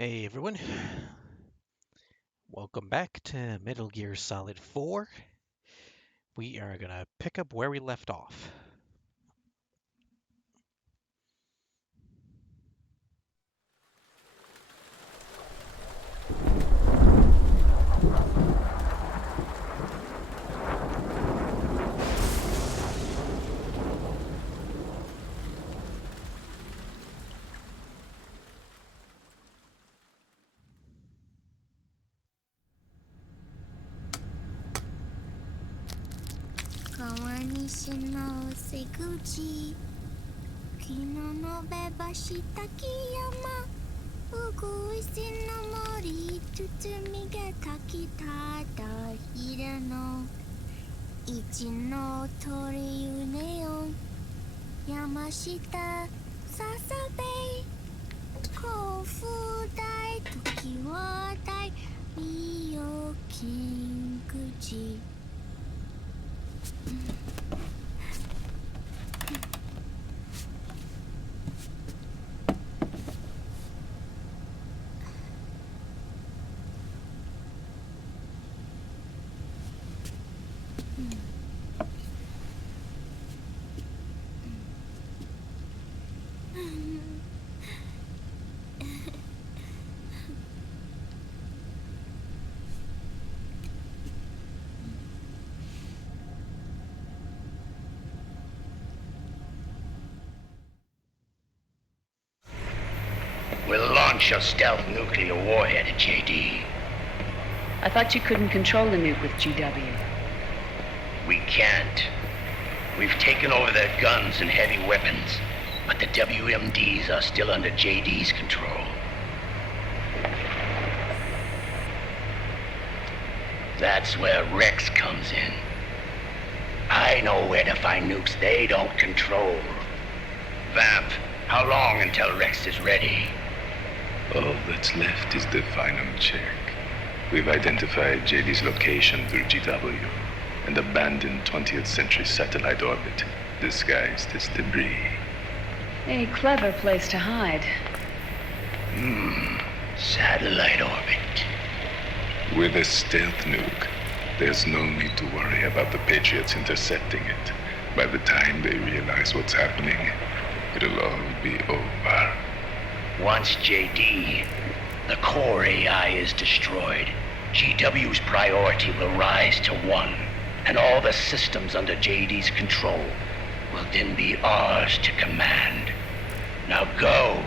Hey everyone, welcome back to Metal Gear Solid 4. We are gonna pick up where we left off. We'll launch a stealth nuclear warhead at JD. I thought you couldn't control the nuke with GW. We can't. We've taken over their guns and heavy weapons, but the WMDs are still under JD's control. That's where Rex comes in. I know where to find nukes they don't control. Vamp, how long until Rex is ready? All that's left is the final check. We've identified JD's location through GW, and abandoned 20th century satellite orbit, disguised as debris. A clever place to hide. Satellite orbit. With a stealth nuke, there's no need to worry about the Patriots intercepting it. By the time they realize what's happening, it'll all be over. Once JD, the core AI is destroyed, GW's priority will rise to 1, and all the systems under JD's control will then be ours to command. Now go,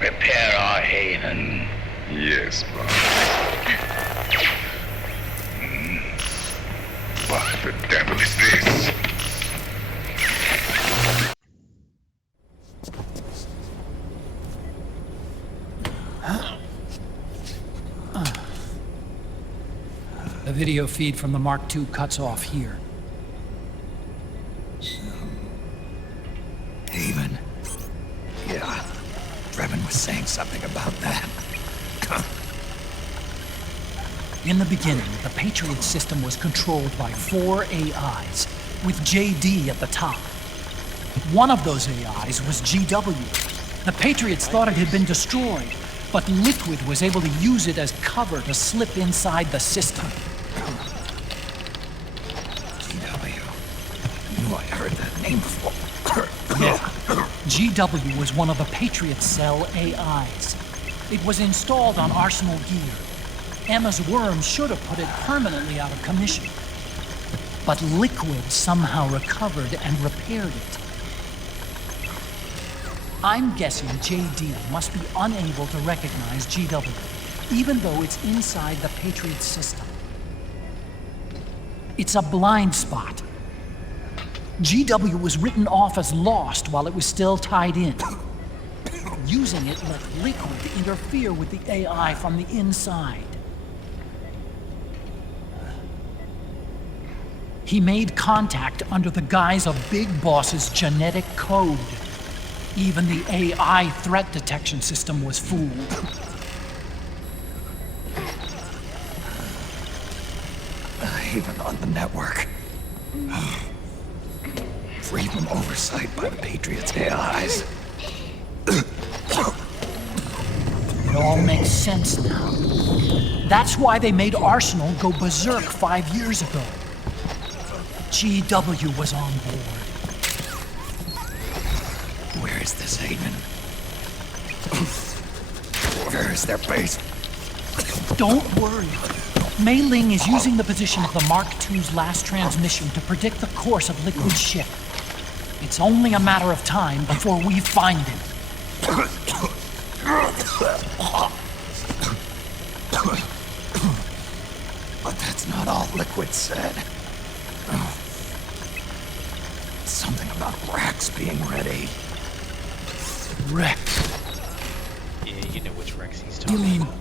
prepare our haven. Yes, boss. What the devil is this? The video feed from the Mark II cuts off here. Haven. Yeah. Drebin was saying something about that. In the beginning, the Patriot system was controlled by 4 AIs, with JD at the top. One of those AIs was GW. The Patriots thought it had been destroyed, but Liquid was able to use it as cover to slip inside the system. GW. I knew I heard that name before. Yeah. GW was one of the Patriot Cell AIs. It was installed on Arsenal gear. Emma's worm should have put it permanently out of commission. But Liquid somehow recovered and repaired it. I'm guessing JD must be unable to recognize GW, even though it's inside the Patriot system. It's a blind spot. GW was written off as lost while it was still tied in. Using it let Liquid interfere with the AI from the inside. He made contact under the guise of Big Boss's genetic code. Even the AI threat detection system was fooled. Haven on the network. Free from oversight by the Patriots' AIs. It all makes sense now. That's why they made Arsenal go berserk 5 years ago. GW was on board. Where is this haven? Where is their base? Don't worry. Mei Ling is using the position of the Mark II's last transmission to predict the course of Liquid's ship. It's only a matter of time before we find him. But that's not all Liquid said. Something about Rex being ready. Rex. Yeah, you know which Rex he's You talking mean about.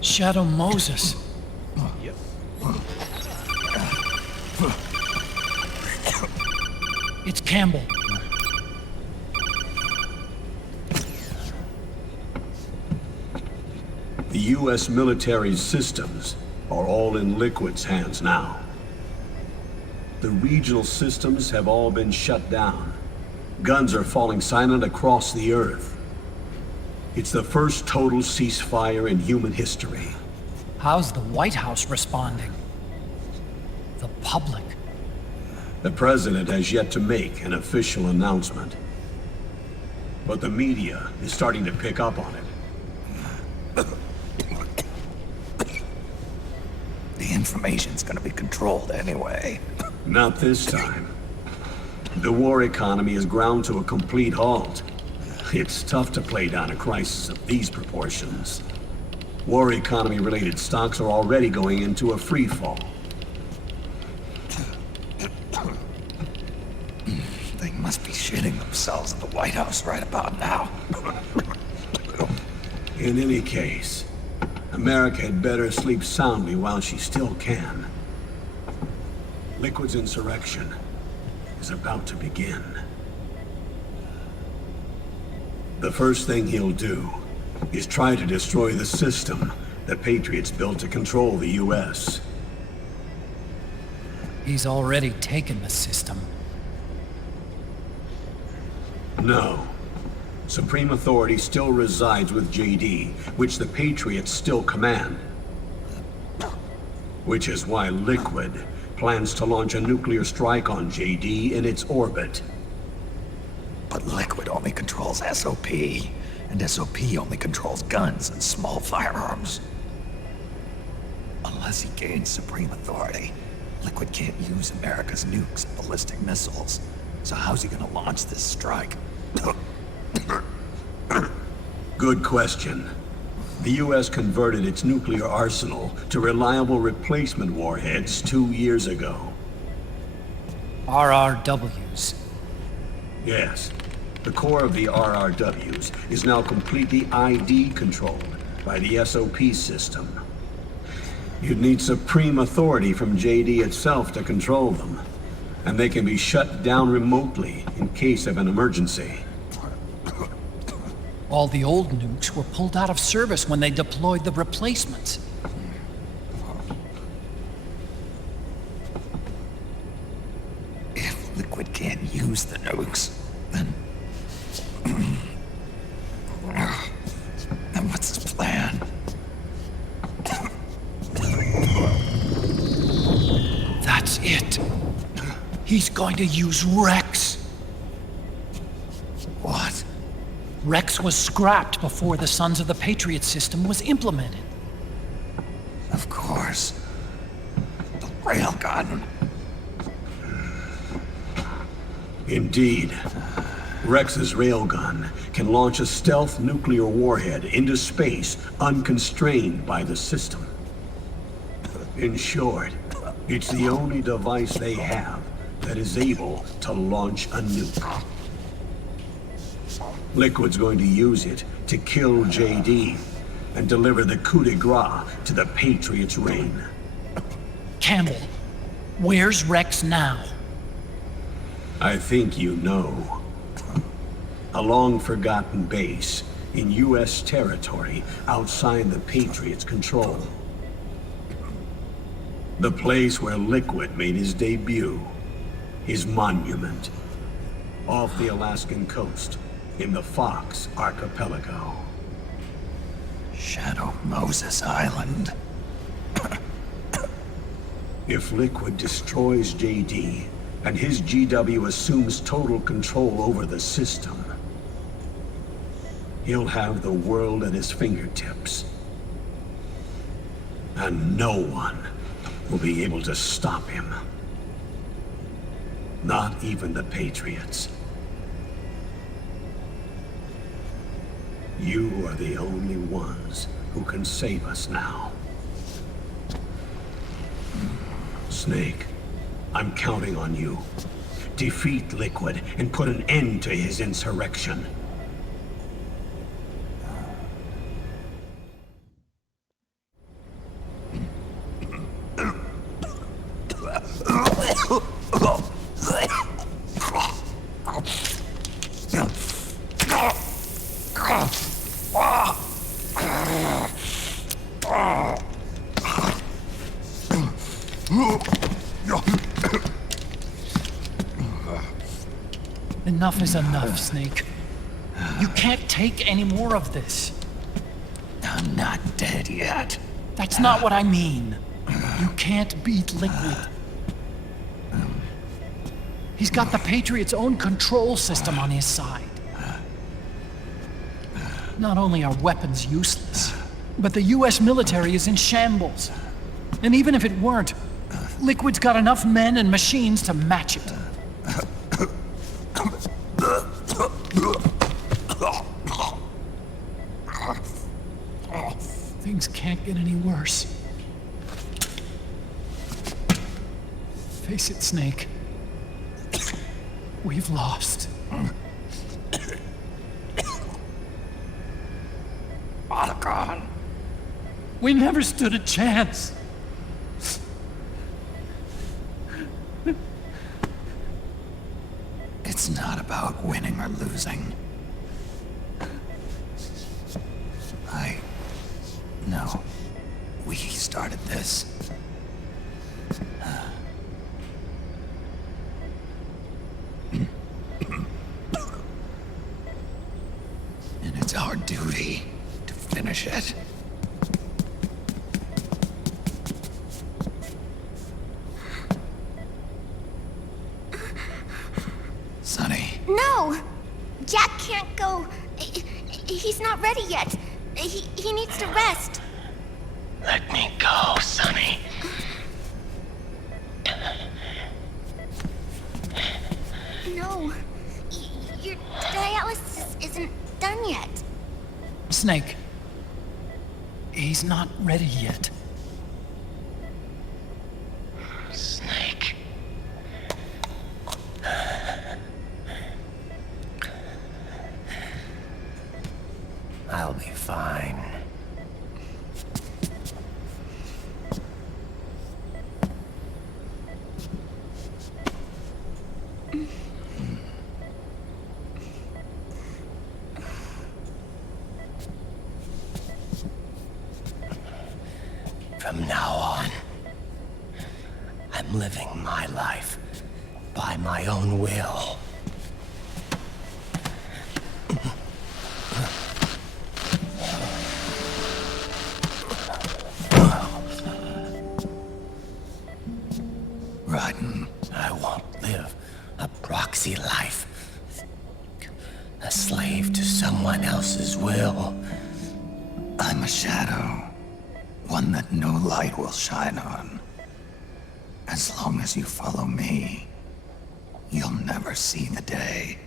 Shadow Moses? Yep. It's Campbell. The U.S. military systems are all in Liquid's hands now. The regional systems have all been shut down. Guns are falling silent across the Earth. It's the first total ceasefire in human history. How's the White House responding? The public. The president has yet to make an official announcement. But the media is starting to pick up on it. The information's gonna be controlled anyway. Not this time. The war economy is ground to a complete halt. It's tough to play down a crisis of these proportions. War economy-related stocks are already going into a free fall. They must be shitting themselves at the White House right about now. In any case, America had better sleep soundly while she still can. Liquid's insurrection is about to begin. The first thing he'll do is try to destroy the system the Patriots built to control the U.S. He's already taken the system. No. Supreme authority still resides with JD, which the Patriots still command. Which is why Liquid plans to launch a nuclear strike on JD in its orbit. But Liquid only controls SOP, and SOP only controls guns and small firearms. Unless he gains supreme authority, Liquid can't use America's nukes and ballistic missiles. So how's he gonna launch this strike? Good question. The U.S. converted its nuclear arsenal to reliable replacement warheads 2 years ago. RRWs. Yes. The core of the RRWs is now completely ID controlled by the SOP system. You'd need supreme authority from JD itself to control them, and they can be shut down remotely in case of an emergency. All the old nukes were pulled out of service when they deployed the replacements. If Liquid can't use the nukes, then... then what's his plan? That's it. He's going to use Rex. What? Rex was scrapped before the Sons of the Patriot system was implemented. Of course. The railgun. Indeed. Rex's railgun can launch a stealth nuclear warhead into space unconstrained by the system. In short, it's the only device they have that is able to launch a nuke. Liquid's going to use it to kill JD and deliver the coup de grace to the Patriots' reign. Campbell, where's Rex now? I think you know. A long-forgotten base in U.S. territory outside the Patriots' control. The place where Liquid made his debut, his monument, off the Alaskan coast in the Fox Archipelago. Shadow Moses Island. If Liquid destroys JD, and his GW assumes total control over the system, he'll have the world at his fingertips. And no one will be able to stop him. Not even the Patriots. You are the only ones who can save us now. Snake, I'm counting on you. Defeat Liquid and put an end to his insurrection. Enough is enough, Snake. You can't take any more of this. I'm not dead yet. That's not what I mean. You can't beat Liquid. He's got the Patriots' own control system on his side. Not only are weapons useless, but the US military is in shambles. And even if it weren't, Liquid's got enough men and machines to match it. Things can't get any worse. Face it, Snake. We've lost. Otacon. We never stood a chance. It's not about winning or losing. No. We started this. And it's our duty to finish it. Sonny. No! Jack can't go. He's not ready yet. He needs to rest. Let me go, Sonny. No. Your dialysis isn't done yet. Snake. He's not ready yet. Snake. I'll be fine. From now on, I'm living my life by my own will. Raiden. I won't live a proxy life. A slave to someone else's will. I'm a shadow. One that no light will shine on. As long as you follow me, you'll never see the day.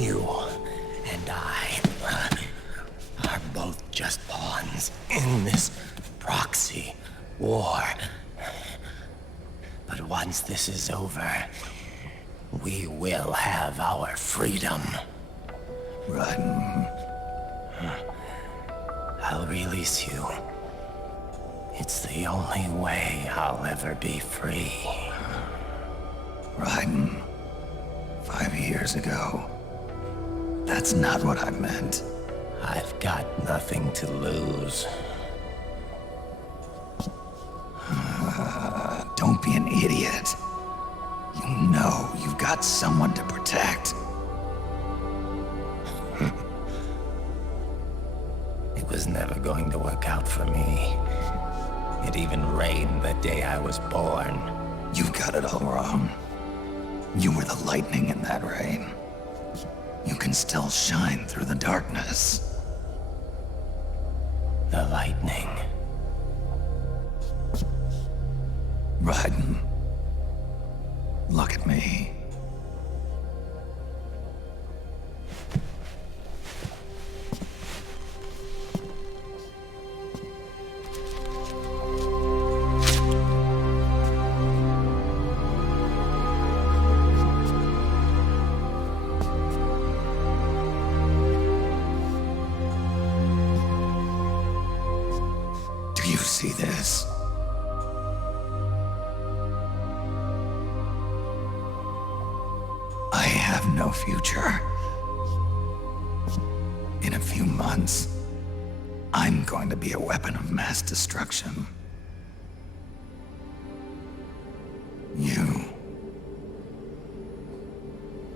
You and I are both just pawns in this proxy war. But once this is over, we will have our freedom. Raiden. I'll release you. It's the only way I'll ever be free. Raiden. 5 years ago. That's not what I meant. I've got nothing to lose. Don't be an idiot. You know you've got someone to protect. It was never going to work out for me. It even rained the day I was born. You've got it all wrong. You were the lightning in that rain. You can still shine through the darkness. The lightning. Raiden, look at me. Do you see this? I have no future. In a few months, I'm going to be a weapon of mass destruction.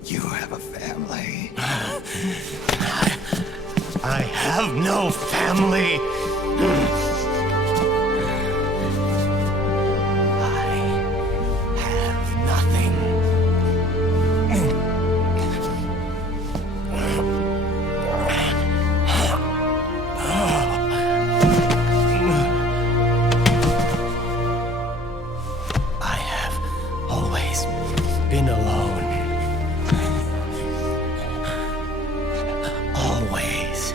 You have a family. I have no family. I have nothing. I have always been alone. Always.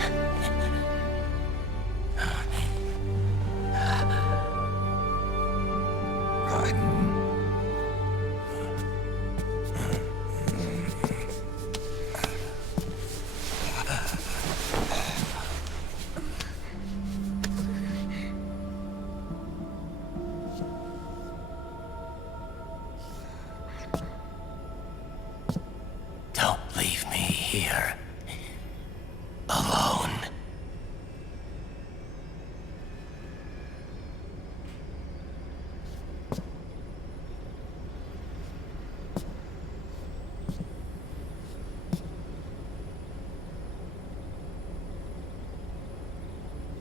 Raiden. Don't leave me here. Alone.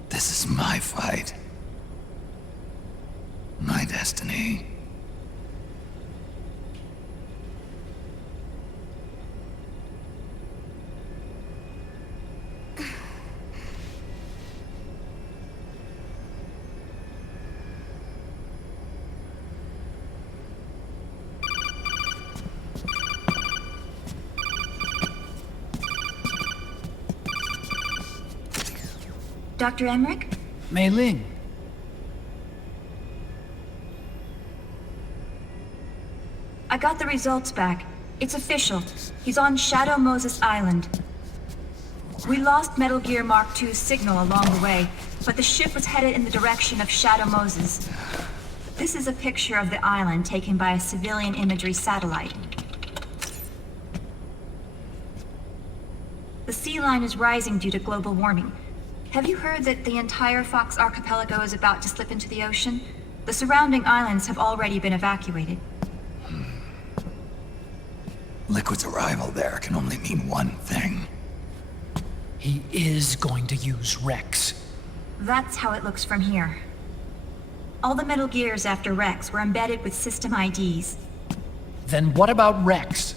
This is my fight. My destiny. Dr. Emmerich? Mei Ling. I got the results back. It's official. He's on Shadow Moses Island. We lost Metal Gear Mark II's signal along the way, but the ship was headed in the direction of Shadow Moses. This is a picture of the island taken by a civilian imagery satellite. The sea line is rising due to global warming. Have you heard that the entire Fox archipelago is about to slip into the ocean? The surrounding islands have already been evacuated. Liquid's arrival there can only mean one thing. He is going to use Rex. That's how it looks from here. All the Metal Gears after Rex were embedded with system IDs. Then what about Rex?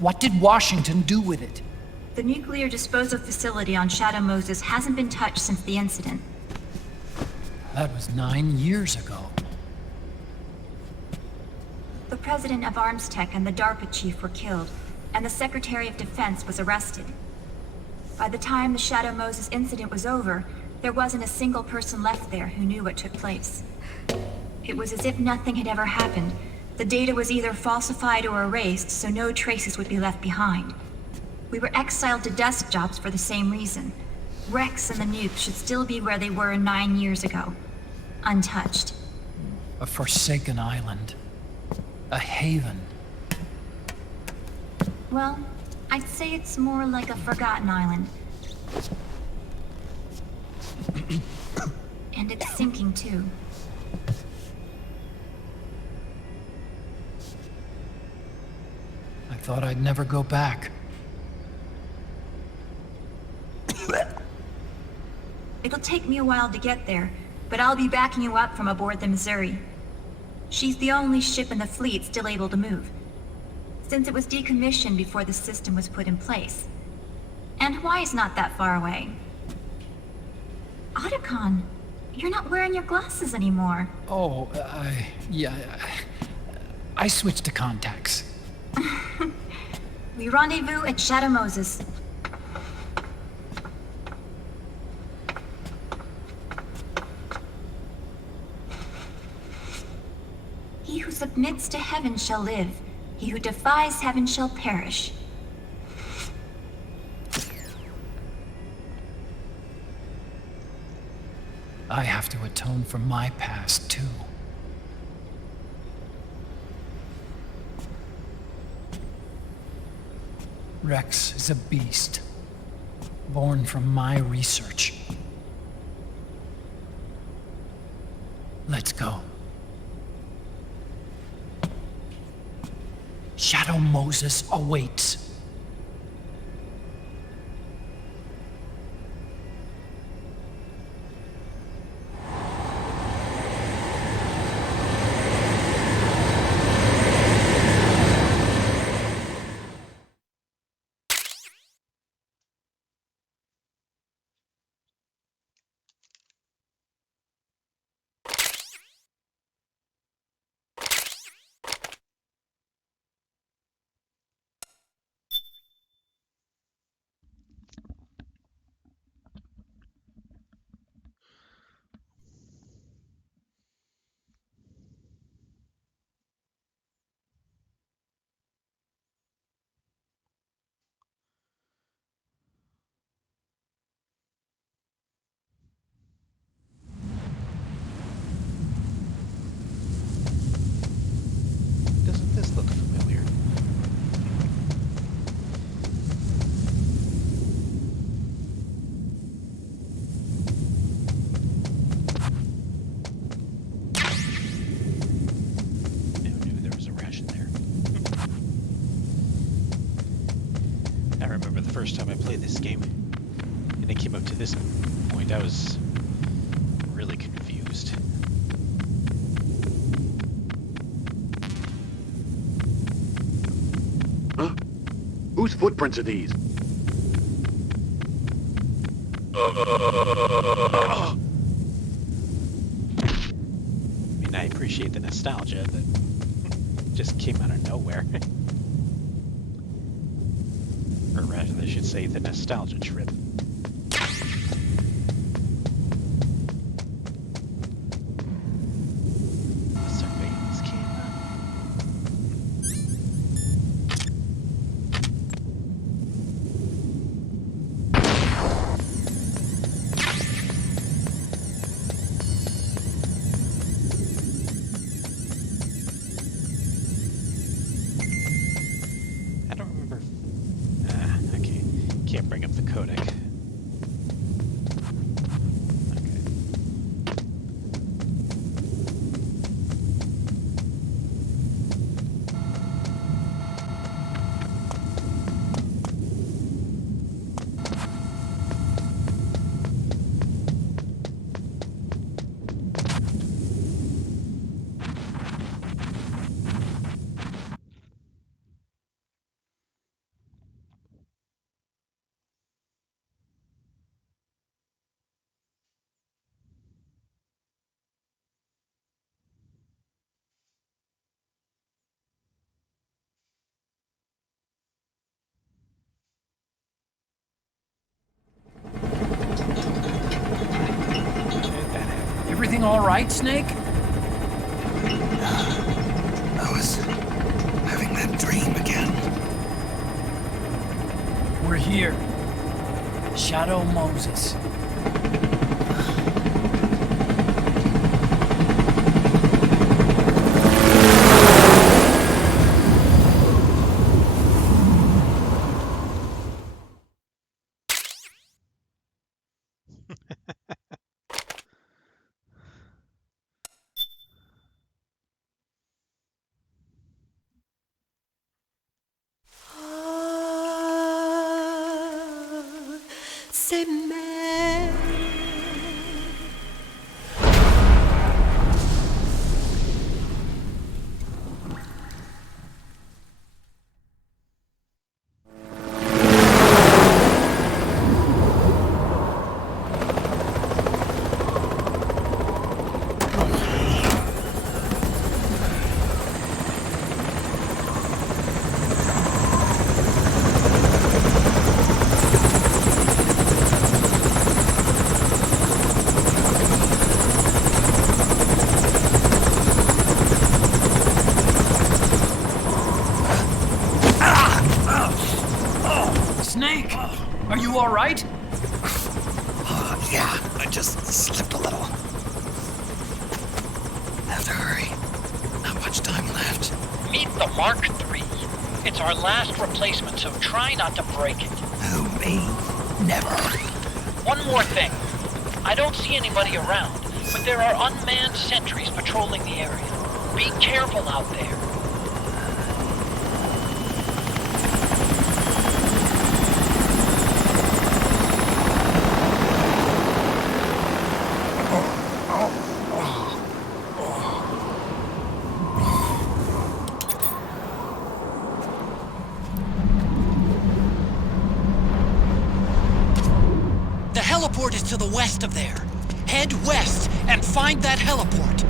What did Washington do with it? The nuclear disposal facility on Shadow Moses hasn't been touched since the incident. That was 9 years ago. The president of ArmsTech and the DARPA chief were killed, and the Secretary of Defense was arrested. By the time the Shadow Moses incident was over, there wasn't a single person left there who knew what took place. It was as if nothing had ever happened. The data was either falsified or erased, so no traces would be left behind. We were exiled to desk jobs for the same reason. Rex and the nukes should still be where they were 9 years ago. Untouched. A forsaken island. A haven. Well, I'd say it's more like a forgotten island. And it's sinking too. I thought I'd never go back. It'll take me a while to get there, but I'll be backing you up from aboard the Missouri. She's the only ship in the fleet still able to move, since it was decommissioned before the system was put in place. And Hawaii's not that far away. Otacon, you're not wearing your glasses anymore. Oh, yeah. I switched to contacts. We rendezvous at Shadow Moses. He who submits to heaven shall live. He who defies heaven shall perish. I have to atone for my past, too. Rex is a beast, born from my research. Let's go. Shadow Moses awaits. Doesn't this look familiar? Never knew there was a ration there. I remember the first time I played this game, and it came up to this point, I was really confused. Huh? Whose footprints are these? I mean, I appreciate the nostalgia, but just came out of nowhere. Or rather, I should say, the nostalgia trip. Surveillance camera. I don't remember. Okay. Can't bring up the codec. Okay. Everything all right, Snake? I was having that dream again. We're here. Shadow Moses. Save me. Snake, are you all right? Yeah, I just slipped a little. Have to hurry. Not much time left. Meet the Mark III. It's our last replacement, so try not to break it. Who, me? Never. One more thing. I don't see anybody around, but there are unmanned sentries patrolling the area. Be careful out there. The heliport is to the west of there. Head west and find that heliport.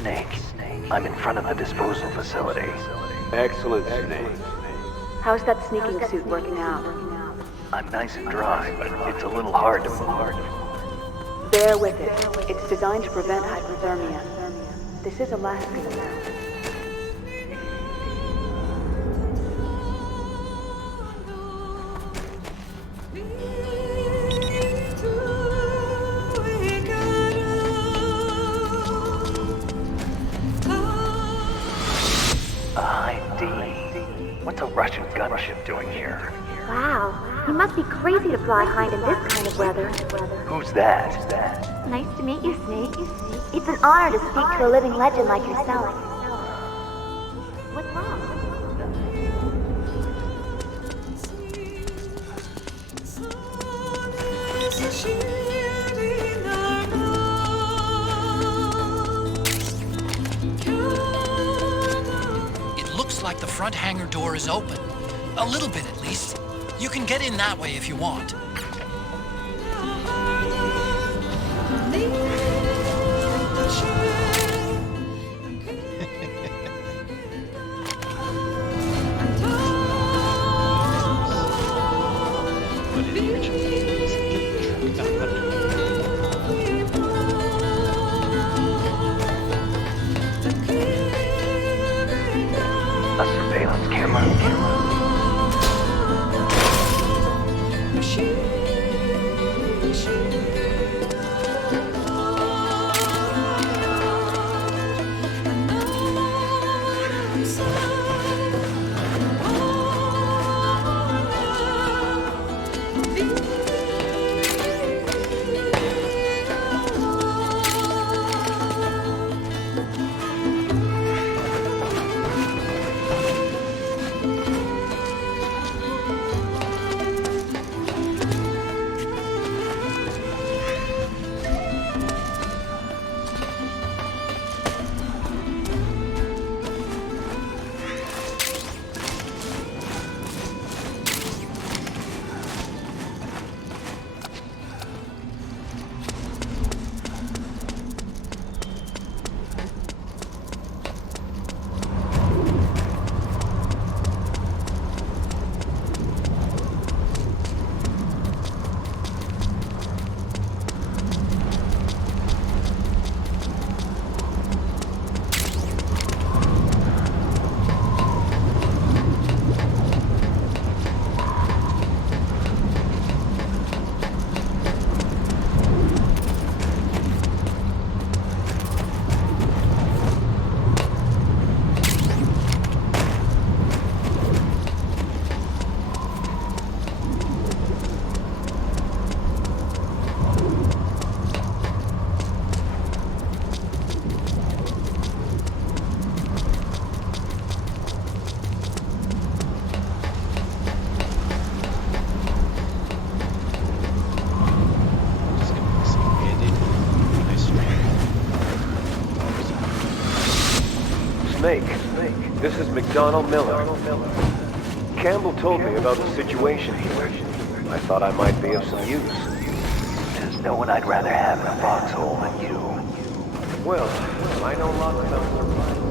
Snake. I'm in front of the disposal facility. Excellent, Snake. How's that sneaking suit working out? I'm nice and dry, but it's a little hard to move. Bear with it. It's designed to prevent hypothermia. This is Alaska now. What's a Russian gunship doing here? Wow, he must be crazy to fly Hind in this kind of weather. Who's that? Nice to meet you, Snake. It's an honor to speak to a living legend like yourself. What's wrong? Like the front hangar door is open. A little bit, at least. You can get in that way if you want. A surveillance camera. Snake, this is McDonald Miller. Campbell told me about the situation here. I thought I might be of some use. There's no one I'd rather have in a foxhole than you. Well, I know lots about survival.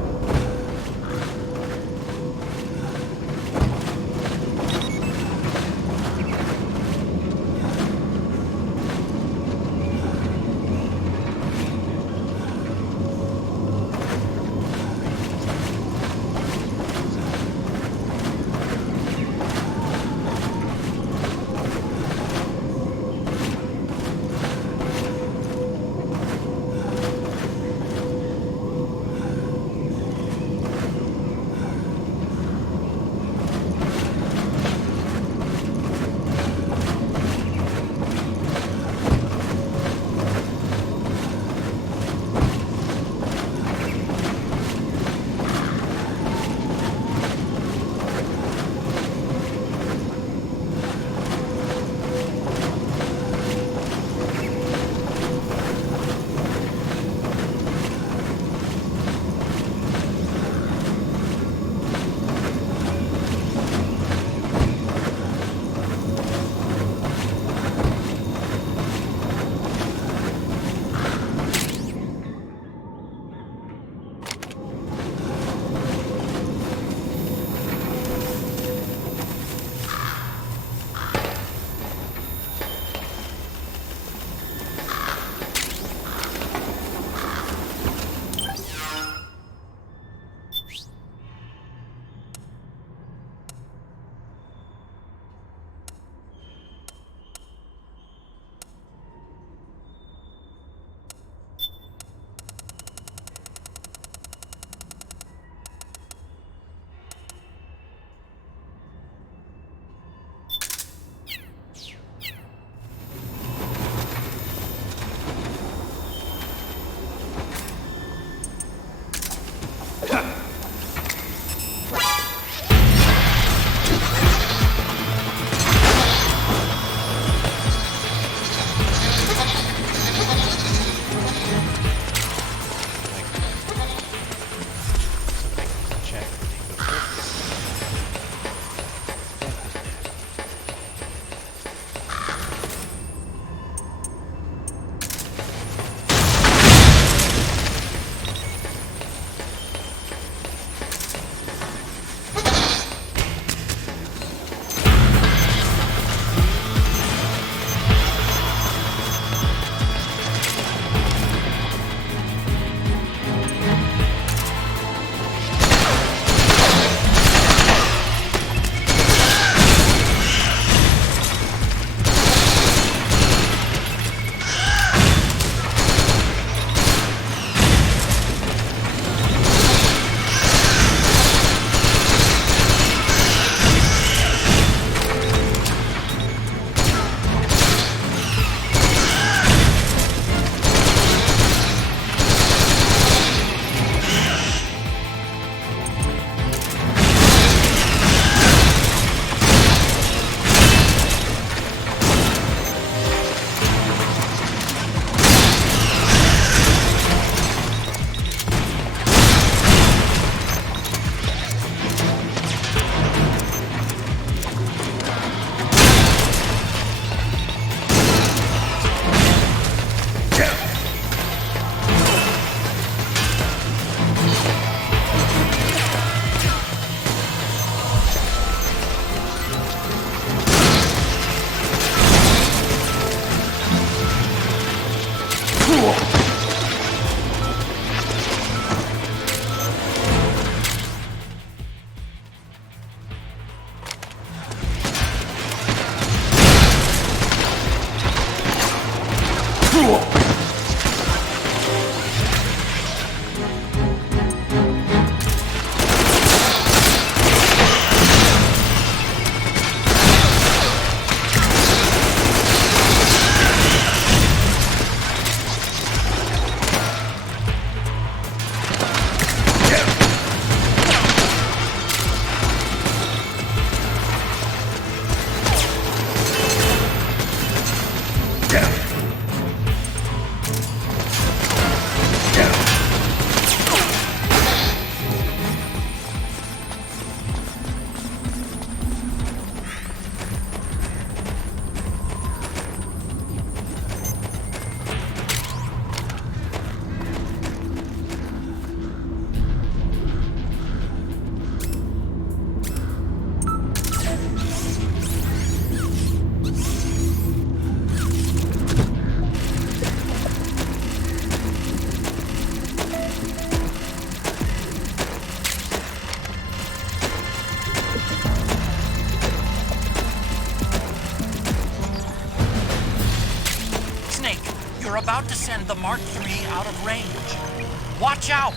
send the Mark III out of range. Watch out!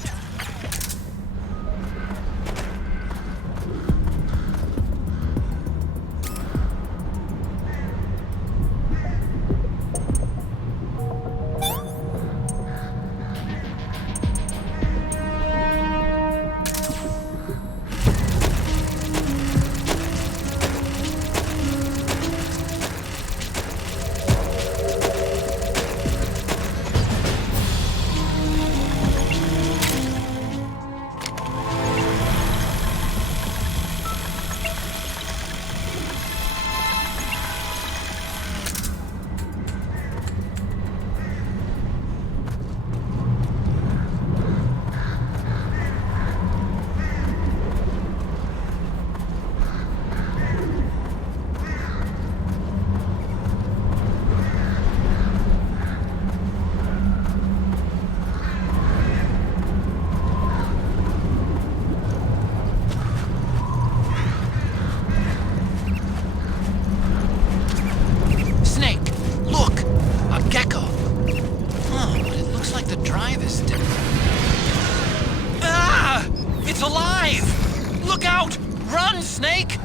Snake!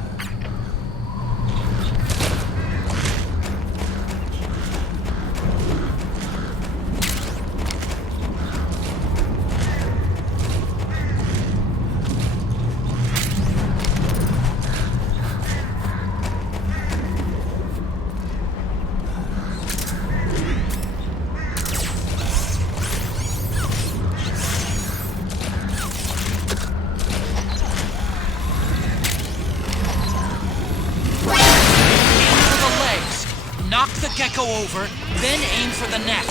Knock the gecko over, then aim for the neck.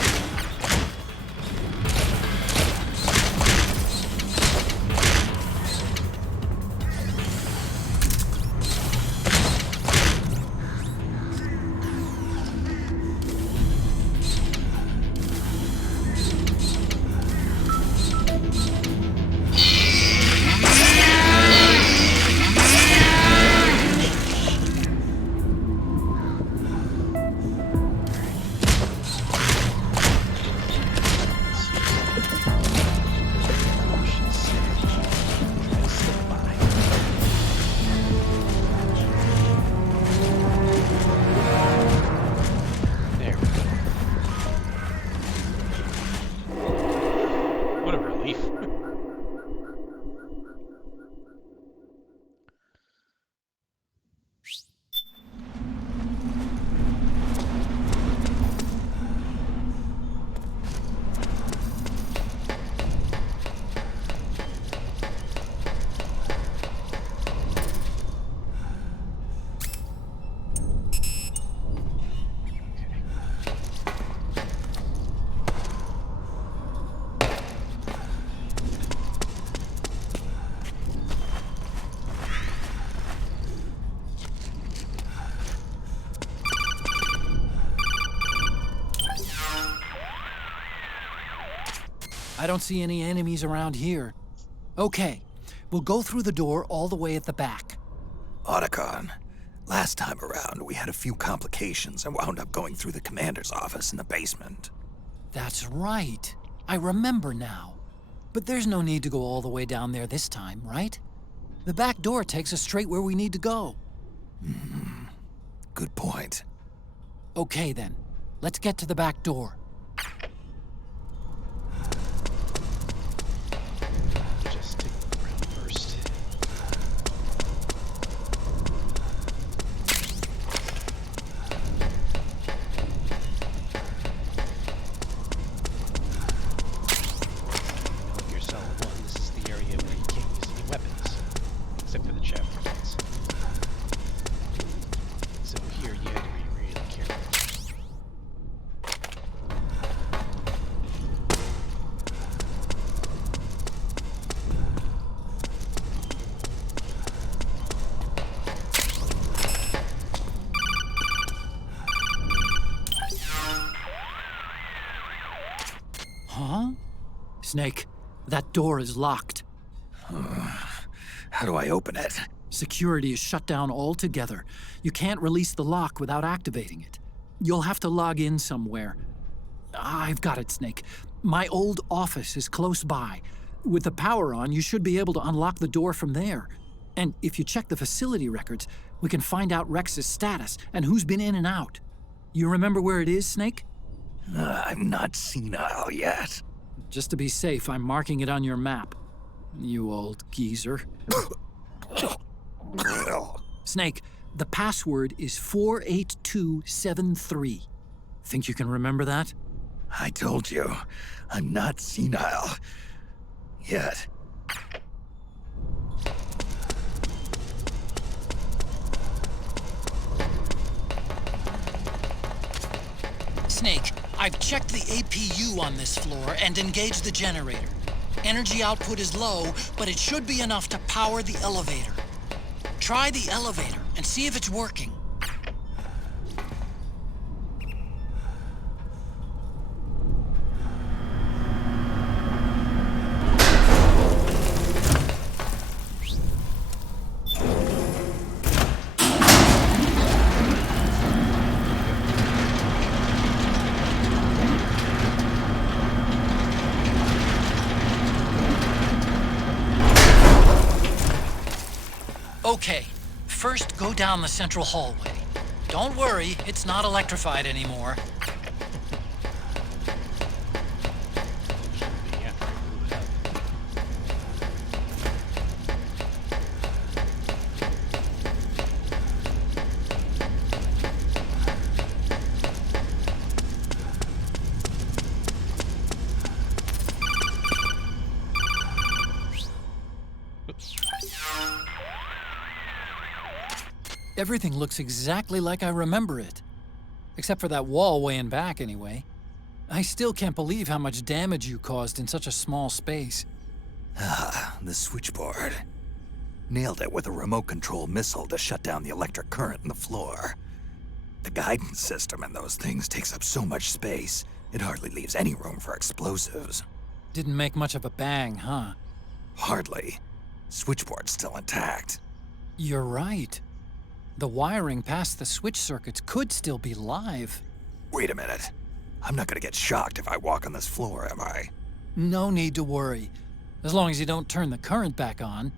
I don't see any enemies around here. Okay, we'll go through the door all the way at the back. Otacon, last time around we had a few complications and wound up going through the commander's office in the basement. That's right. I remember now. But there's no need to go all the way down there this time, right? The back door takes us straight where we need to go. Good point. Okay then, let's get to the back door. Just take the ground first. Your cell 1, this is the area where you can't use any weapons, except for the chapter ones. So here you have to be really careful. Huh? Snake, that door is locked. How do I open it? Security is shut down altogether. You can't release the lock without activating it. You'll have to log in somewhere. I've got it, Snake. My old office is close by. With the power on, you should be able to unlock the door from there. And if you check the facility records, we can find out Rex's status and who's been in and out. You remember where it is, Snake? I'm not senile yet. Just to be safe, I'm marking it on your map. You old geezer. Snake, the password is 48273. Think you can remember that? I told you, I'm not senile yet. Snake, I've checked the APU on this floor and engaged the generator. Energy output is low, but it should be enough to power the elevator. Try the elevator and see if it's working. Okay, first go down the central hallway. Don't worry, it's not electrified anymore. Everything looks exactly like I remember it. Except for that wall way in back, anyway. I still can't believe how much damage you caused in such a small space. The switchboard. Nailed it with a remote control missile to shut down the electric current in the floor. The guidance system in those things takes up so much space, it hardly leaves any room for explosives. Didn't make much of a bang, huh? Hardly. Switchboard's still intact. You're right. The wiring past the switch circuits could still be live. Wait a minute. I'm not gonna get shocked if I walk on this floor, am I? No need to worry. As long as you don't turn the current back on.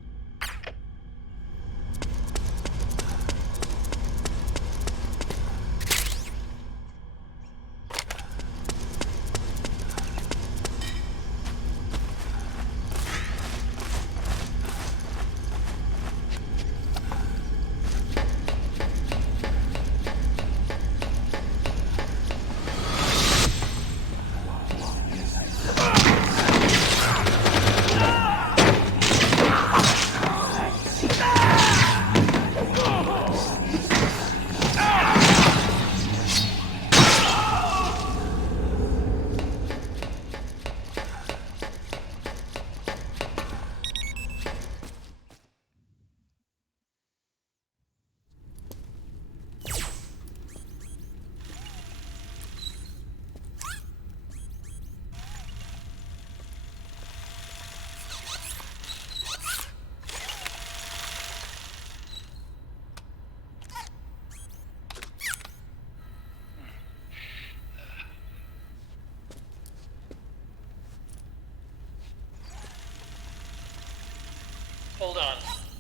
Hold on.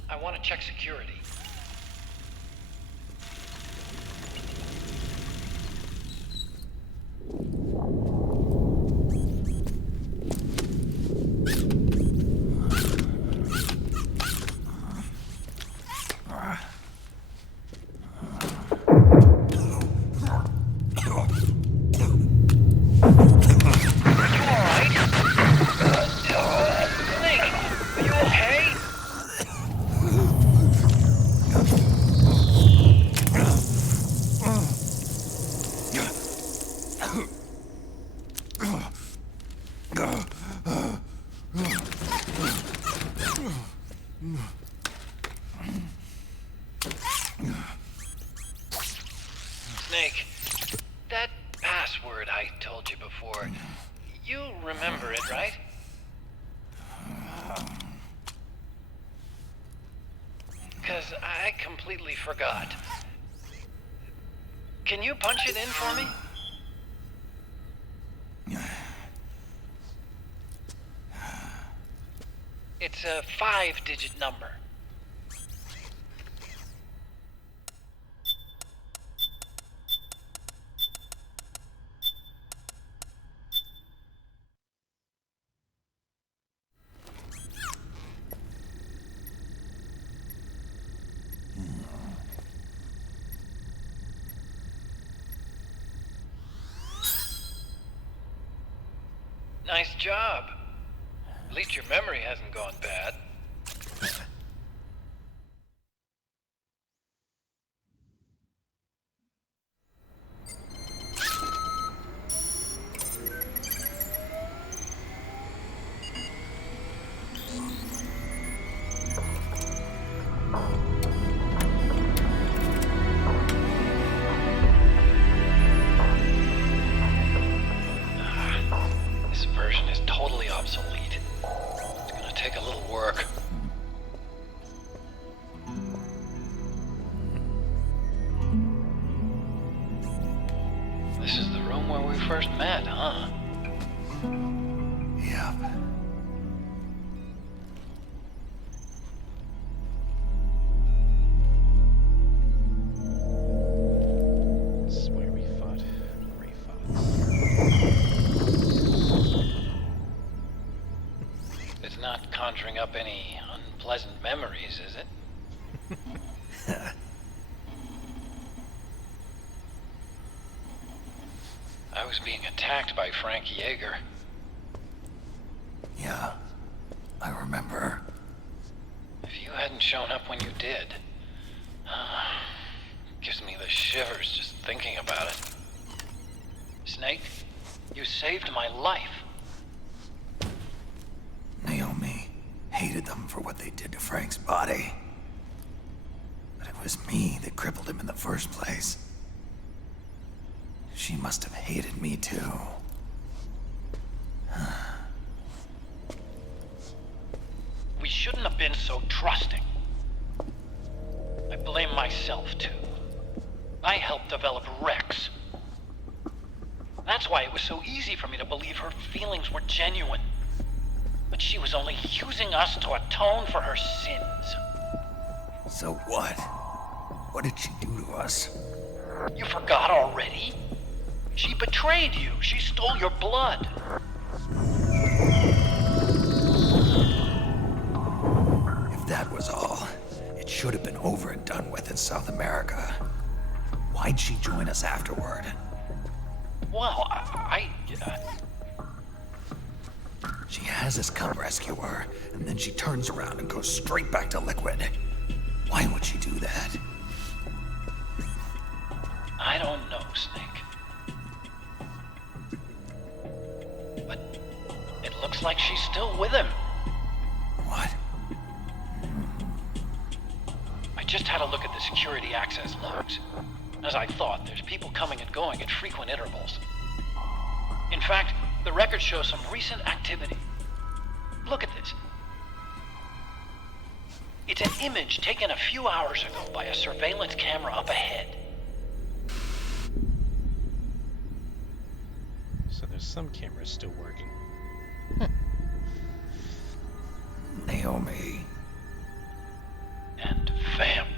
I want to check security. Snake, that password I told you before, you remember it, right? Because I completely forgot. Can you punch it in for me? It's a 5-digit number. Nice job. At least your memory hasn't gone bad. This version is totally obsolete. It's gonna take a little work. This is the room where we first met, huh? Yep. This is where we fought Ray Fox. It's not conjuring up any unpleasant memories, is it? I was being attacked by Frank Yeager. Yeah, I remember. If you hadn't shown up when you did, gives me the shivers just thinking about it. Snake, you saved my life. Naomi hated them for what they did to Frank's body. But it was me that crippled him in the first place. She must have hated me too. We shouldn't have been so trusting. I blame myself too. I helped develop Rex. That's why it was so easy for me to believe her feelings were genuine. But she was only using us to atone for her sins. So what? What did she do to us? You forgot already? She betrayed you. She stole your blood. If that was all, it should have been over and done with in South America. Why'd she join us afterward? Well, She has us come rescue her, and then she turns around and goes straight back to Liquid. Why would she do that? I don't know, Snake. But it looks like she's still with him. What? I just had a look at the security access logs. As I thought, there's people coming and going at frequent intervals. In fact, the records show some recent activity. Look at this. It's an image taken a few hours ago by a surveillance camera up ahead. So there's some cameras still working. Naomi. And Vamp.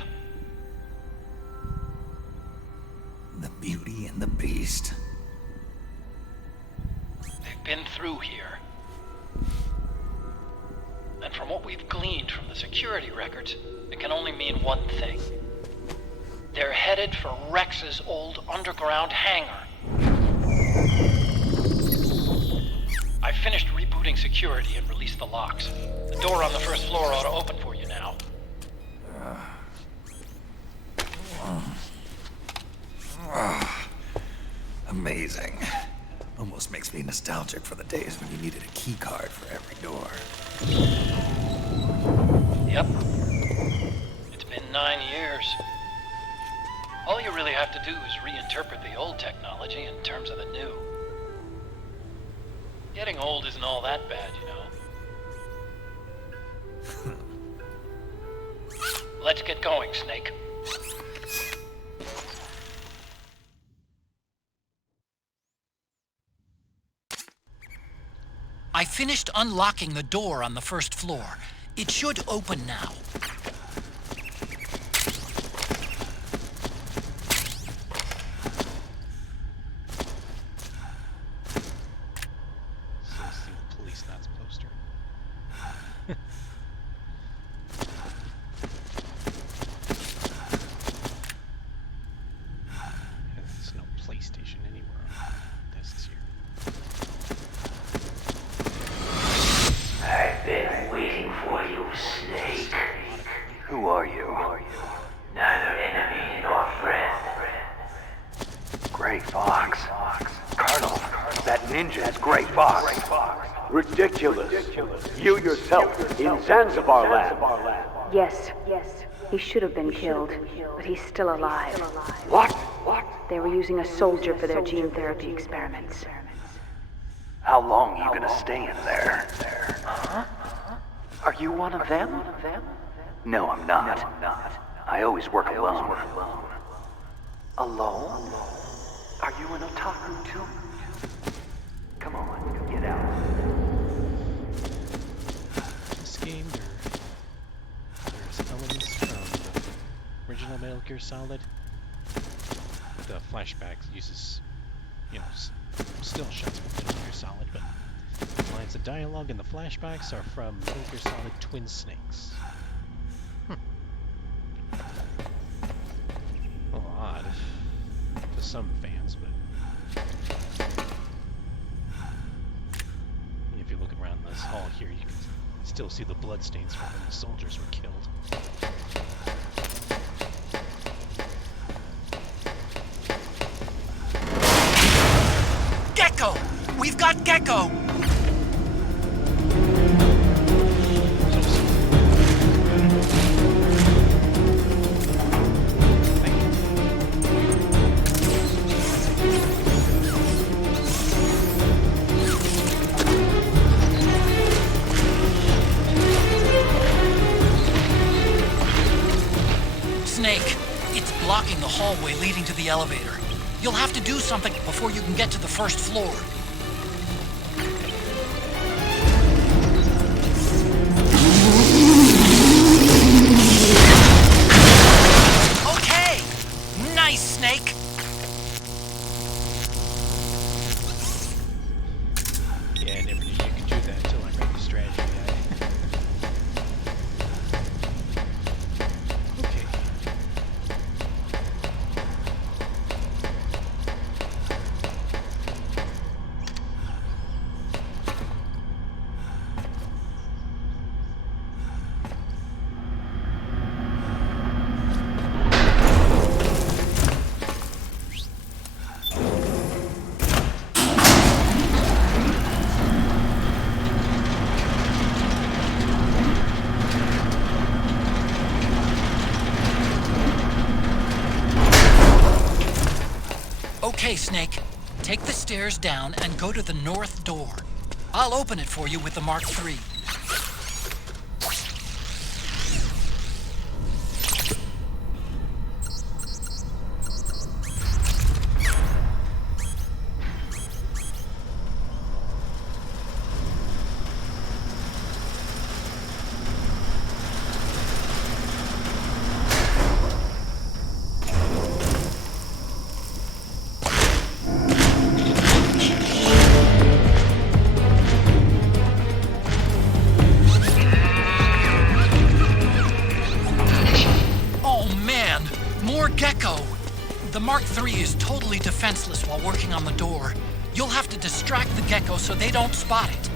The Beauty and the Beast. They've been through here. And from what we've gleaned from the security records, it can only mean one thing. They're headed for Rex's old underground hangar. I finished rebooting security and released the locks. The door on the first floor ought to open for you now. Amazing. Almost makes me nostalgic for the days when you needed a key card for every door. Yep. It's been 9 years. All you really have to do is reinterpret the old technology in terms of the new. Getting old isn't all that bad, you know. Let's get going, Snake. I finished unlocking the door on the first floor. It should open now. See the police knots poster. There's no PlayStation anywhere on the desks here. I've been waiting for you, Snake. Who are you? Neither enemy nor friend. Gray Fox. Colonel, that ninja is Gray Fox. Ridiculous. You yourself in Zanzibar land. Yes. He should have been killed, but he's still alive. What? They were using a soldier for their gene therapy experiments. How long are you gonna stay in there? Huh? Are you one of them? No, I'm not. I always work alone. Alone? Are you an otaku too? Come on, get out. This game, there's elements from the original Metal Gear Solid. The flashbacks uses, still shots from Metal Gear Solid, but the lines of dialogue in the flashbacks are from Metal Gear Solid Twin Snakes. Well, odd to some fans, but if you look around this hall here, you can still see the bloodstains from when the soldiers were killed. Gecko! We've got Gecko! Snake, it's blocking the hallway leading to the elevator. You'll have to do something before you can get to the first floor. Okay! Nice, Snake! Yeah, I never knew you could do that until I read the strategy guide. Okay. Okay, Snake. Take the stairs down and go to the north door. I'll open it for you with the Mark III. Gecko! The Mark III is totally defenseless while working on the door. You'll have to distract the Gecko so they don't spot it.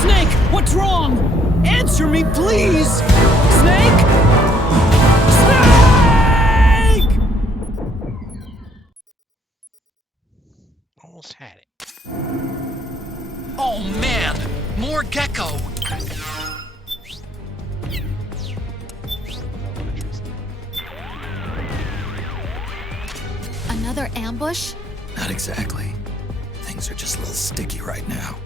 Snake, what's wrong? Answer me, please! Snake! Snake! Almost had it. Oh man, more gecko! Another ambush? Not exactly. Things are just a little sticky right now.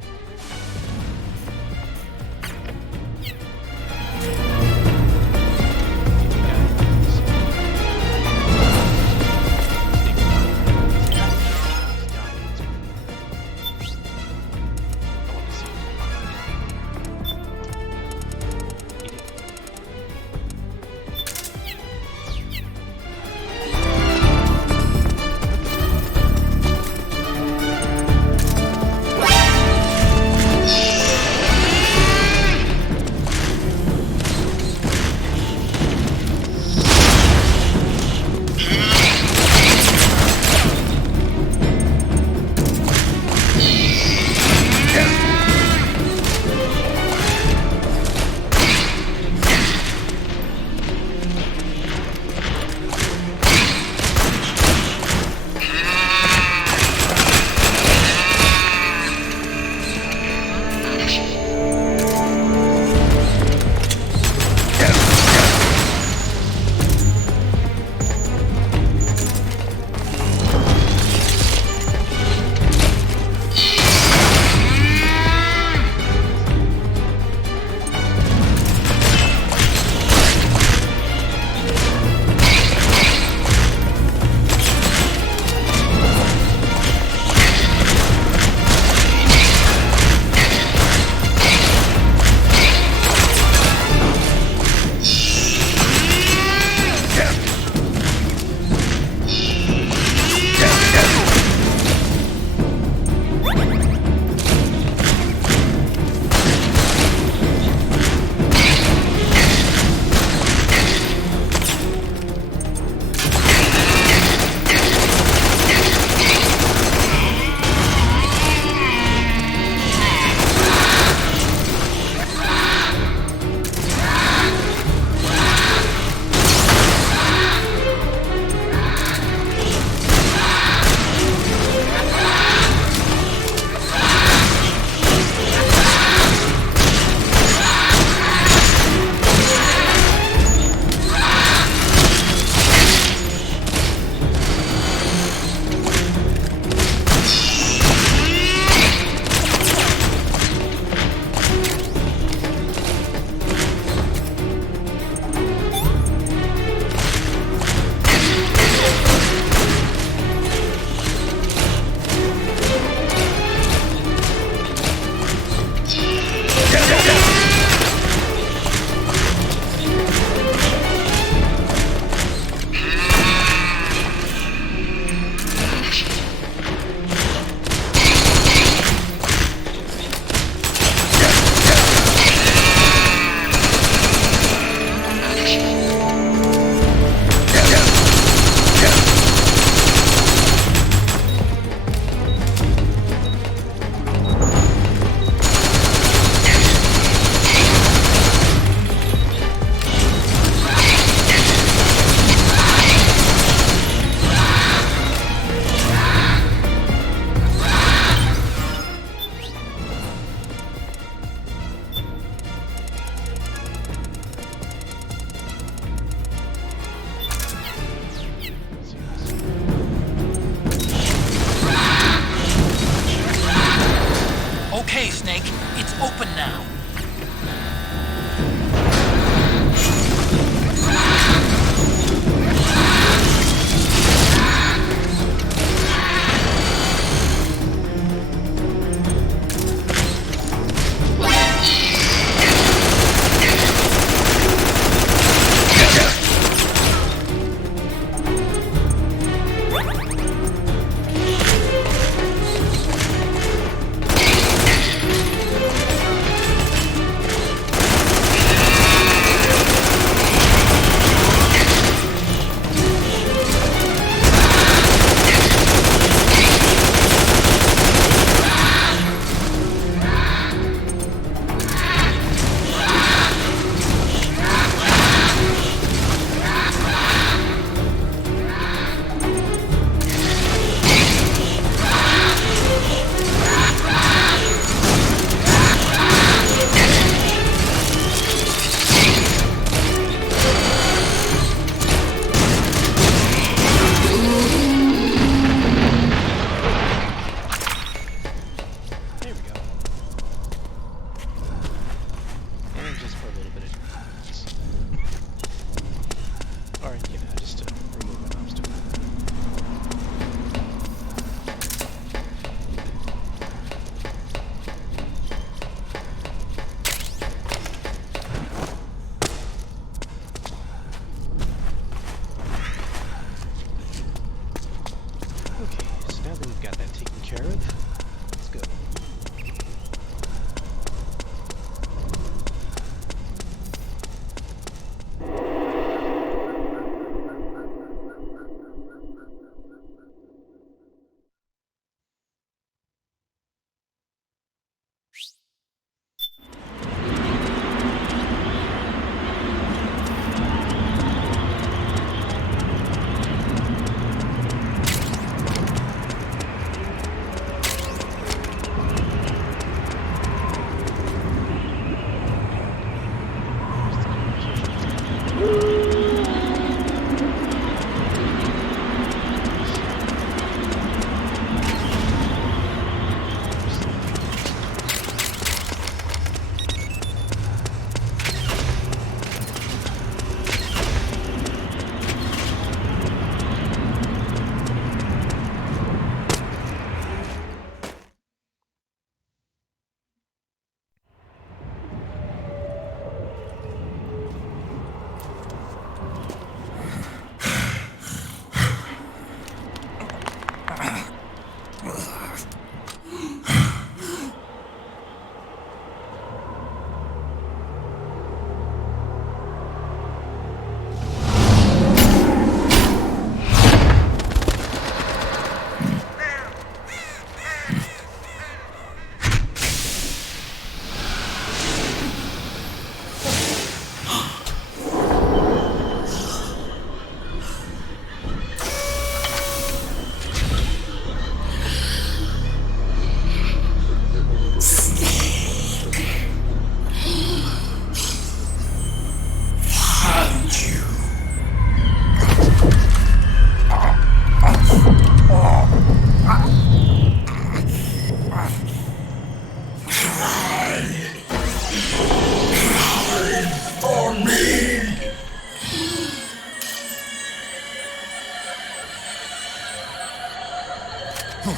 Go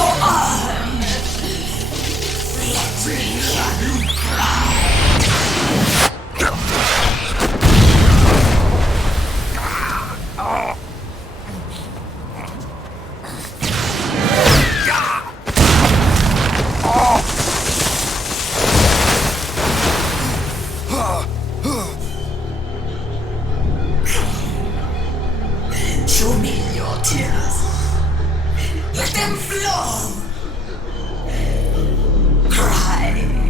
on! Let me hear you cry! Show me your tears. Let them flow. Cry.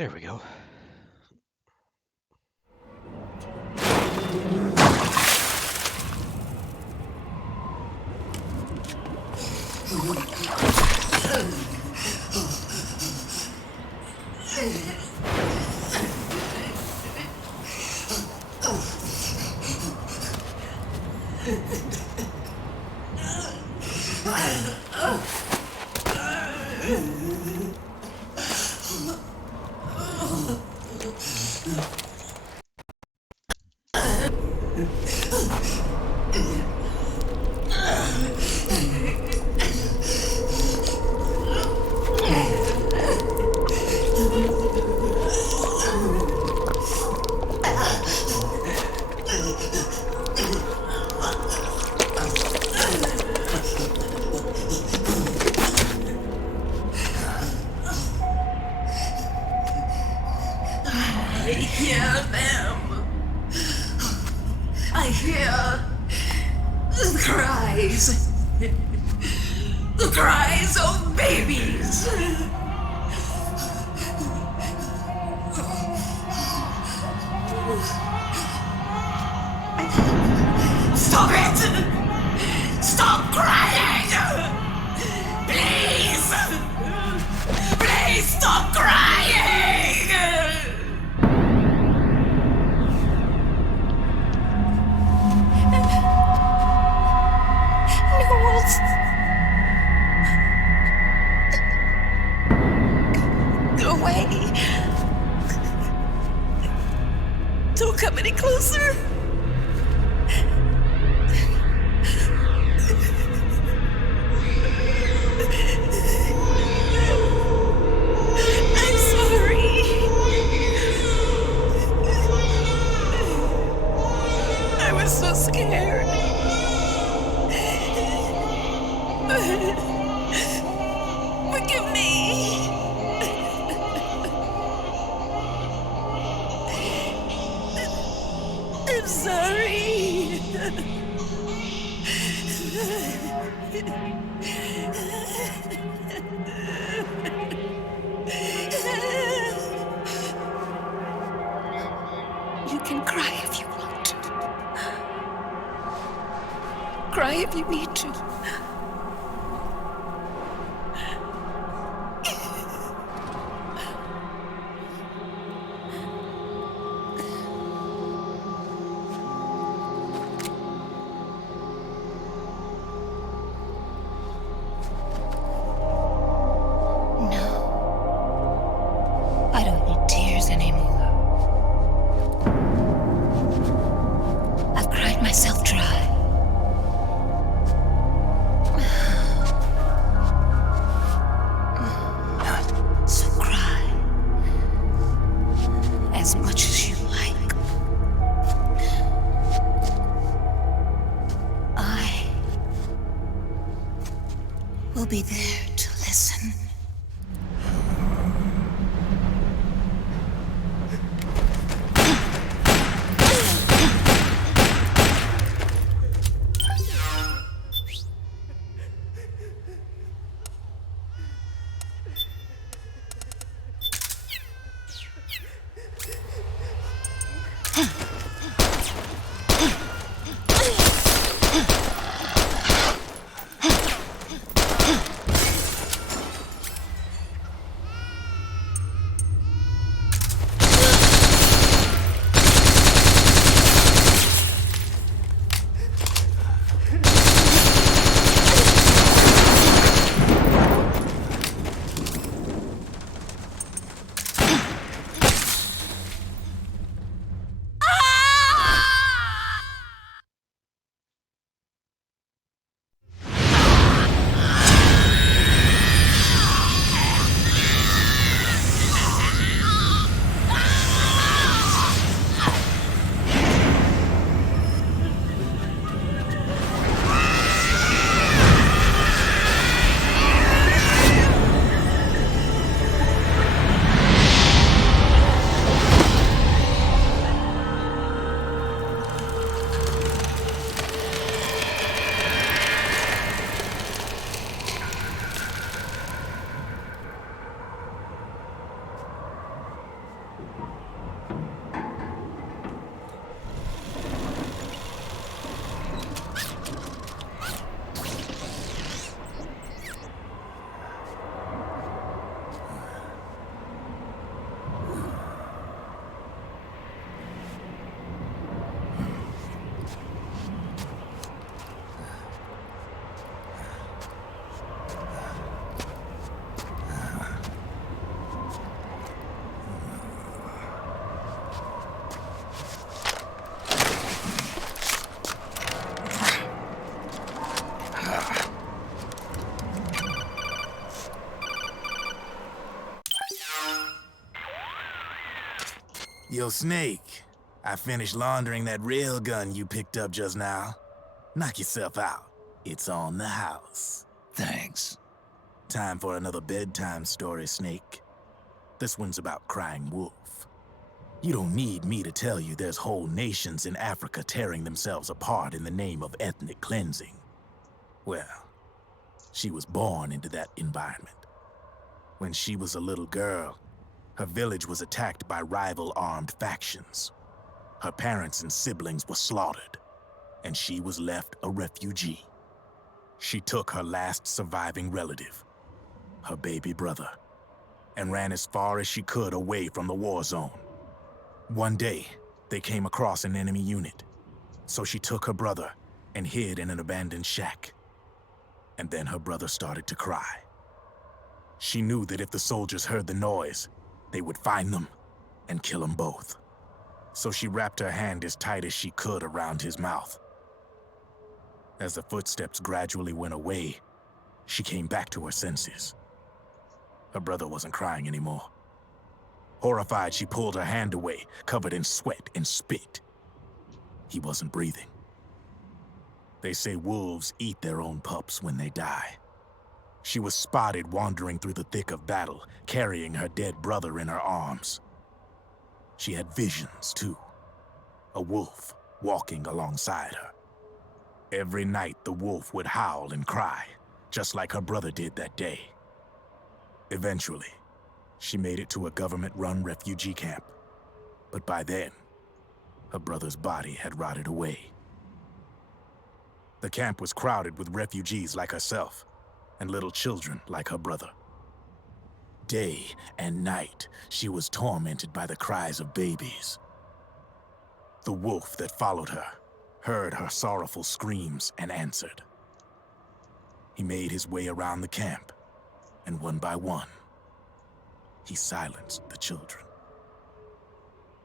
There we go. I hear them. I hear the cries. The cries of babies. Stop it! Stop crying! Please! Please stop crying! Go away. Don't come any closer. I'm sorry. I was so scared. Forgive me. sorry. You can cry if you want to. Cry if you need to. I don't need tears anymore. I've cried myself dry. So cry as much as you like. I will be there to listen. Yo, Snake, I finished laundering that railgun you picked up just now. Knock yourself out. It's on the house. Thanks. Time for another bedtime story, Snake. This one's about Crying Wolf. You don't need me to tell you there's whole nations in Africa tearing themselves apart in the name of ethnic cleansing. Well, she was born into that environment. When she was a little girl, her village was attacked by rival armed factions. Her parents and siblings were slaughtered, and she was left a refugee. She took her last surviving relative, her baby brother, and ran as far as she could away from the war zone. One day, they came across an enemy unit, so she took her brother and hid in an abandoned shack. And then her brother started to cry. She knew that if the soldiers heard the noise, they would find them and kill them both. So she wrapped her hand as tight as she could around his mouth. As the footsteps gradually went away, she came back to her senses. Her brother wasn't crying anymore. Horrified, she pulled her hand away, covered in sweat and spit. He wasn't breathing. They say wolves eat their own pups when they die. She was spotted wandering through the thick of battle, carrying her dead brother in her arms. She had visions, too. A wolf, walking alongside her. Every night, the wolf would howl and cry, just like her brother did that day. Eventually, she made it to a government-run refugee camp. But by then, her brother's body had rotted away. The camp was crowded with refugees like herself, and little children like her brother. Day and night, she was tormented by the cries of babies. The wolf that followed her heard her sorrowful screams and answered. He made his way around the camp, and one by one, he silenced the children.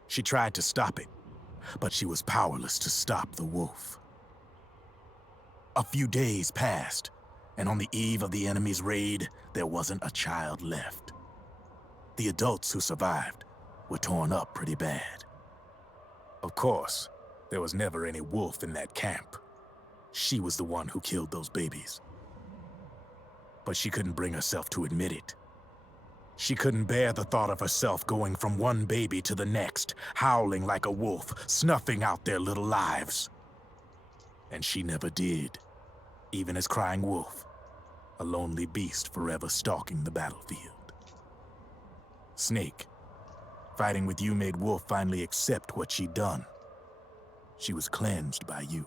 She tried to stop it, but she was powerless to stop the wolf. A few days passed, and on the eve of the enemy's raid, there wasn't a child left. The adults who survived were torn up pretty bad. Of course, there was never any wolf in that camp. She was the one who killed those babies. But she couldn't bring herself to admit it. She couldn't bear the thought of herself going from one baby to the next, howling like a wolf, snuffing out their little lives. And she never did, even as Crying Wolf, a lonely beast forever stalking the battlefield. Snake, fighting with you made Wolf finally accept what she'd done. She was cleansed by you.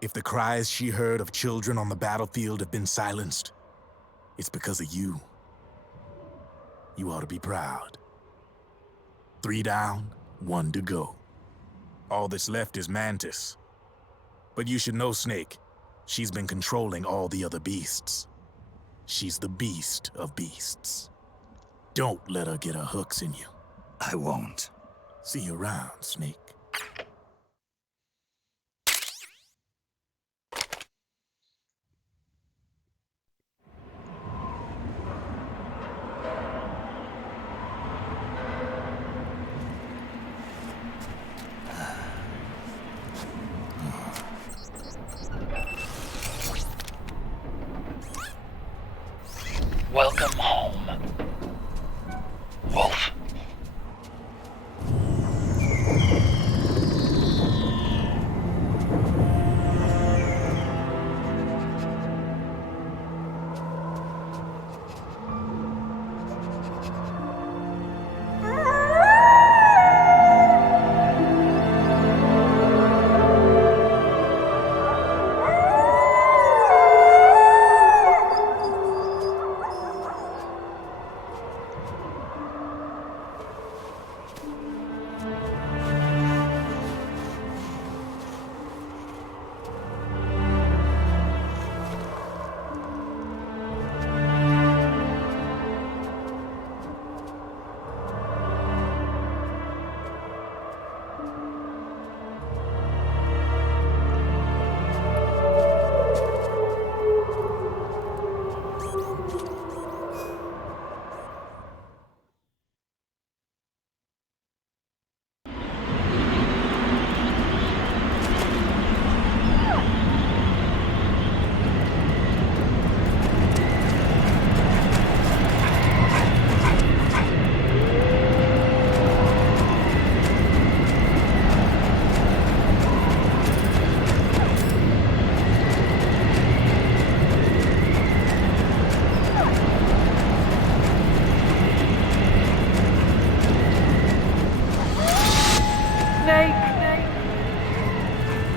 If the cries she heard of children on the battlefield have been silenced, it's because of you. You ought to be proud. 3 down, 1 to go. All that's left is Mantis. But you should know, Snake, she's been controlling all the other beasts. She's the beast of beasts. Don't let her get her hooks in you. I won't. See you around, Snake. Welcome home, Wolf.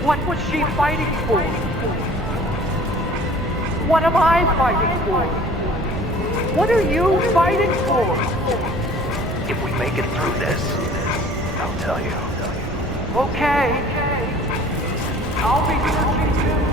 What was she fighting for? What am I fighting for? What are you fighting for? If we make it through this, I'll tell you. Okay. I'll be searching too.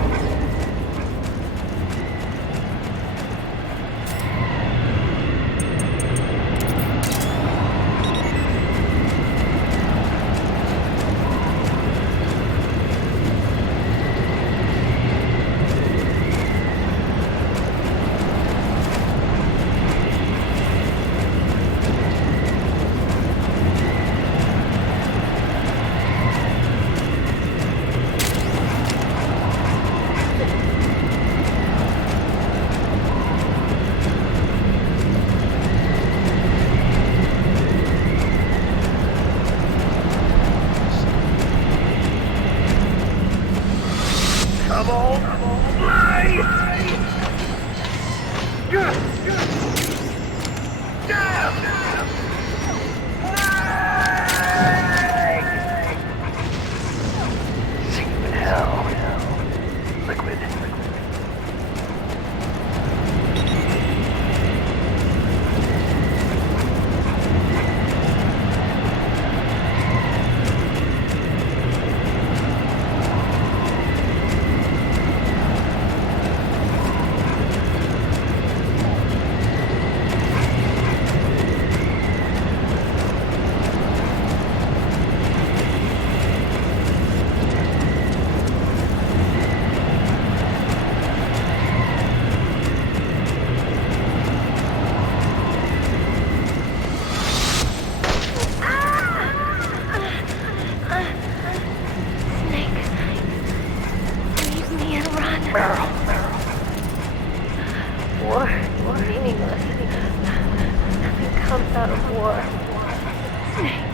Snake,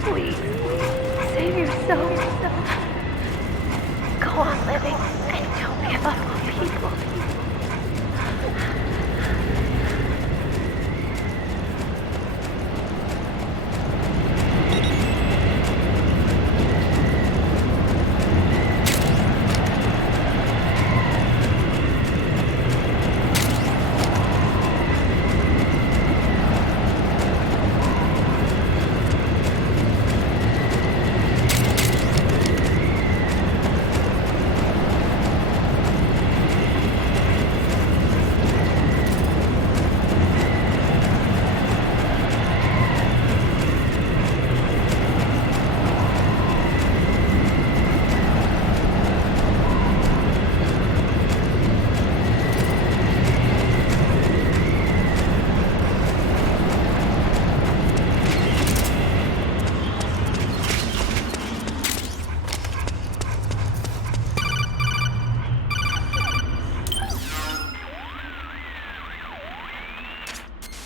please, save yourself. Go on living and don't give up on people.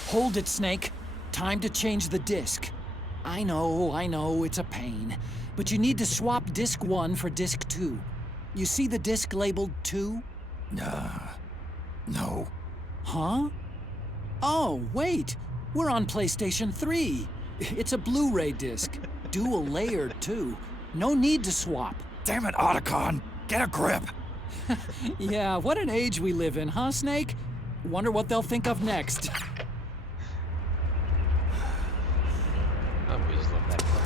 Hold it, Snake. Time to change the disc. I know, it's a pain. But you need to swap disc 1 for disc 2. You see the disc labeled 2? No. Huh? Oh, wait. We're on PlayStation 3. It's a Blu-ray disc. Dual layered, too. No need to swap. Damn it, Otacon! Get a grip! Yeah, what an age we live in, huh, Snake? Wonder what they'll think of next. I always love that part.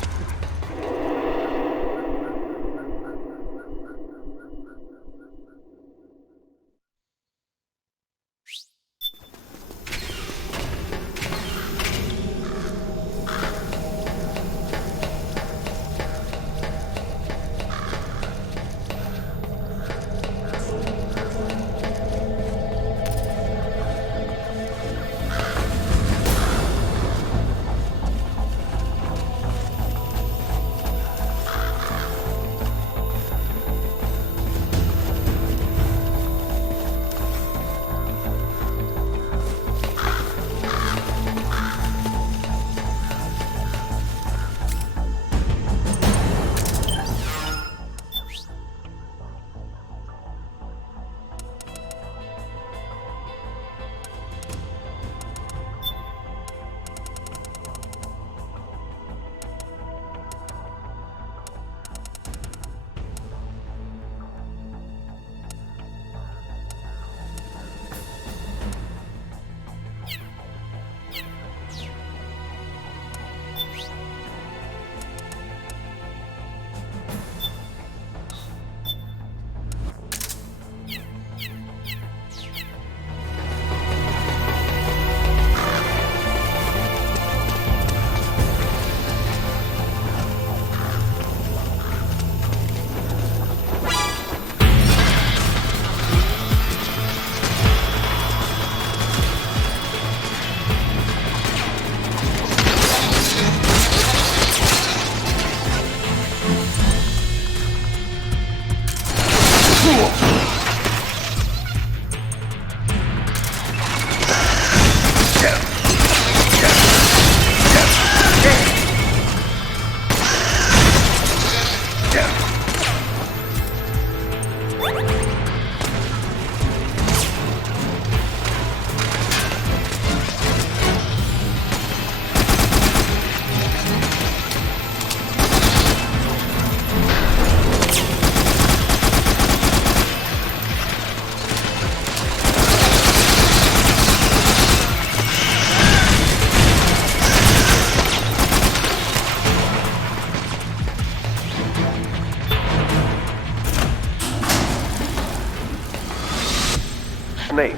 Snake.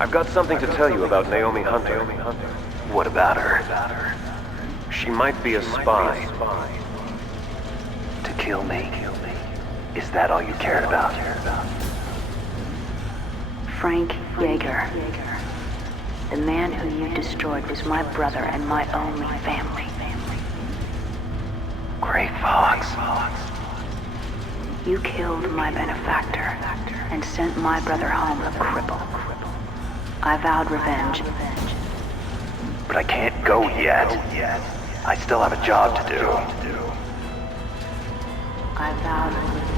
I've got something to tell you about Naomi Hunter. What about her? She might be a spy. To kill me? Is that all you cared about? Frank Yeager. The man who you destroyed was my brother and my only family. Gray Fox. You killed my benefactor and sent my brother home a cripple. I vowed revenge. But I can't go yet. I still have a job to do. I vow to listen.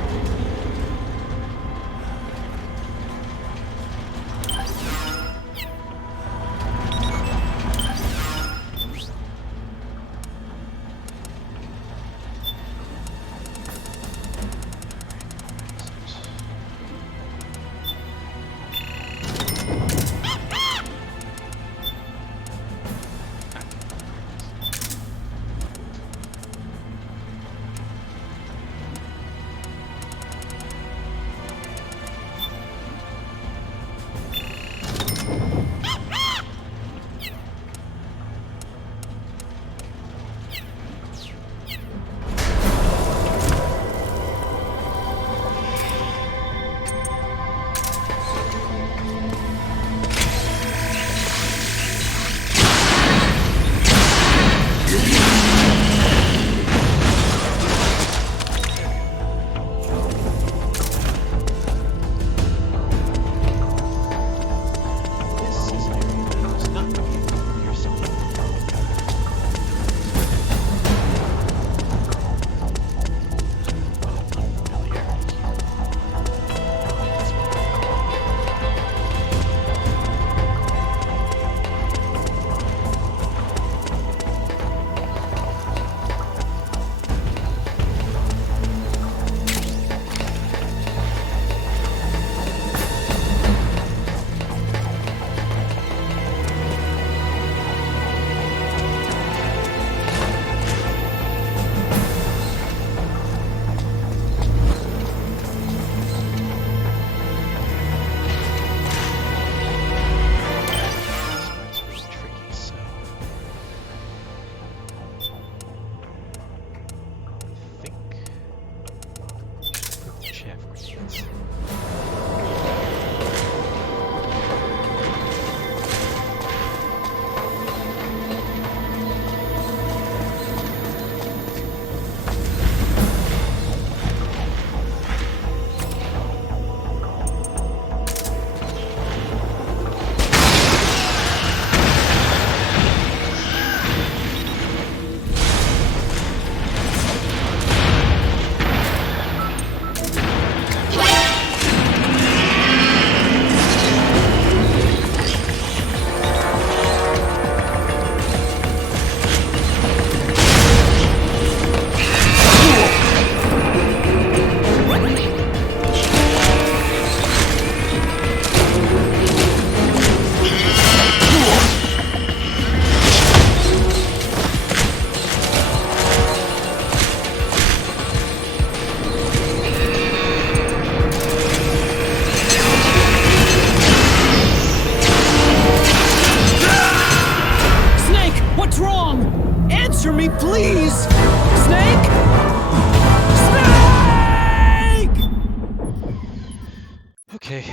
Okay,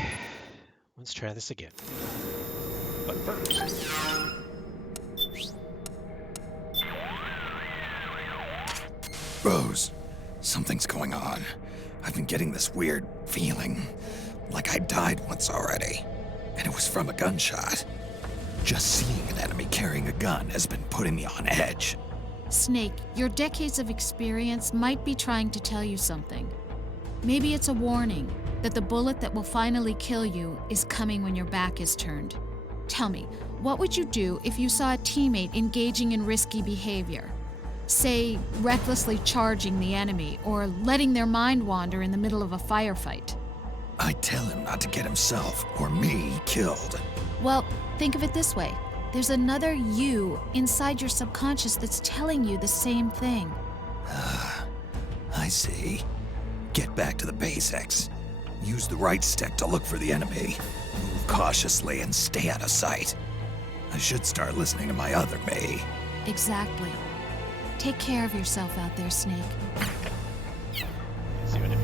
let's try this again. But first... Rose, something's going on. I've been getting this weird feeling, like I died once already, and it was from a gunshot. Just seeing an enemy carrying a gun has been putting me on edge. Snake, your decades of experience might be trying to tell you something. Maybe it's a warning that the bullet that will finally kill you is coming when your back is turned. Tell me, what would you do if you saw a teammate engaging in risky behavior? Say, recklessly charging the enemy, or letting their mind wander in the middle of a firefight? I'd tell him not to get himself, or me, killed. Well, think of it this way. There's another you inside your subconscious that's telling you the same thing. I see. Get back to the basics. Use the right stick to look for the enemy. Move cautiously and stay out of sight. I should start listening to my other me. Exactly. Take care of yourself out there, Snake. See what I mean?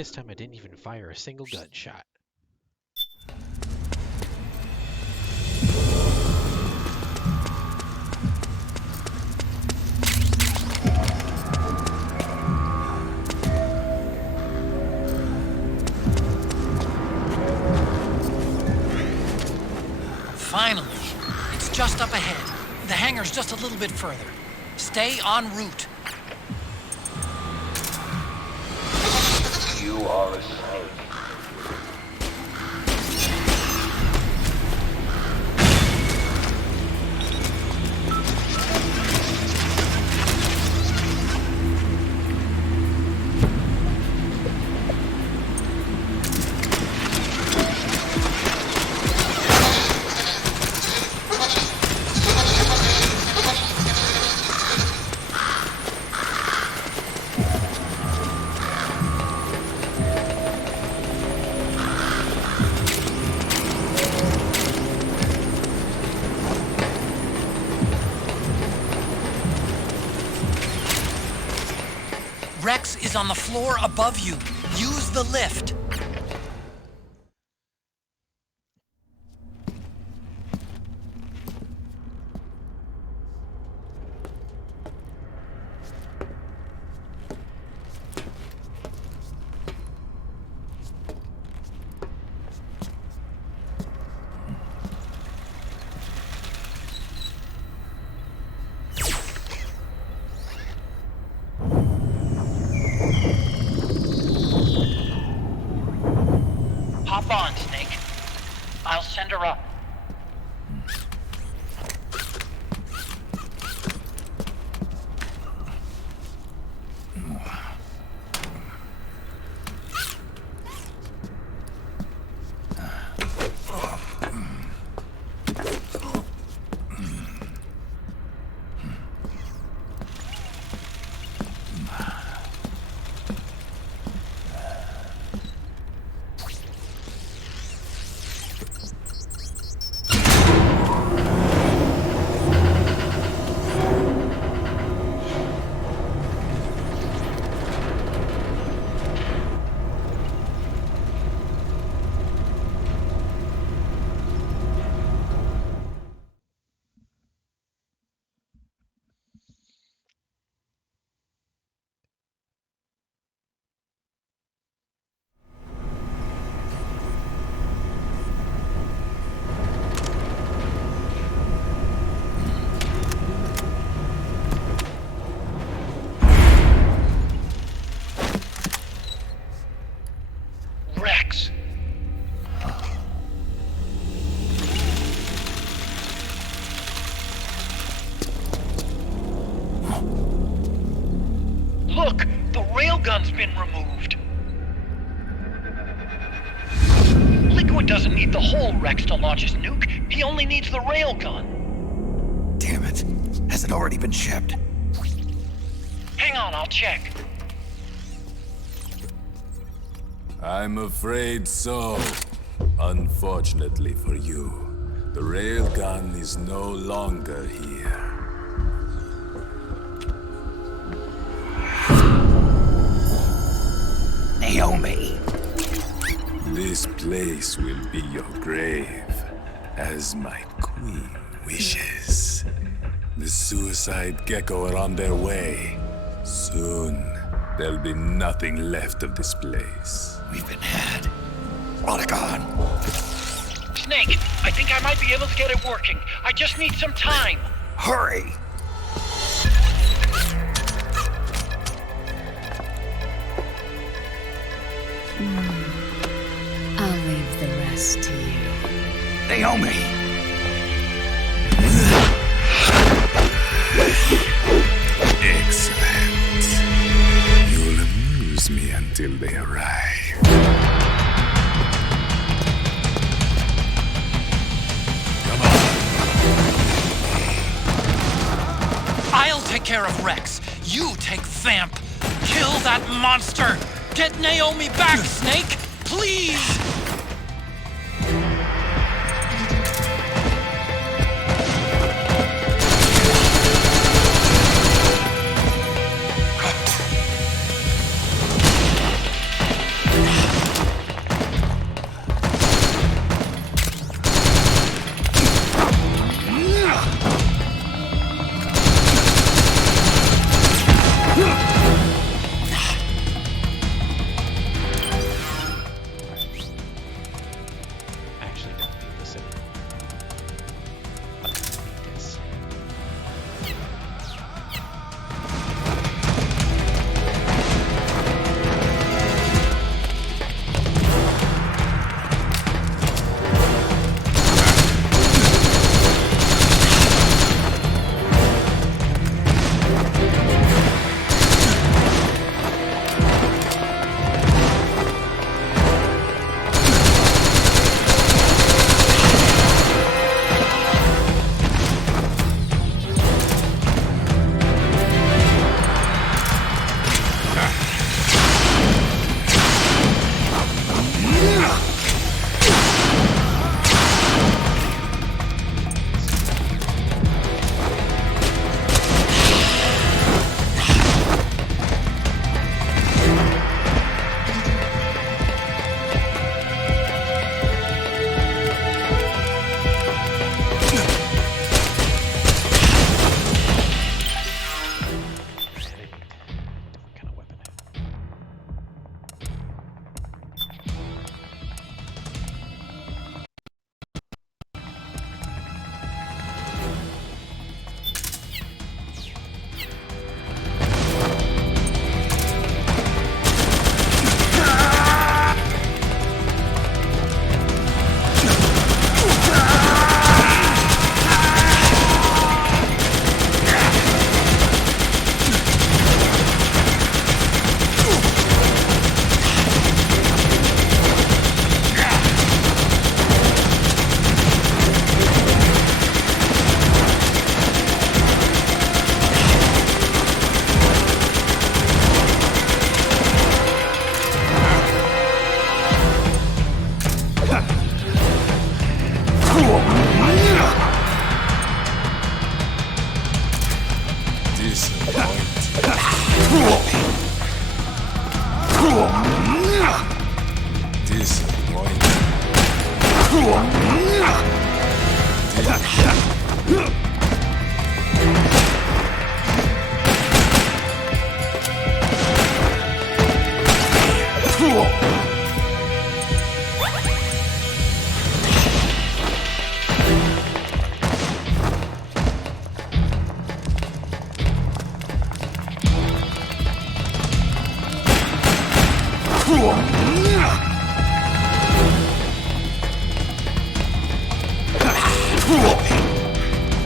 This time I didn't even fire a single gunshot. Finally. It's just up ahead. The hangar's just a little bit further. Stay en route. You are a snake. Rex is on the floor above you. Use the lift. Hop on, Snake. I'll send her up. Rex! Look! The railgun's been removed! Liquid doesn't need the whole Rex to launch his nuke. He only needs the railgun. Damn it. Has it already been shipped? Hang on, I'll check. I'm afraid so. Unfortunately for you, the railgun is no longer here. Naomi! This place will be your grave, as my queen wishes. The suicide gecko are on their way. Soon, there'll be nothing left of this place. We've been had. Rodigon! Snake, I think I might be able to get it working. I just need some time. Hurry! I'll leave the rest to you. Naomi! Excellent. You'll amuse me until they arrive. Come on. I'll take care of Rex. You take Vamp. Kill that monster. Get Naomi back, Snake. Please.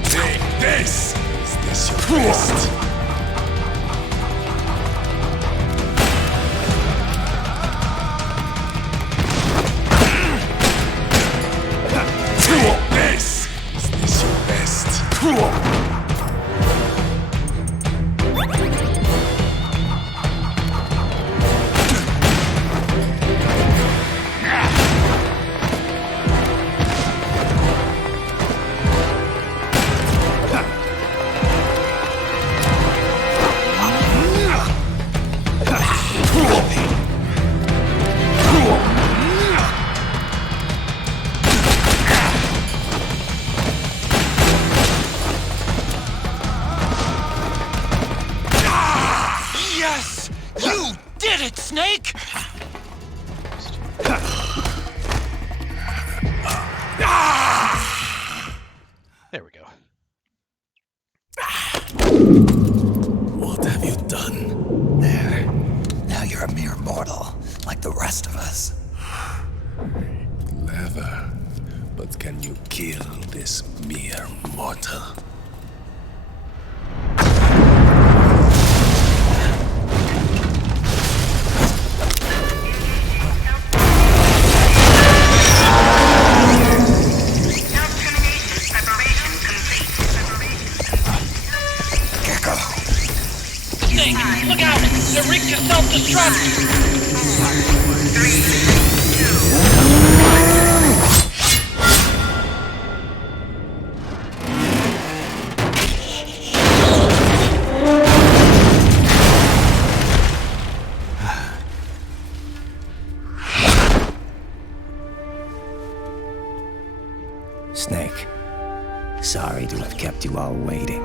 Take this! Is this your best? Take this! Is this your best? Yes! You did it, Snake! There we go. What have you done? There. Now you're a mere mortal, like the rest of us. Clever. But can you kill this mere mortal? Snake, look out! They're rigged to self-destruct! Snake, sorry to have kept you all waiting.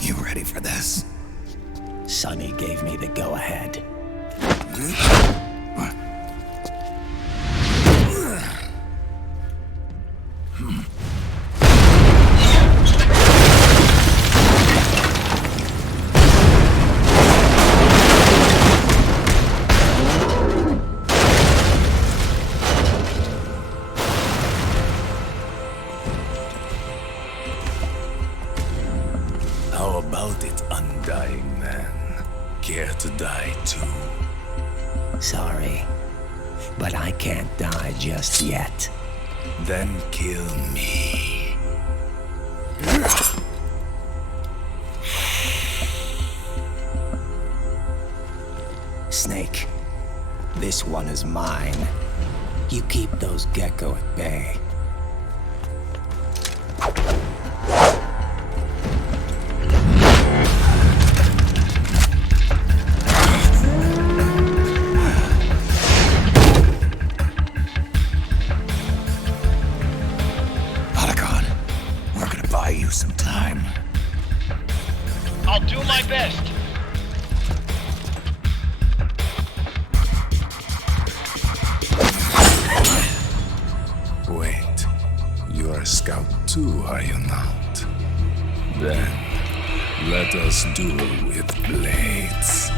You ready for this? Sonny gave me the go-ahead. How about it, undying man? Care to die too? Sorry, but I can't die just yet. Then kill me. Snake, this one is mine. You keep those gecko at bay. Otacon, we're gonna buy you some time. I'll do my best. Wait, you're a scout too, are you not? Then, let us duel with blades.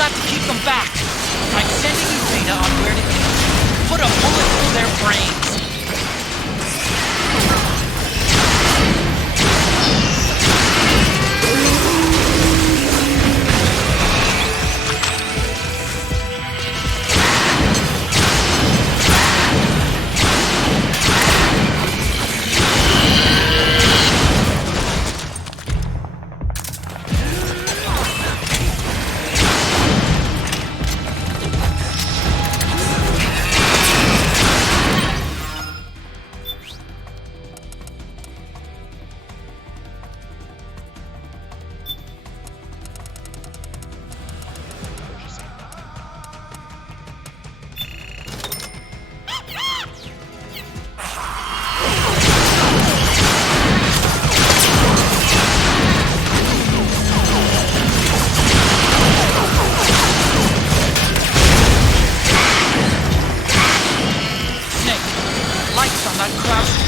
got to keep them back. I'm sending you data on where to aim. Put a bullet through their brains.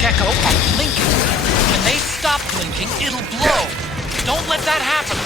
Gecko are blinking. When they stop blinking, it'll blow. Don't let that happen.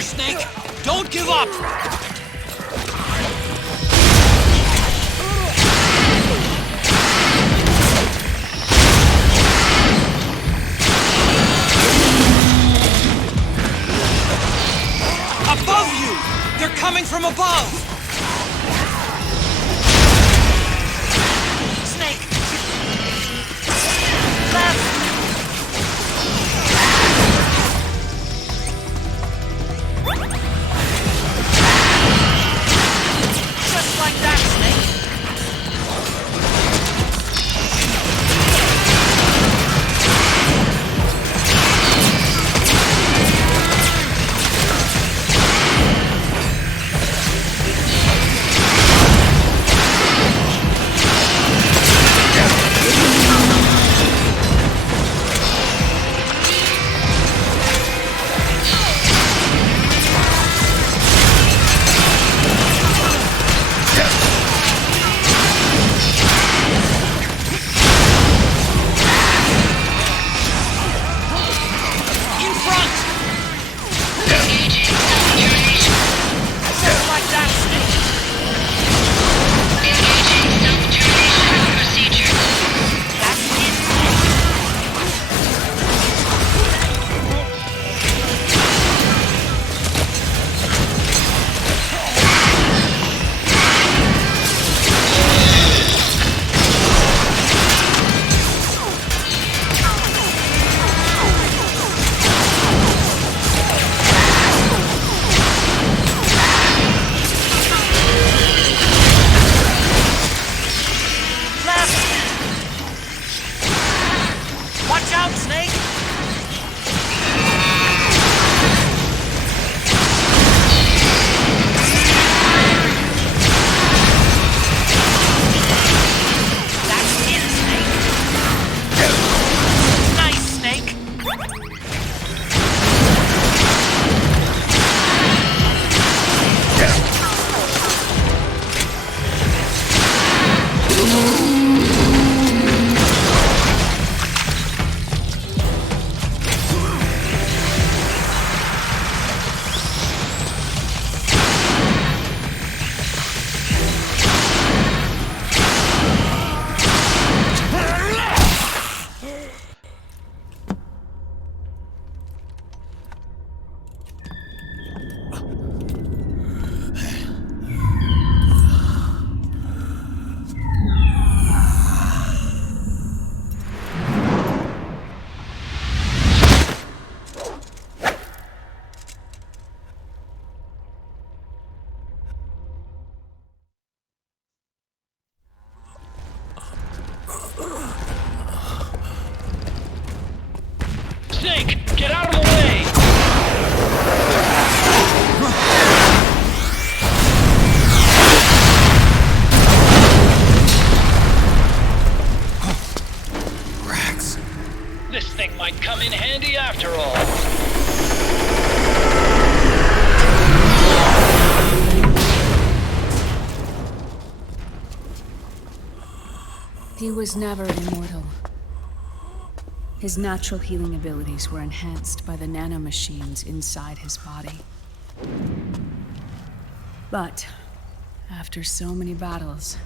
Snake! Don't give up! Above you! They're coming from above! Snake! Left! He was never immortal. His natural healing abilities were enhanced by the nanomachines inside his body. But, after so many battles,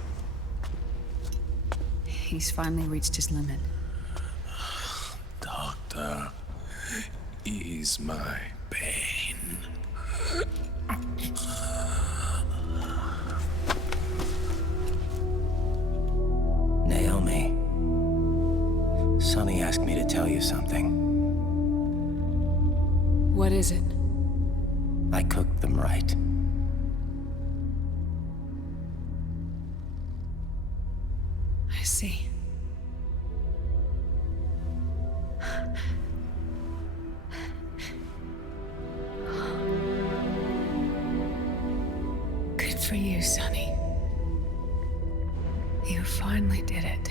he's finally reached his limit. Doctor, ease my pain. Naomi, Sonny asked me to tell you something. What is it? I cooked them right. I see. Good for you, Sonny. You finally did it.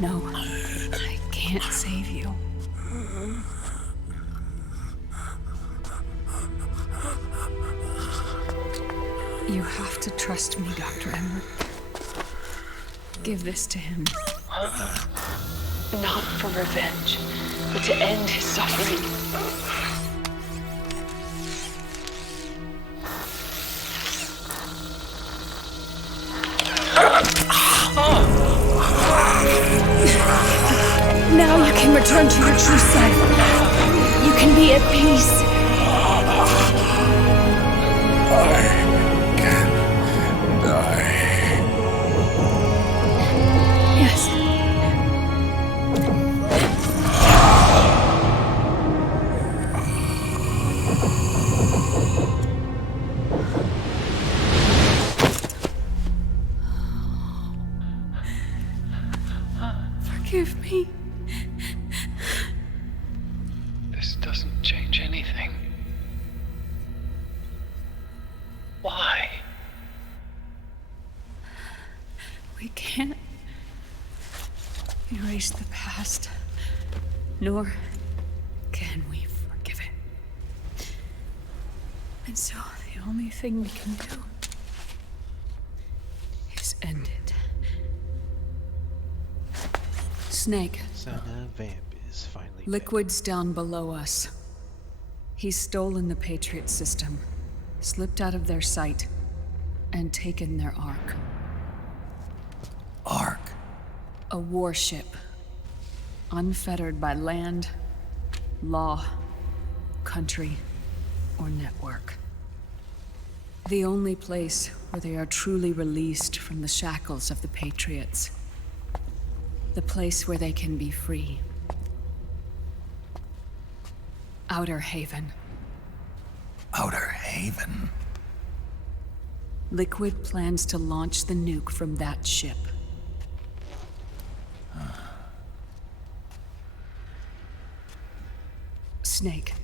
No, I can't save you. You have to trust me, Dr. Emmer. Give this to him. Not for revenge, but to end his suffering. Now you can return to your true self. You can be at peace. I can die. Yes. Forgive me. This doesn't change anything. Why? We can't erase the past, nor can we forgive it. And so the only thing we can do is end it. Snake. Son of Vamp is finally Liquid's down below us. He's stolen the Patriot system, slipped out of their sight, and taken their Ark. Ark? A warship. Unfettered by land, law, country, or network. The only place where they are truly released from the shackles of the Patriots. The place where they can be free. Outer Haven. Outer Haven? Liquid plans to launch the nuke from that ship. Snake.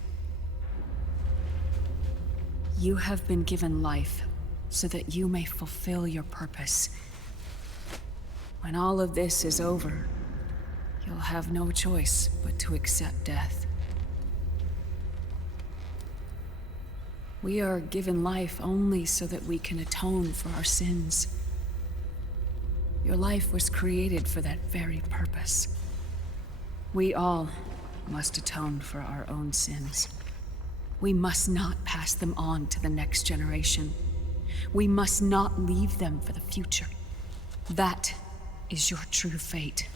You have been given life so that you may fulfill your purpose. When all of this is over, you'll have no choice but to accept death. We are given life only so that we can atone for our sins. Your life was created for that very purpose. We all must atone for our own sins. We must not pass them on to the next generation. We must not leave them for the future. That is your true fate.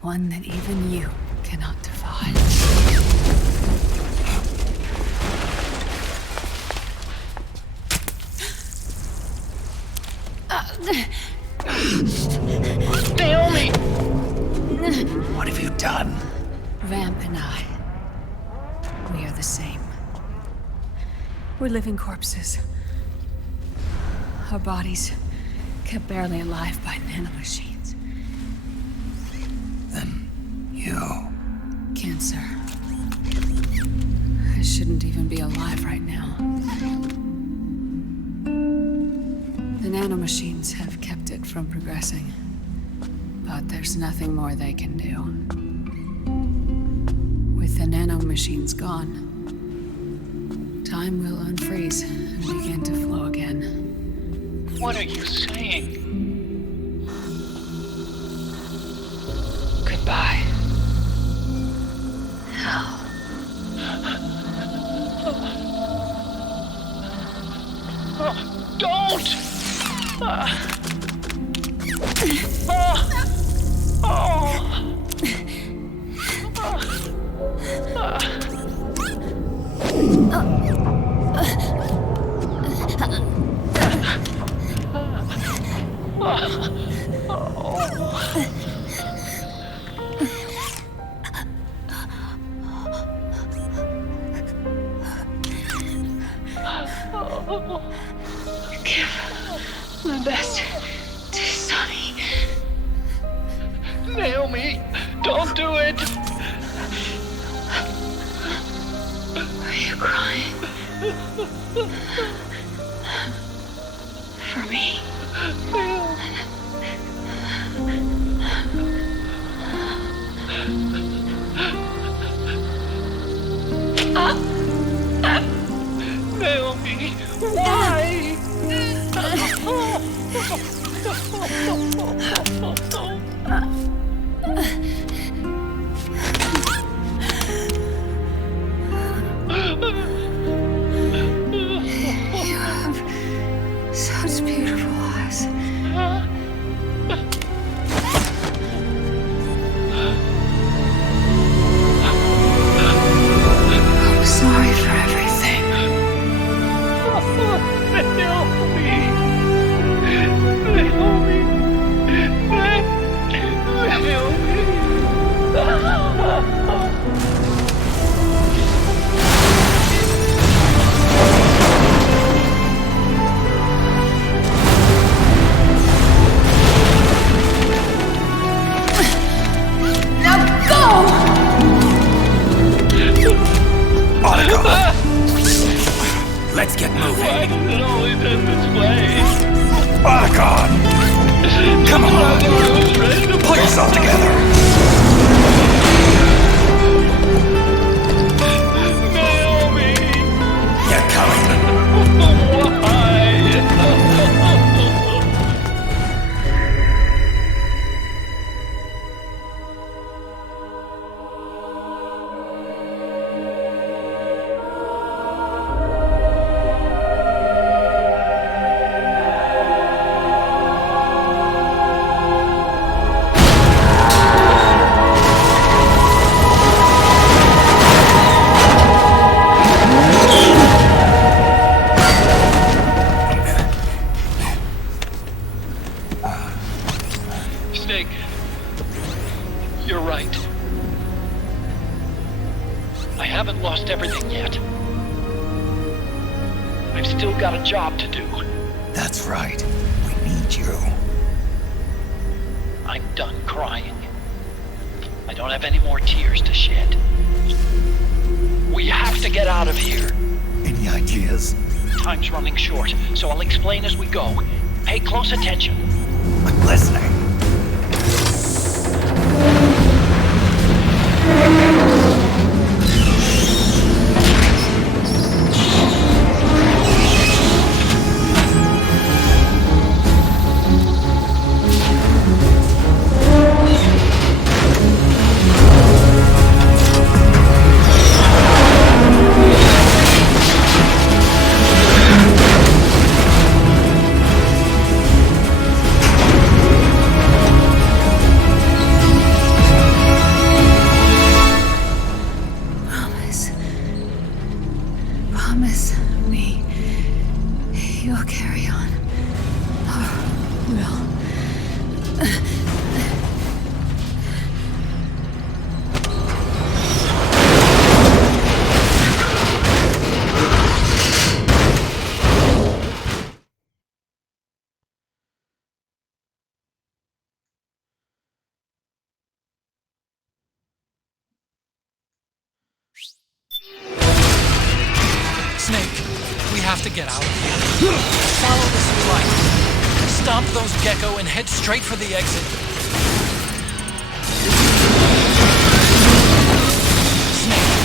One that even you cannot defy. Naomi! What have you done? Vamp and I, we are the same. We're living corpses. Our bodies kept barely alive by nanomachines. Then you... Cancer. I shouldn't even be alive right now. The nanomachines have kept it from progressing. But there's nothing more they can do. the nanomachines gone, time will unfreeze and begin to flow again. What are you saying? Goodbye. Hell. Don't! Give my best to Sonny. Naomi, don't do it! Are you crying? For me? Naomi, why? You have such beautiful eyes. I'm sorry for everything. Let's get moving. Why does it always end this way? Otacon! Come on! Pull yourself together! Naomi! They're coming! Why? Snake, you're right. I haven't lost everything yet. I've still got a job to do. That's right. We need you. I'm done crying. I don't have any more tears to shed. We have to get out of here. Any ideas? Time's running short, so I'll explain as we go. Pay close attention. I'm listening. Promise me you'll carry on. Or will. Snake, we have to get out of here. Follow this light. Stop those gecko and head straight for the exit. Snake,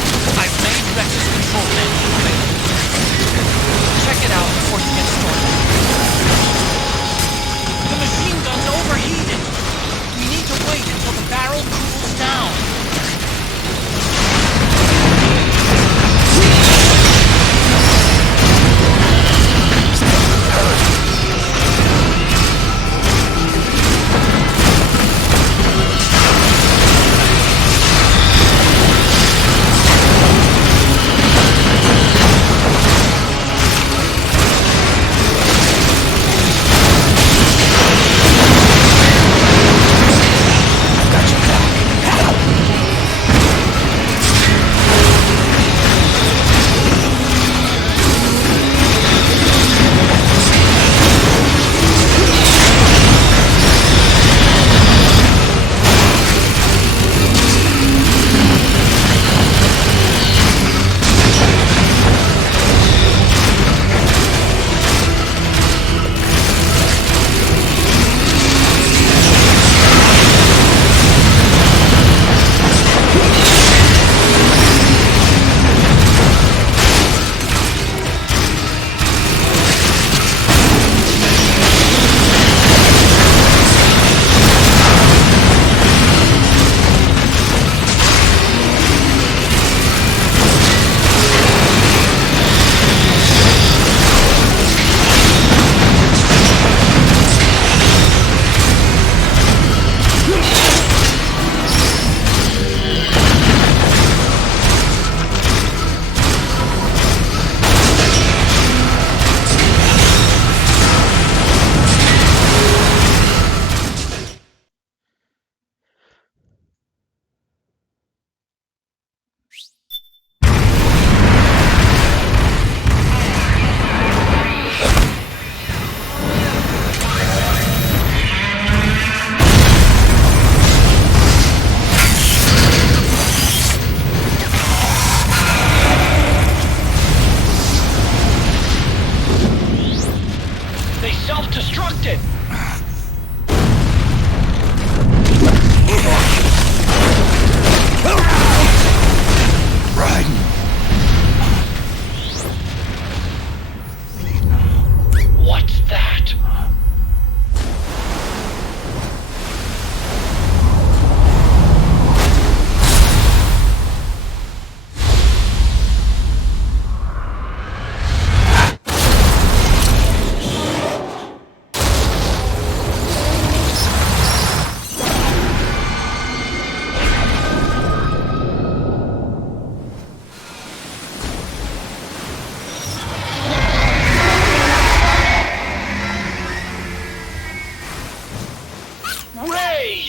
Ray!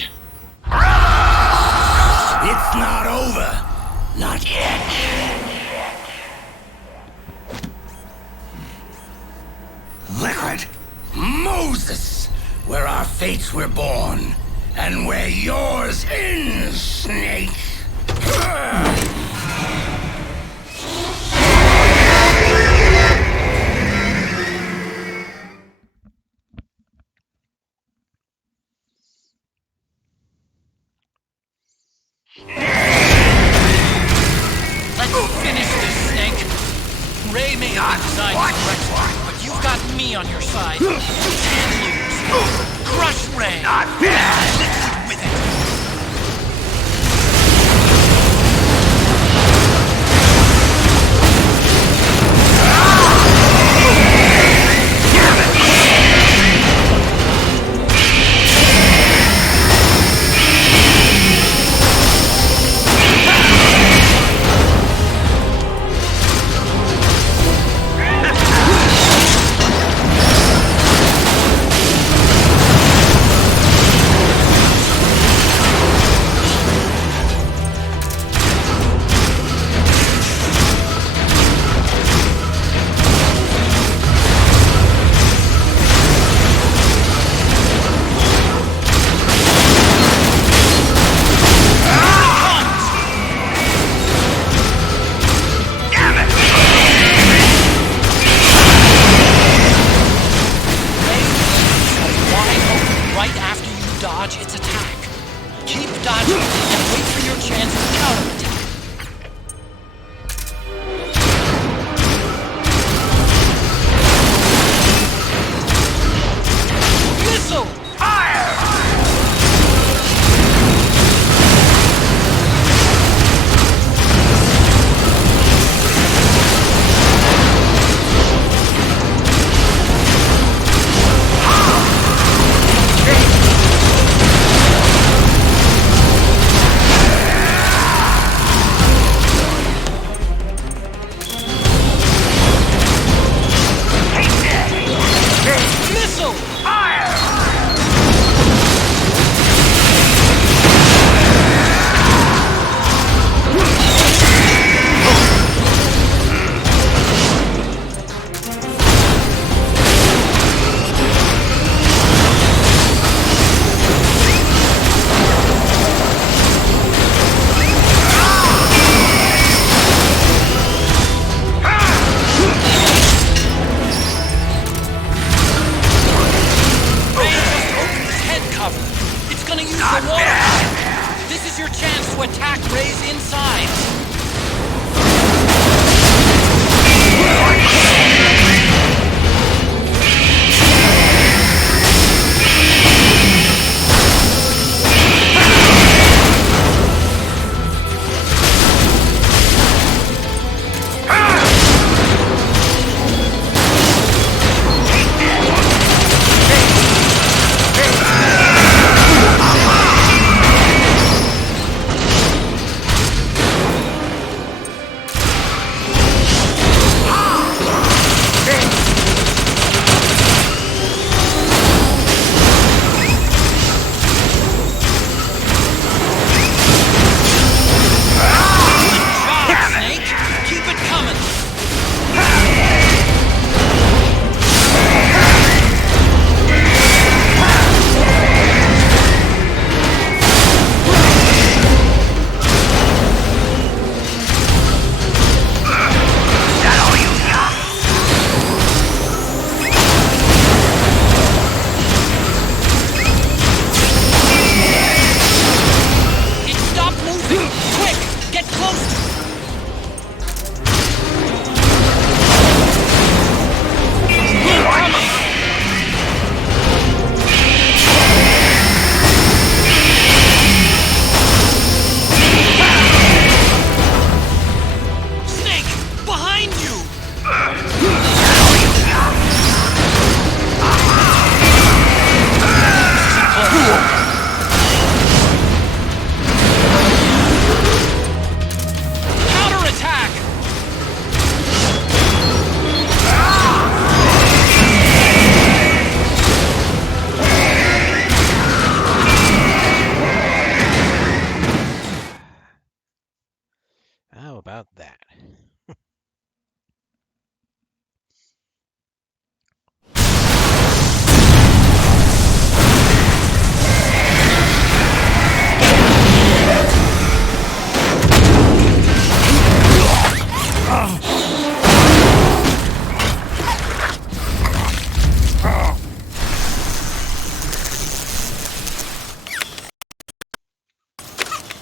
It's not over. Not yet. Liquid. Moses! Where our fates were born. And where yours ends, Snake. Let's finish this, Snake. Ray may have been designed as Rex, but you've got me on your side. You can't lose. Crush Ray. And Liquid with it.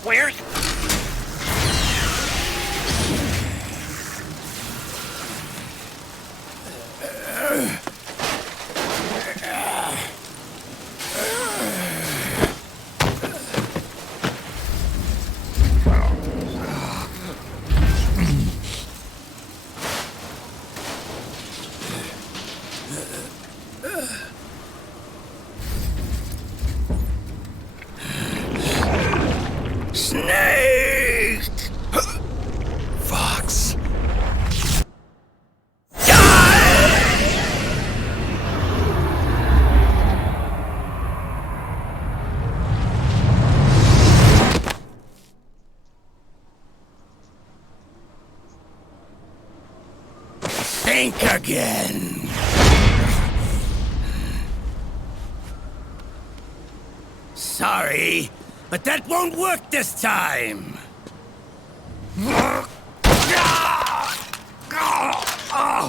Where's... Snake! Fox. Think again. Sorry, but that won't work this time.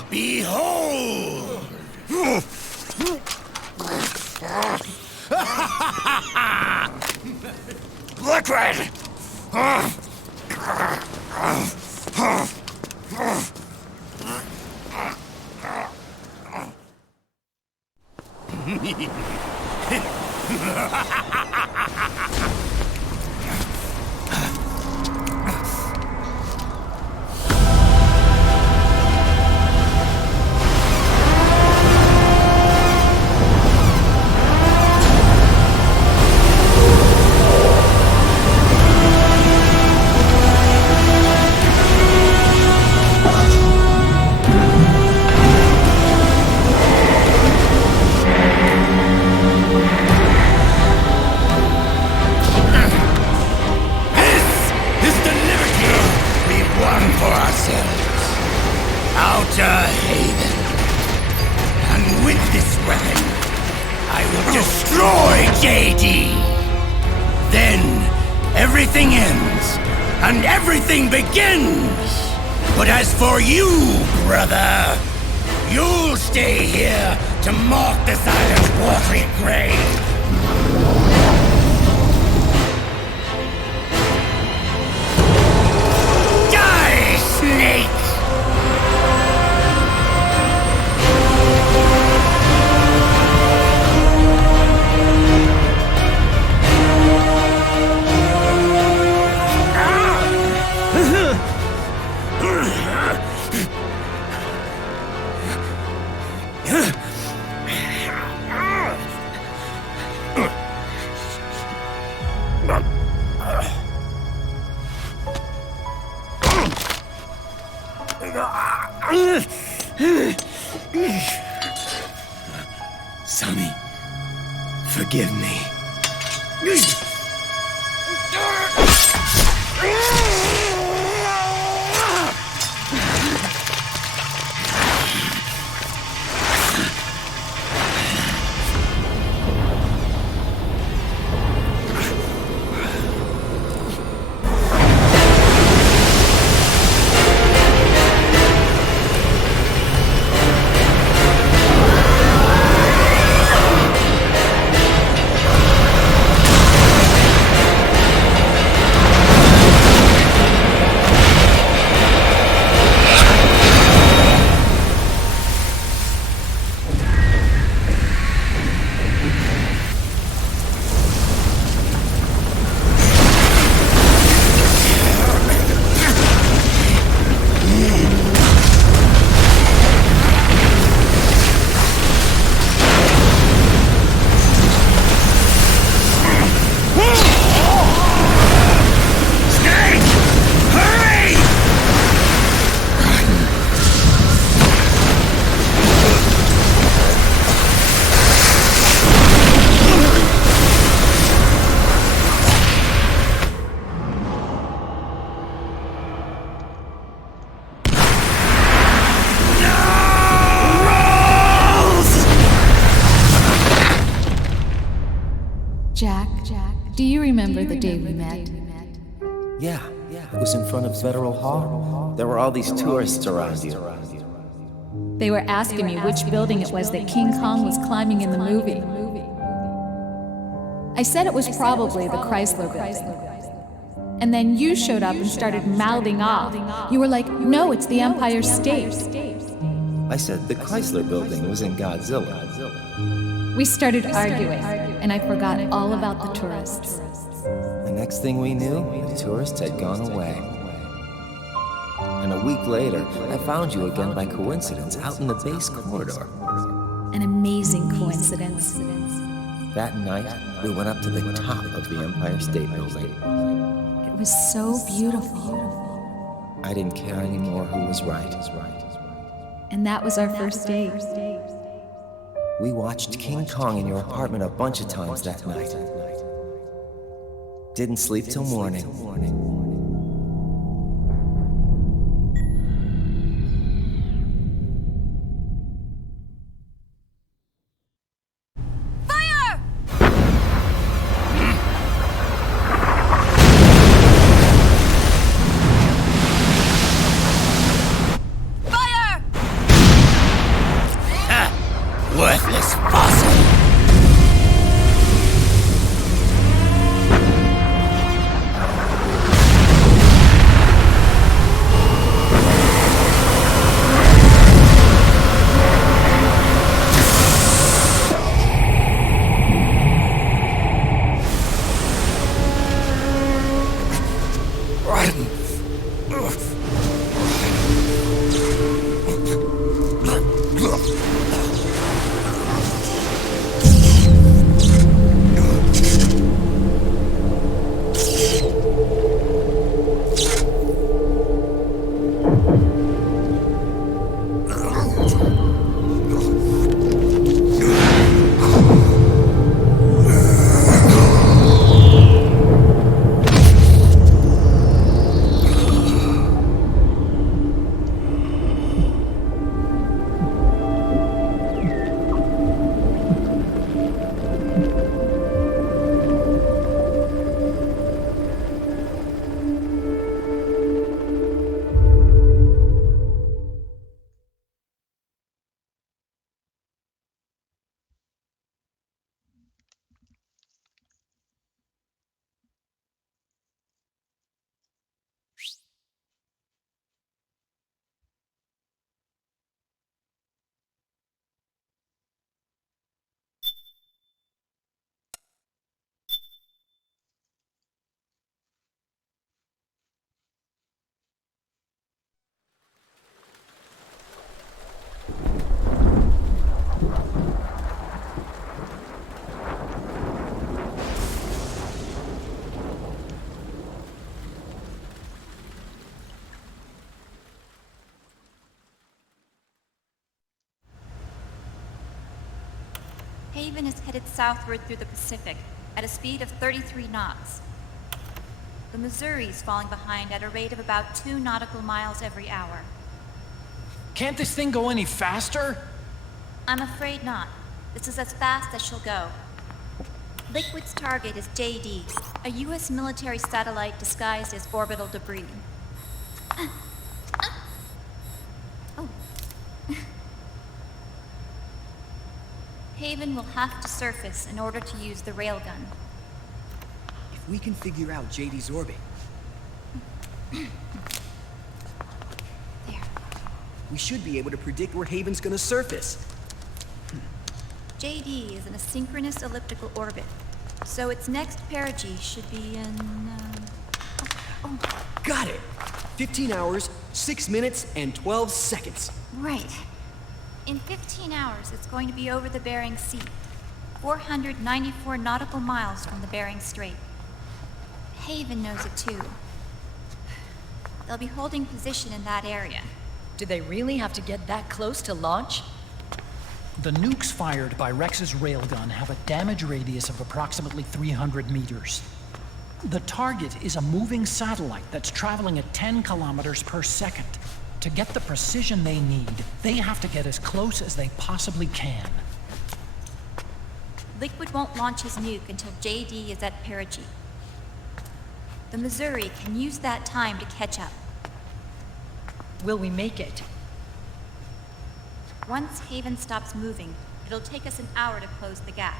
Behold! Liquid! Outer Haven. And with this weapon, I will destroy JD. Then, everything ends, and everything begins. But as for you, brother, you'll stay here to mark the silent watery grave. Die, Snake! Sonny, forgive me. Jack, do you remember the day we met? Yeah, it was in front of Federal Hall. There were all these tourists around you. They were asking me which building it was that King Kong was climbing in the movie. I said it was probably the Chrysler Building. And then you showed up and started mouthing off. You were like, no, it's the Empire State. I said the Chrysler Building was in Godzilla. We started arguing, and I forgot all about the tourists. The next thing we knew, the tourists had gone away. And a week later, I found you again by coincidence out in the base corridor. An amazing coincidence. That night, we went up to the top of the Empire State Building. It was so beautiful. I didn't care anymore who was right. And that was our first date. We watched King Kong in your apartment a bunch of times that night. Didn't sleep till morning. Worthless fossil! Haven is headed southward through the Pacific at a speed of 33 knots. The Missouri is falling behind at a rate of about 2 nautical miles every hour. Can't this thing go any faster? I'm afraid not. This is as fast as she'll go. Liquid's target is JD, a U.S. military satellite disguised as orbital debris. Haven will have to surface in order to use the railgun. If we can figure out JD's orbit... There. We should be able to predict where Haven's gonna surface. JD is in a synchronous elliptical orbit, so its next perigee should be in... Got it! 15 hours, 6 minutes, and 12 seconds. Right. In 15 hours, it's going to be over the Bering Sea, 494 nautical miles from the Bering Strait. Haven knows it too. They'll be holding position in that area. Did they really have to get that close to launch? The nukes fired by Rex's railgun have a damage radius of approximately 300 meters. The target is a moving satellite that's traveling at 10 kilometers per second. To get the precision they need, they have to get as close as they possibly can. Liquid won't launch his nuke until JD is at perigee. The Missouri can use that time to catch up. Will we make it? Once Haven stops moving, it'll take us an hour to close the gap.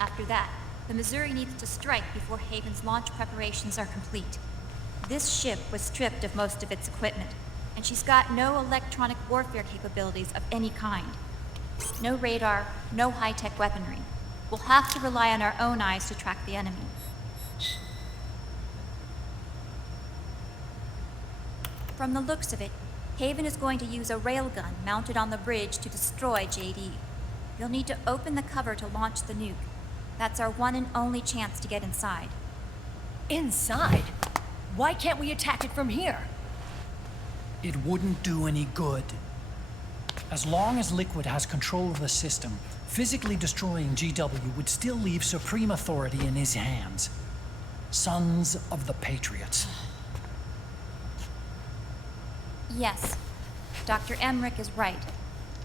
After that, the Missouri needs to strike before Haven's launch preparations are complete. This ship was stripped of most of its equipment, and she's got no electronic warfare capabilities of any kind. No radar, no high-tech weaponry. We'll have to rely on our own eyes to track the enemy. From the looks of it, Haven is going to use a railgun mounted on the bridge to destroy JD. You'll need to open the cover to launch the nuke. That's our one and only chance to get inside. Inside? Why can't we attack it from here? It wouldn't do any good. As long as Liquid has control of the system, physically destroying GW would still leave supreme authority in his hands. Sons of the Patriots. Yes, Dr. Emmerich is right.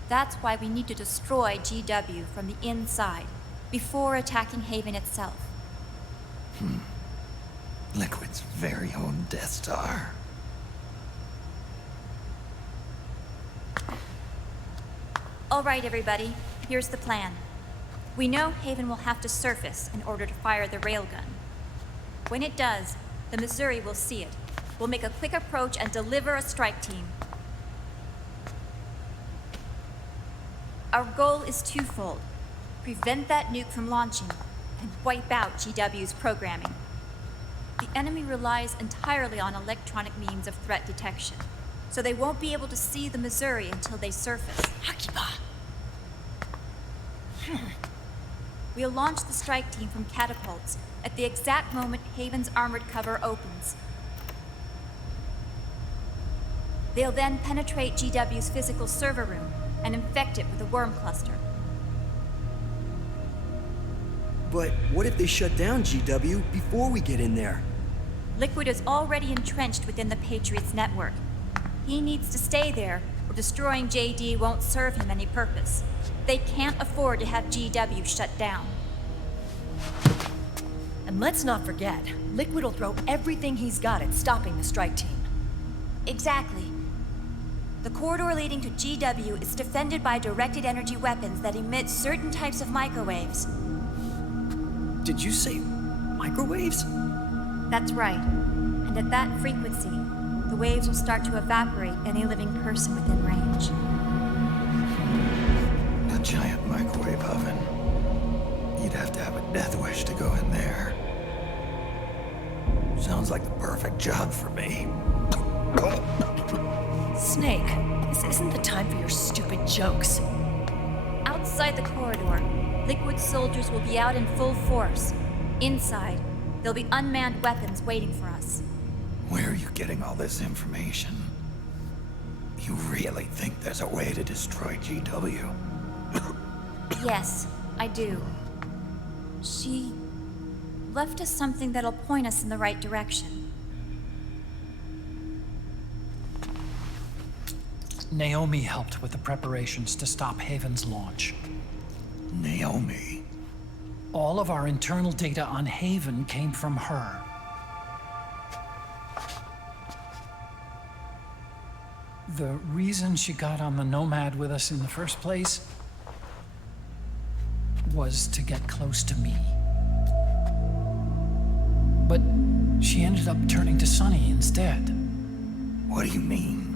That's why we need to destroy GW from the inside, before attacking Haven itself. Liquid's very own Death Star. All right, everybody, here's the plan. We know Haven will have to surface in order to fire the railgun. When it does, the Missouri will see it. We'll make a quick approach and deliver a strike team. Our goal is twofold. Prevent that nuke from launching, and wipe out GW's programming. The enemy relies entirely on electronic means of threat detection, so they won't be able to see the Missouri until they surface. Akiba! We'll launch the strike team from catapults at the exact moment Haven's armored cover opens. They'll then penetrate GW's physical server room and infect it with a worm cluster. But what if they shut down GW before we get in there? Liquid is already entrenched within the Patriots network. He needs to stay there, or destroying JD won't serve him any purpose. They can't afford to have GW shut down. And let's not forget, Liquid will throw everything he's got at stopping the strike team. Exactly. The corridor leading to GW is defended by directed energy weapons that emit certain types of microwaves. Did you say microwaves? That's right. And at that frequency, the waves will start to evaporate any living person within range. A giant microwave oven. You'd have to have a death wish to go in there. Sounds like the perfect job for me. Snake, this isn't the time for your stupid jokes. Outside the corridor, Liquid soldiers will be out in full force. Inside, there'll be unmanned weapons waiting for us. Where are you getting all this information? You really think there's a way to destroy GW? Yes, I do. She left us something that'll point us in the right direction. Naomi helped with the preparations to stop Haven's launch. Naomi? All of our internal data on Haven came from her. The reason she got on the Nomad with us in the first place was to get close to me. But she ended up turning to Sonny instead. What do you mean?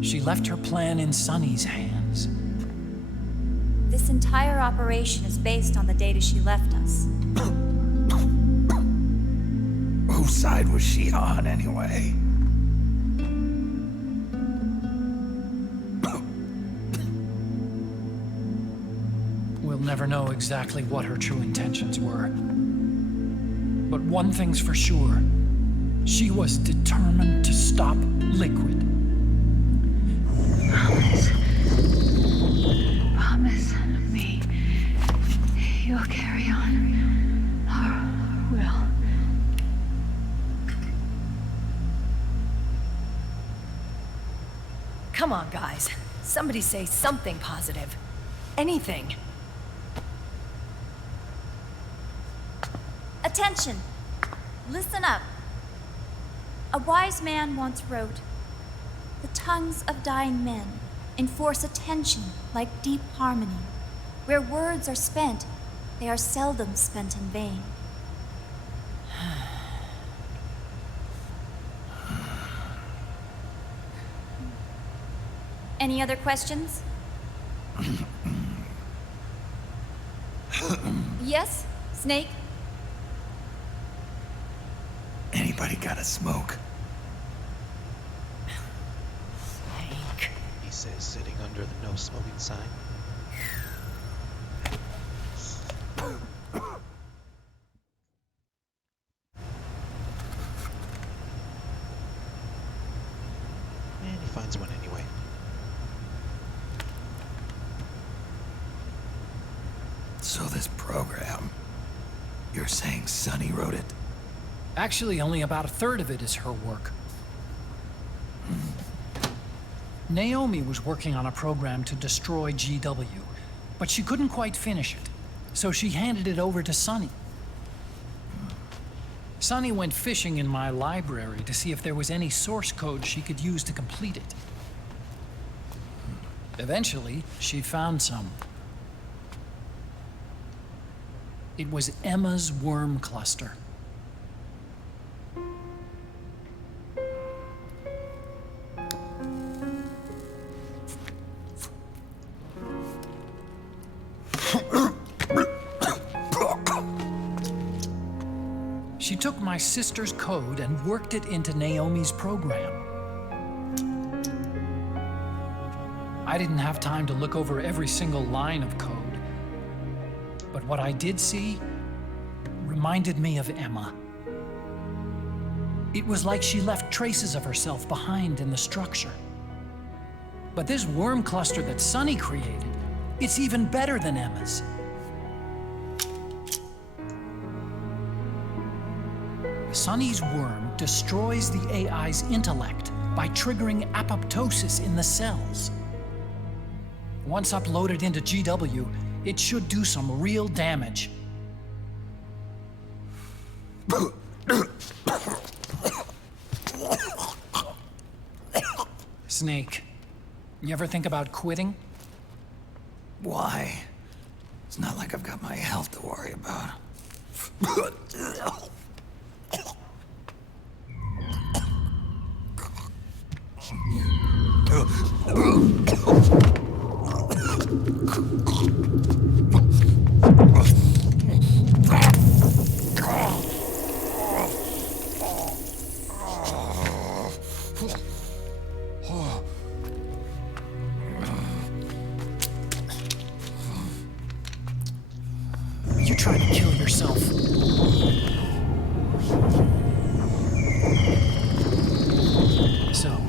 She left her plan in Sonny's hands. This entire operation is based on the data she left us. Whose side was she on, anyway? We'll never know exactly what her true intentions were. But one thing's for sure. She was determined to stop Liquid. Promise me you'll carry on our will. Come on, guys. Somebody say something positive. Anything. Attention! Listen up. A wise man once wrote, "The tongues of dying men enforce attention like deep harmony. Where words are spent, they are seldom spent in vain." Any other questions? Yes, Snake? Anybody got a smoke? He says, sitting under the no smoking sign. And he finds one anyway. So this program, you're saying Sunny wrote it? Actually, only about a third of it is her work. Naomi was working on a program to destroy GW, but she couldn't quite finish it, so she handed it over to Sunny. Sunny went fishing in my library to see if there was any source code she could use to complete it. Eventually, she found some. It was Emma's worm cluster. She took my sister's code and worked it into Naomi's program. I didn't have time to look over every single line of code, but what I did see reminded me of Emma. It was like she left traces of herself behind in the structure. But this worm cluster that Sunny created, it's even better than Emma's. Sunny's worm destroys the AI's intellect by triggering apoptosis in the cells. Once uploaded into GW, it should do some real damage. Snake, you ever think about quitting? Why? It's not like I've got my health to worry about. You trying to kill yourself? So,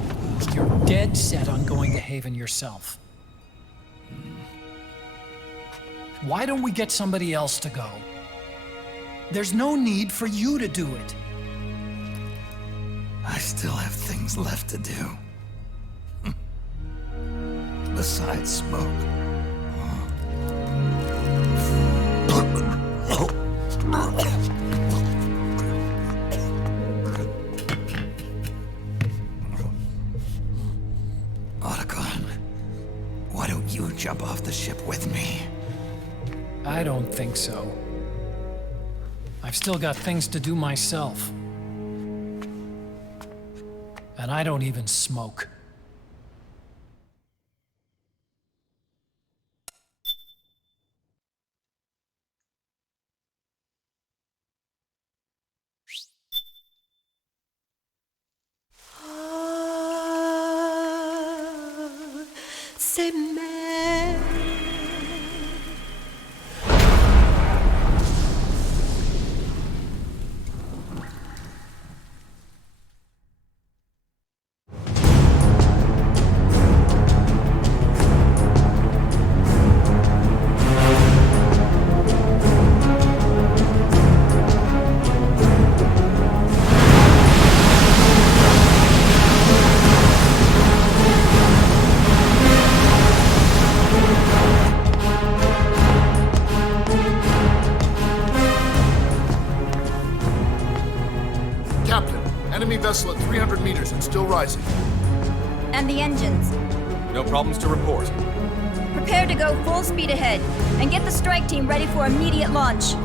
you're dead set on going to Haven yourself. Why don't we get somebody else to go? There's no need for you to do it. I still have things left to do. Besides smoke. Otacon, why don't you jump off the ship with me? I don't think so. I've still got things to do myself. And I don't even smoke. C'est mère. Enemy vessel at 300 meters and still rising. And the engines. No problems to report. Prepare to go full speed ahead, and get the strike team ready for immediate launch.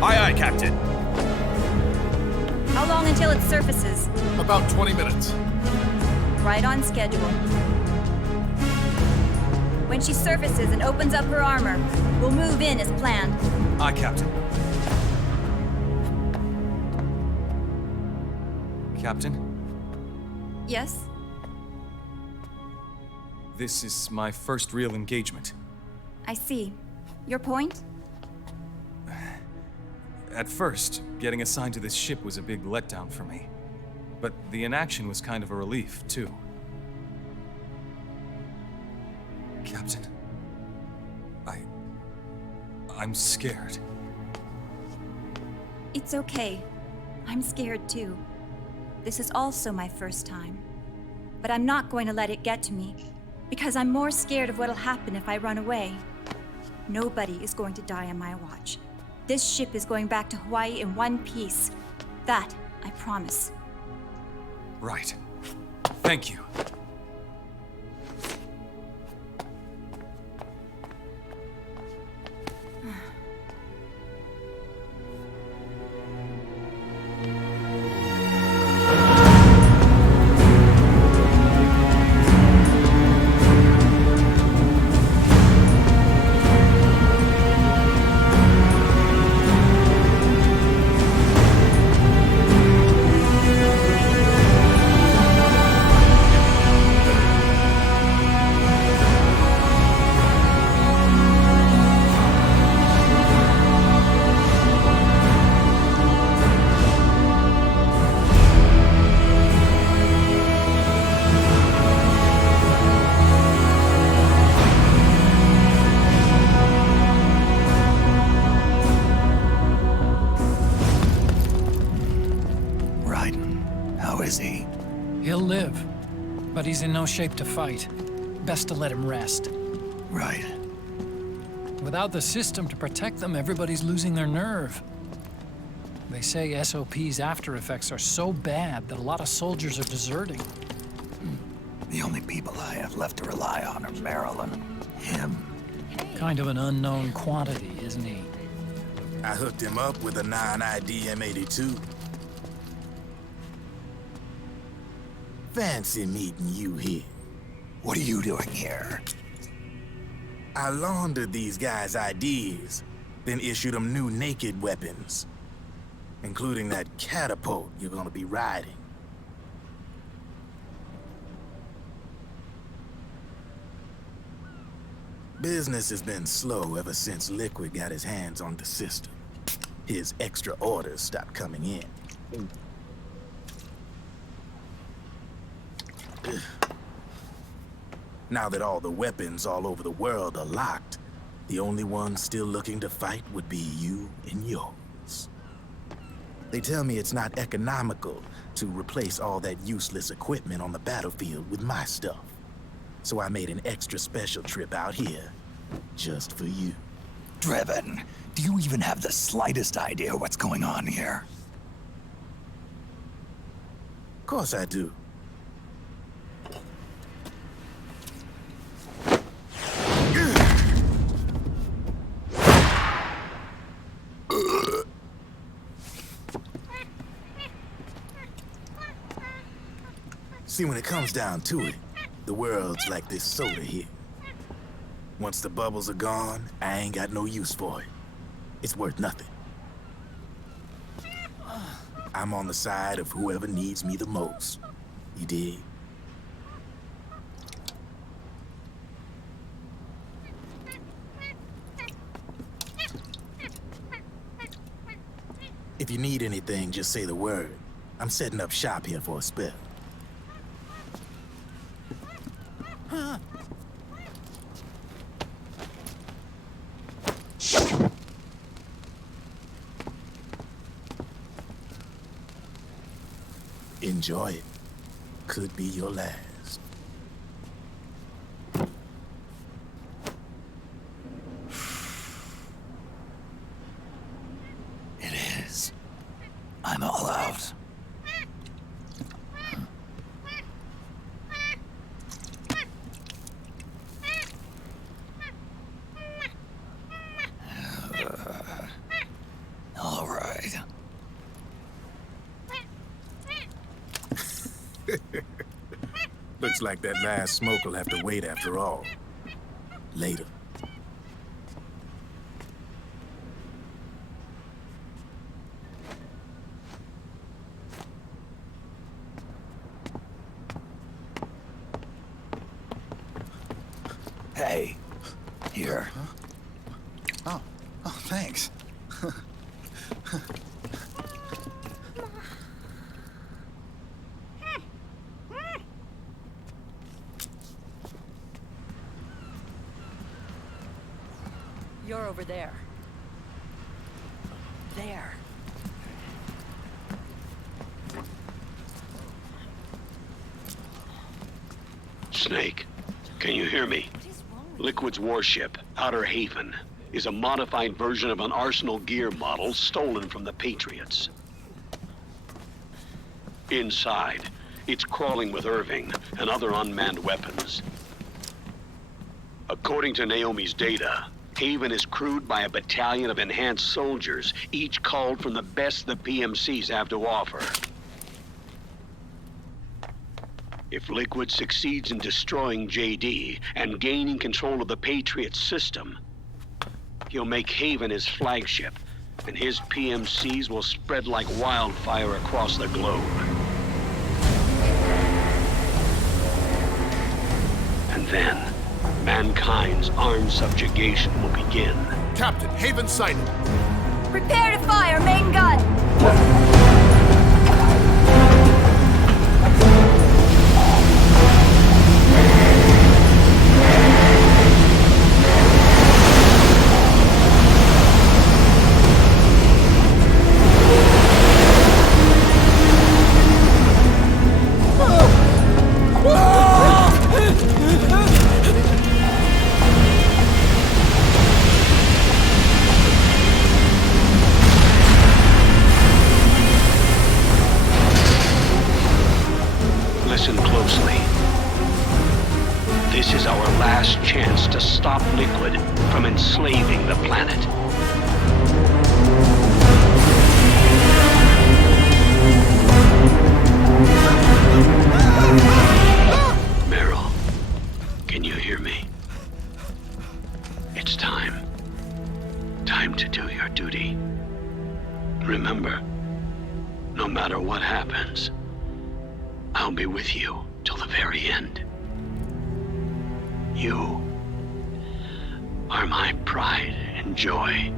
Aye, aye, Captain. How long until it surfaces? About 20 minutes. Right on schedule. When she surfaces and opens up her armor, we'll move in as planned. Aye, Captain. Captain, Yes? this is my first real engagement. I see. Your point? At first, getting assigned to this ship was a big letdown for me. But the inaction was kind of a relief, too. Captain, I'm scared. It's okay. I'm scared too. This is also my first time. But I'm not going to let it get to me, because I'm more scared of what'll happen if I run away. Nobody is going to die on my watch. This ship is going back to Hawaii in one piece. That, I promise. Right. Thank you. He'll live, but he's in no shape to fight. Best to let him rest. Right. Without the system to protect them, everybody's losing their nerve. They say SOP's after effects are so bad that a lot of soldiers are deserting. The only people I have left to rely on are Marilyn, him. Kind of an unknown quantity, isn't he? I hooked him up with a 9ID M82. Fancy meeting you here. What are you doing here? I laundered these guys' IDs, then issued them new naked weapons, including that catapult you're gonna be riding. Business has been slow ever since Liquid got his hands on the system. His extra orders stopped coming in. Now that all the weapons all over the world are locked, the only ones still looking to fight would be you and yours. They tell me it's not economical to replace all that useless equipment on the battlefield with my stuff. So I made an extra special trip out here, just for you. Drebin, do you even have the slightest idea what's going on here? Of course I do. See, when it comes down to it, the world's like this soda here. Once the bubbles are gone, I ain't got no use for it. It's worth nothing. I'm on the side of whoever needs me the most. You dig? If you need anything, just say the word. I'm setting up shop here for a spell. Enjoy it. Could be your last. It is. I'm all out. All right. Looks like that last smoke will have to wait after all. Later. Hey, here. Oh, thanks. You're over there. There. Snake, can you hear me? Liquid's warship, Outer Haven, is a modified version of an Arsenal gear model stolen from the Patriots. Inside, it's crawling with Irving and other unmanned weapons. According to Naomi's data, Haven is crewed by a battalion of enhanced soldiers, each culled from the best the PMCs have to offer. If Liquid succeeds in destroying JD and gaining control of the Patriot system, he'll make Haven his flagship, and his PMCs will spread like wildfire across the globe. And then, mankind's armed subjugation will begin. Captain, Haven sighted. Prepare to fire, main gun! Listen closely. This is our last chance to stop Liquid from enslaving the planet. Meryl, can you hear me? It's time. Time to do your duty. Remember, no matter what happens, I'll be with you till the very end. You are my pride and joy.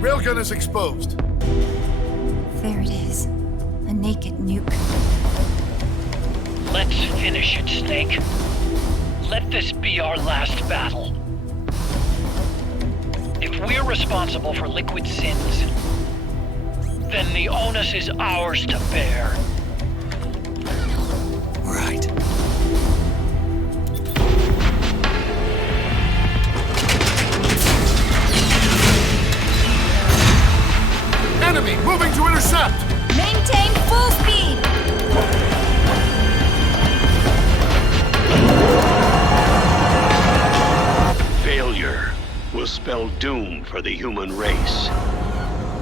Railgun is exposed. There it is. A naked nuke. Let's finish it, Snake. Let this be our last battle. If we're responsible for Liquid's sins, then the onus is ours to bear. Right. Enemy moving to intercept! Maintain full speed! Failure will spell doom for the human race.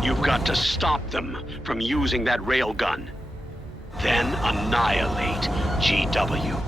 You've got to stop them from using that railgun. Then annihilate GW.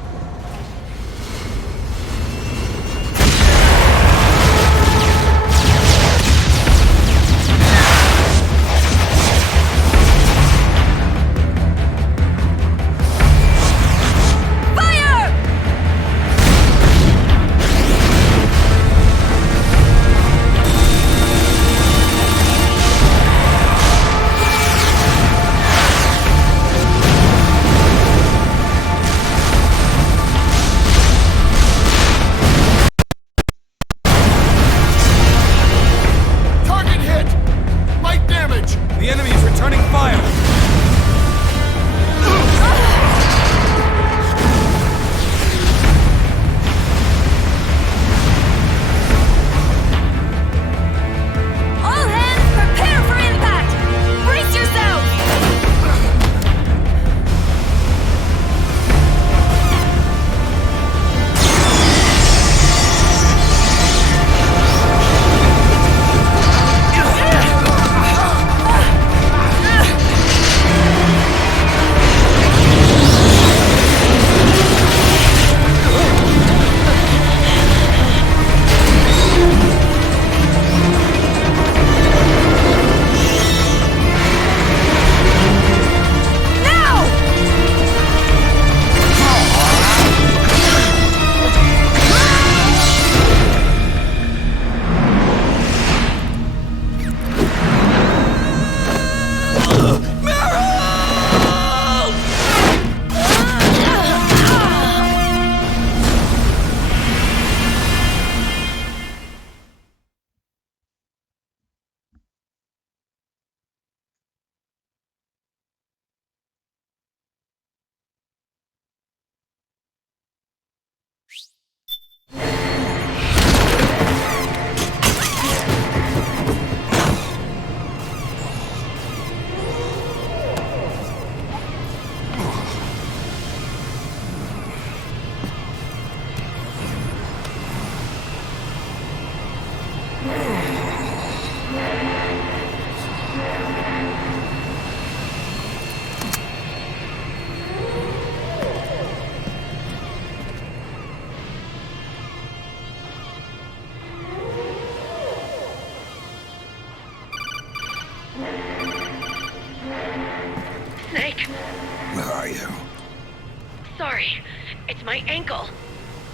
Sorry. It's my ankle.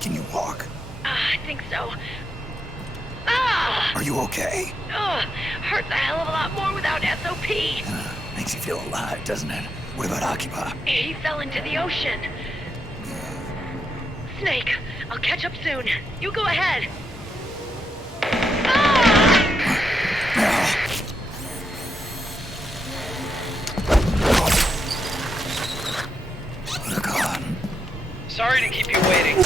Can you walk? I think so. Ah! Are you okay? Hurts a hell of a lot more without SOP. Makes you feel alive, doesn't it? What about Akiba? He fell into the ocean. Snake, I'll catch up soon. You go ahead. Sorry to keep you waiting.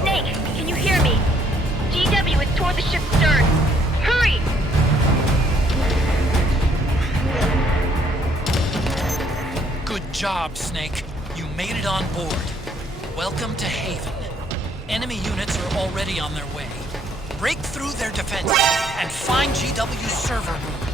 Snake, can you hear me? GW is toward the ship's stern. Hurry! Good job, Snake. You made it on board. Welcome to Haven. Enemy units are already on their way. Break through their defenses and find GW's server room.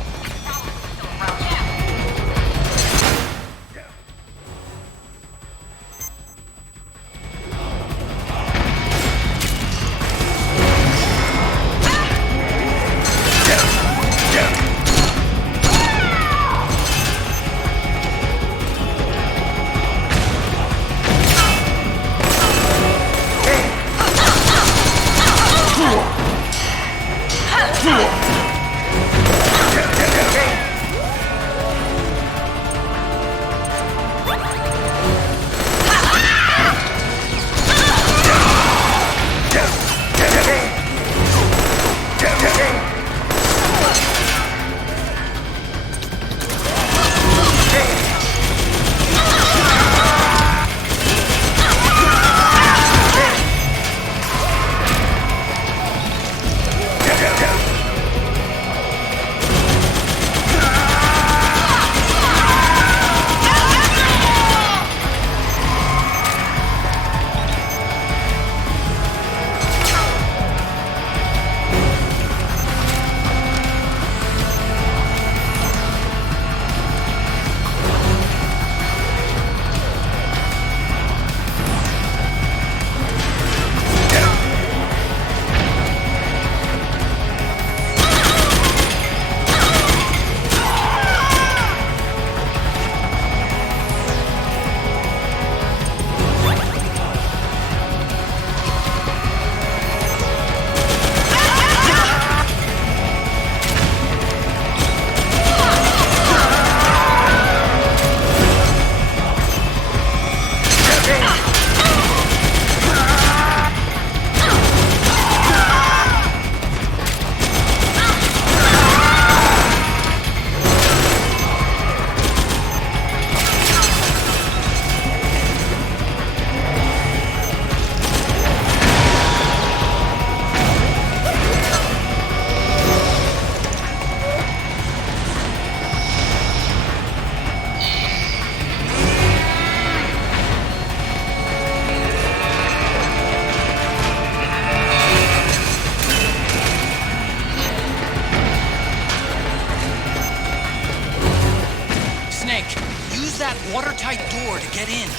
watertight door to get in.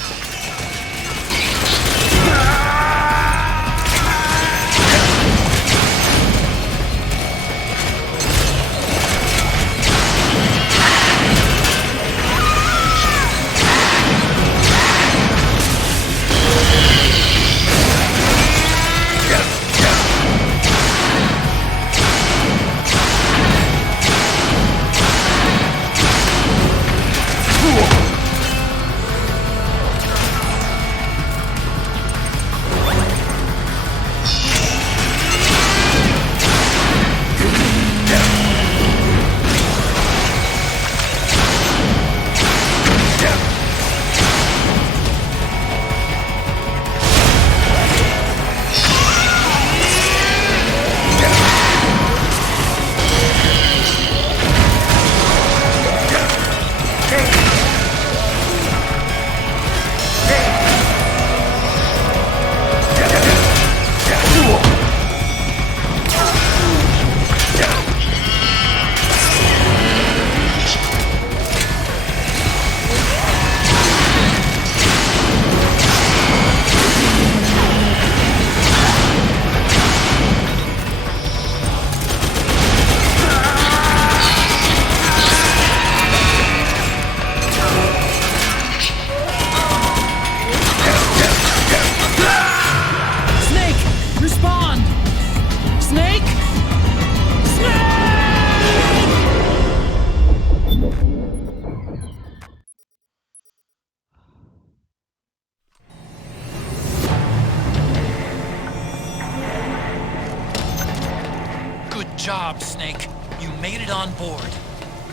job, Snake. You made it on board.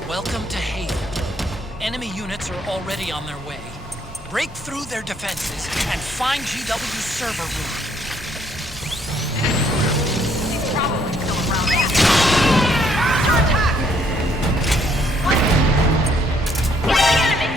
Welcome to Haven. Enemy units are already on their way. Break through their defenses and find GW's server room. He's probably still around there. Under attack! What? It's the enemy!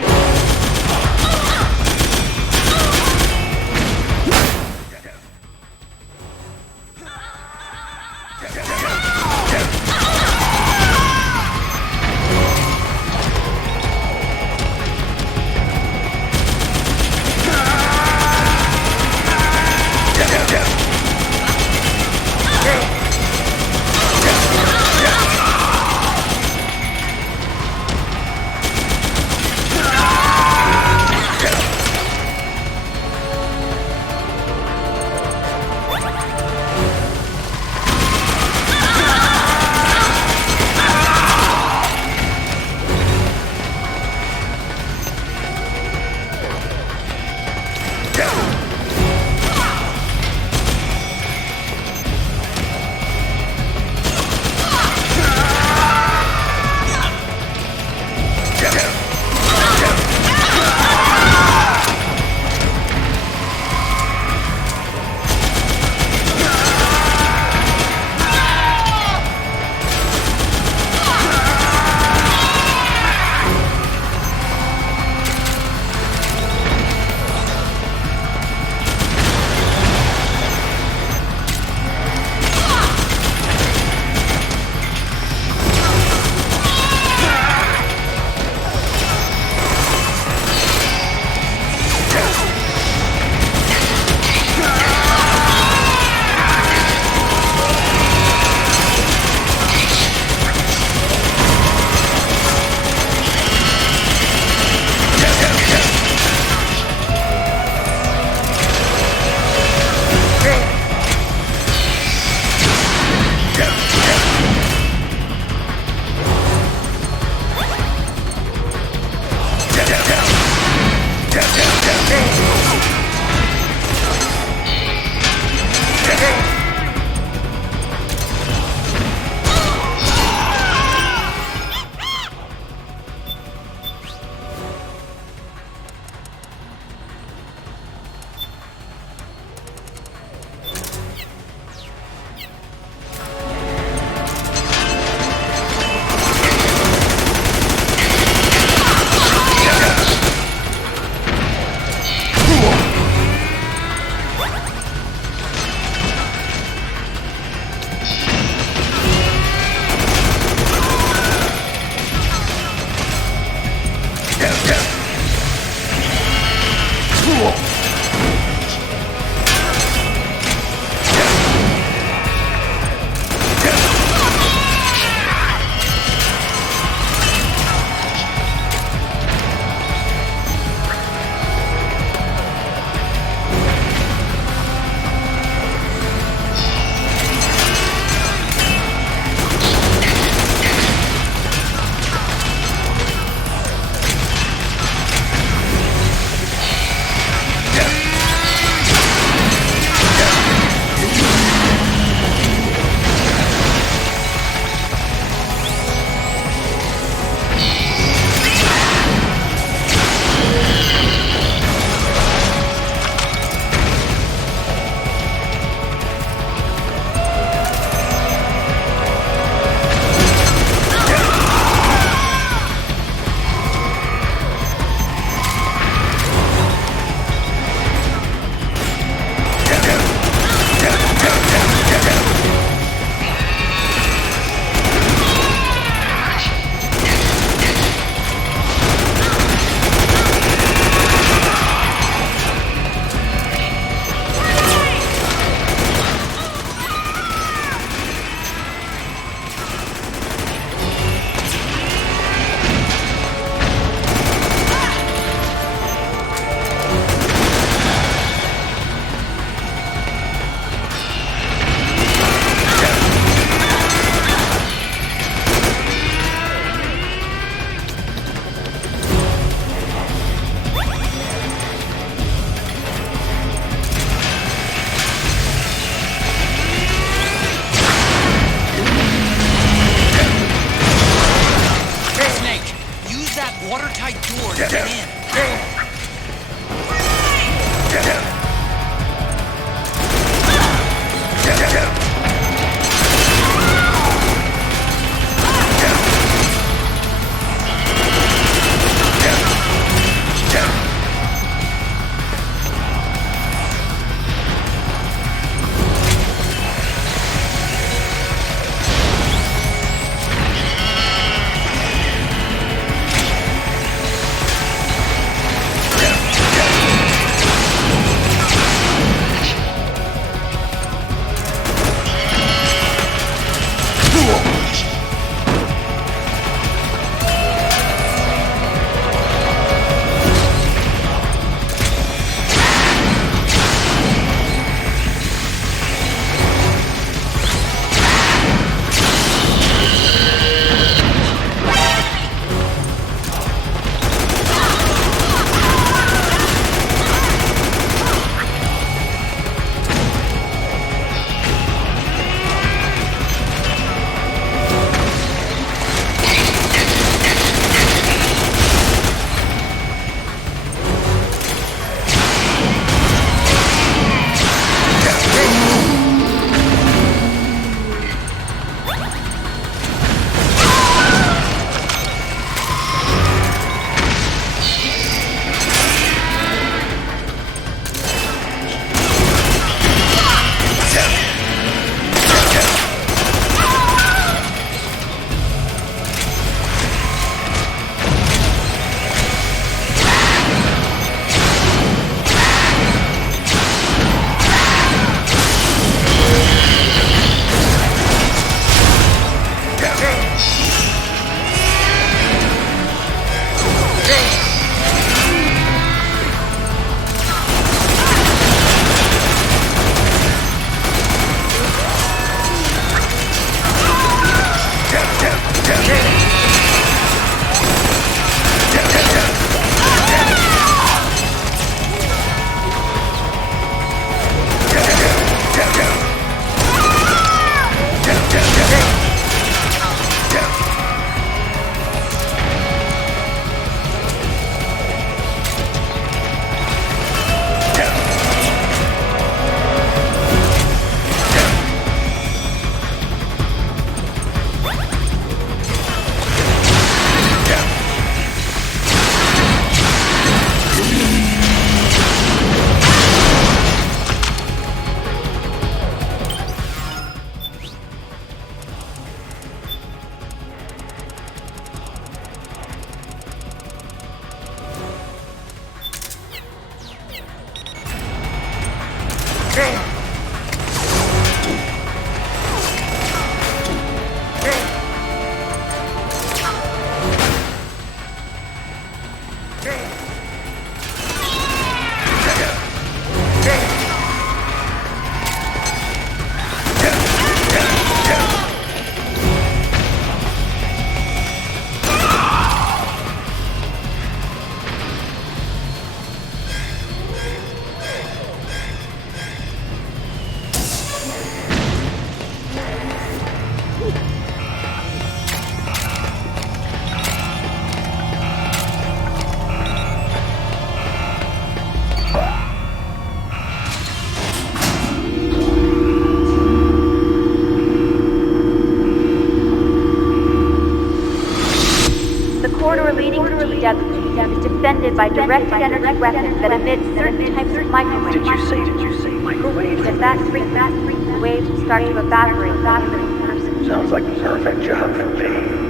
is defended by directed energy weapons that emit certain types of microwaves. Did you say microwaves? If that freaks, the waves will start to evaporate faster than a person. Sounds like the perfect job for me.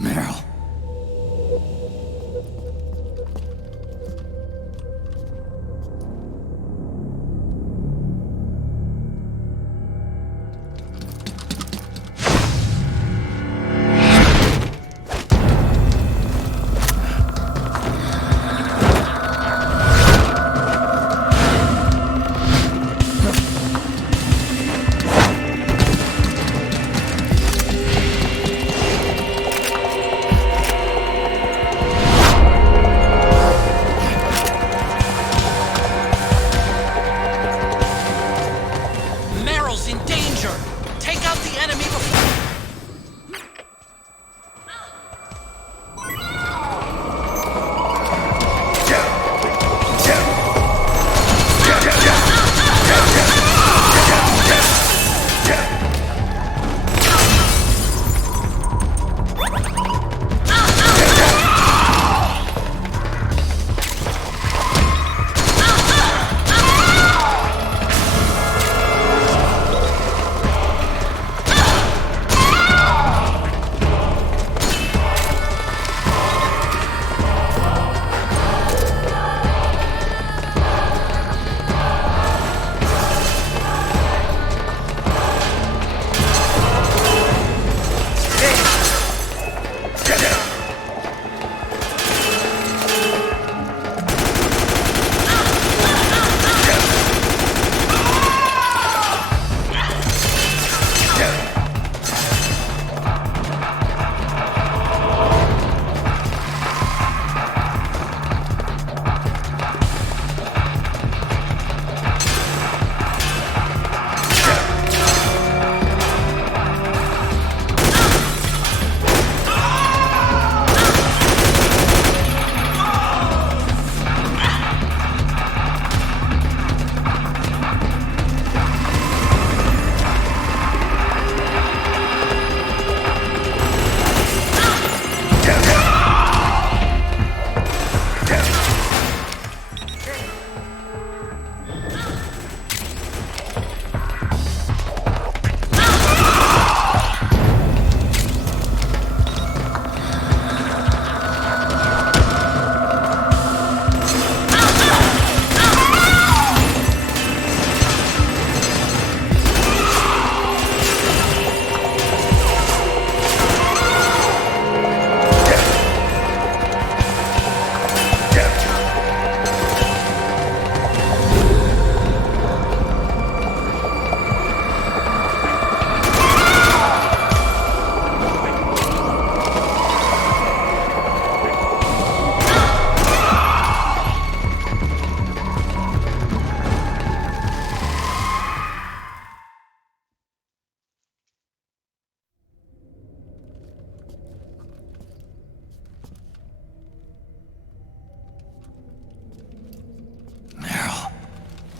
Meryl. Meryl's in danger! Take out the enemy before...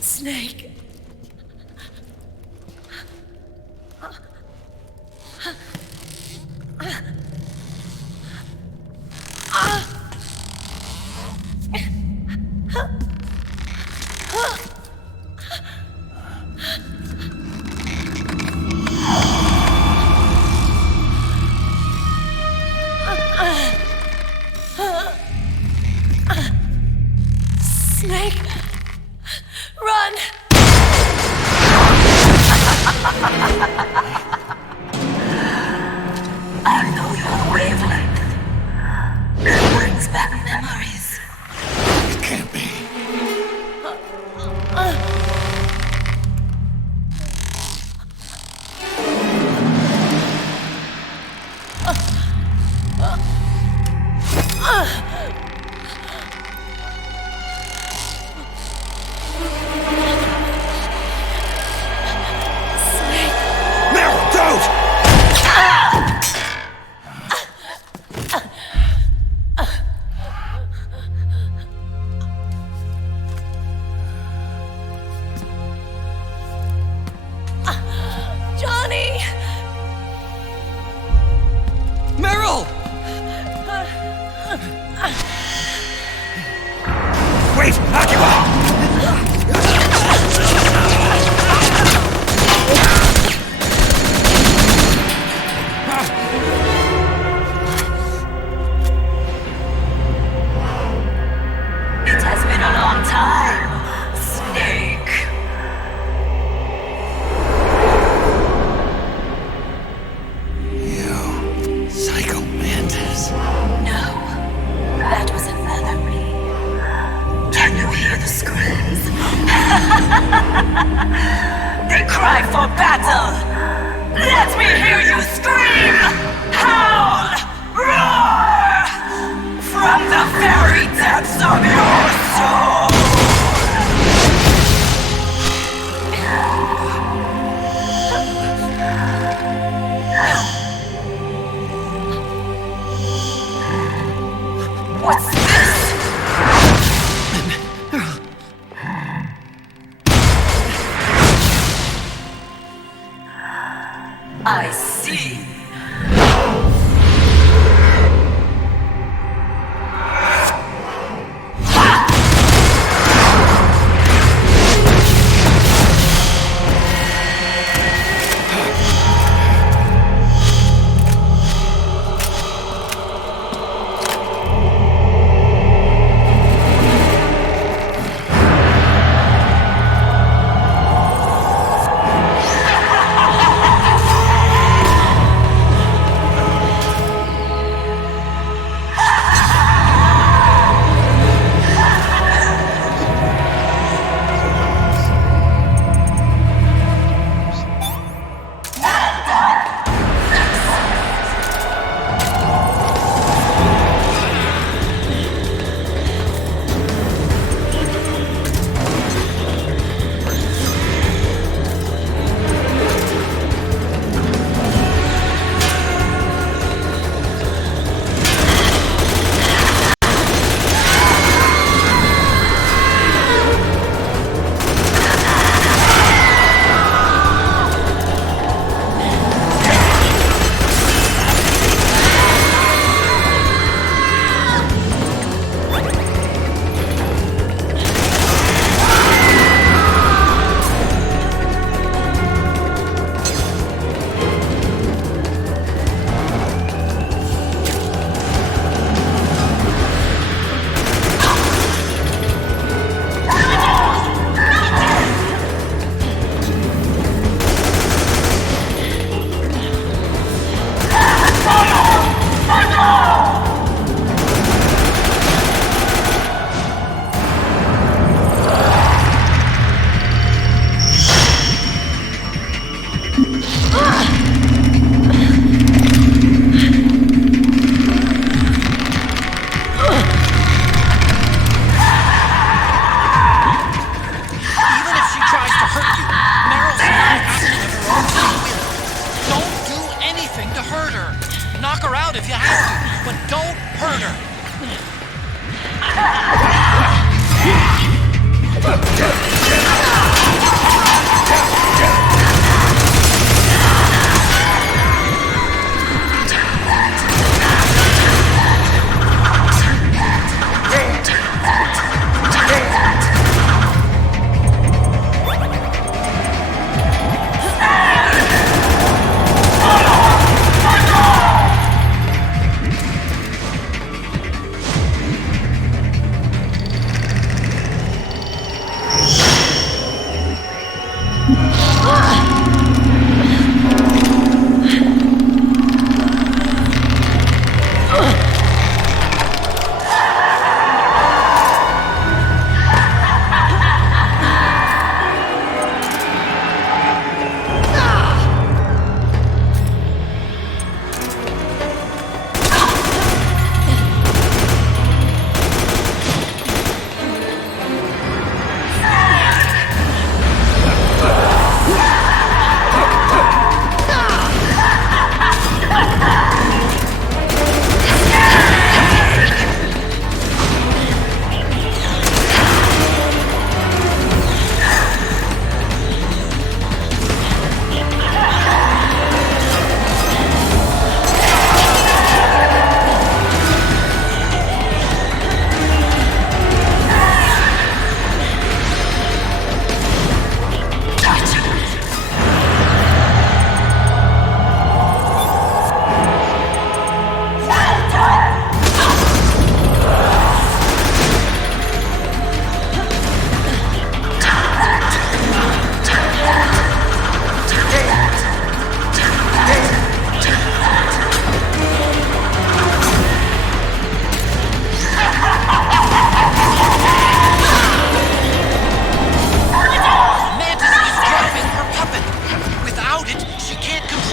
Snake. Snake, run! battle! Let me hear you scream! Howl! Roar! From the very depths of your soul! What's this? I see.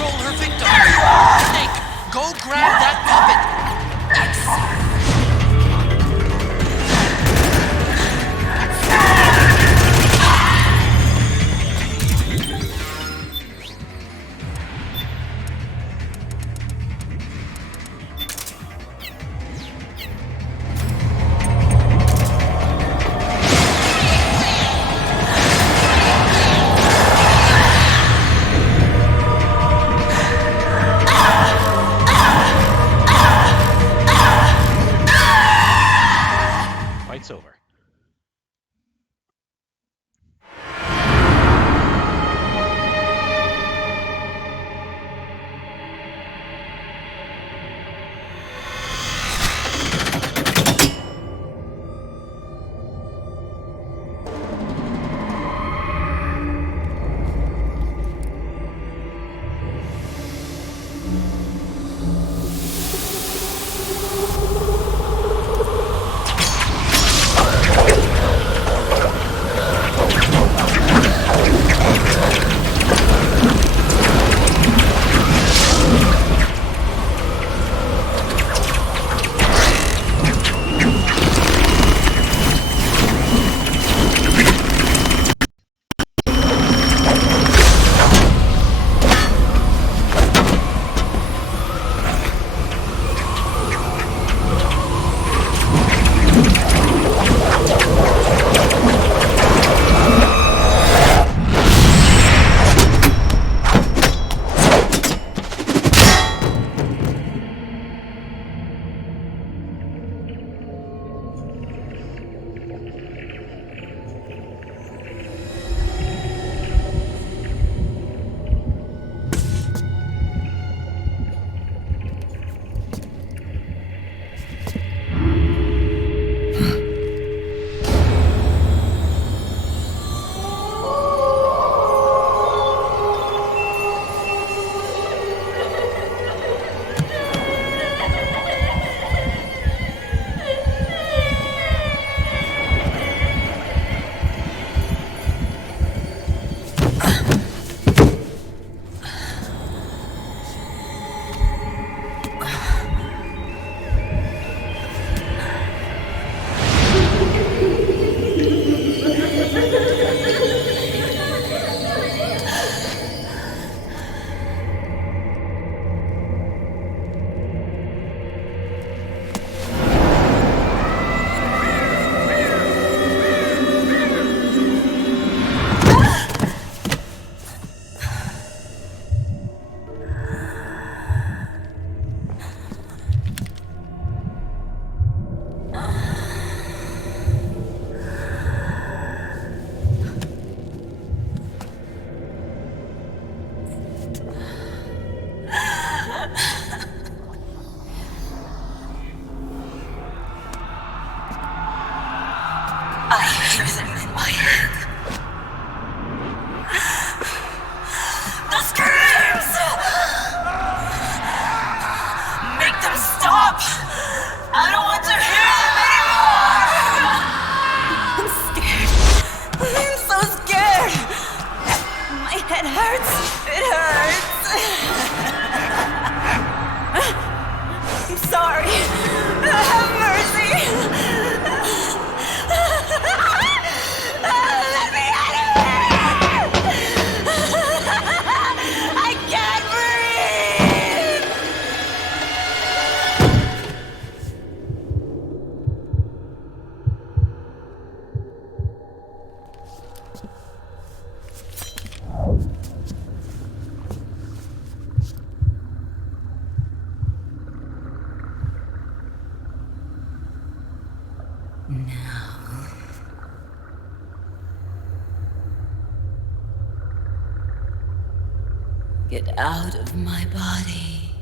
control her victim. Snake, go grab that puppet. Fight's over. I hear them in my head. The screams! Make them stop! I don't want to hear them anymore! I'm scared. I'm so scared. My head hurts. It hurts. I'm sorry. Have mercy. Let me out of here! I can't breathe! Get out of my body.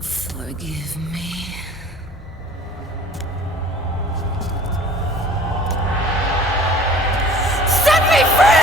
Forgive me. Set me free!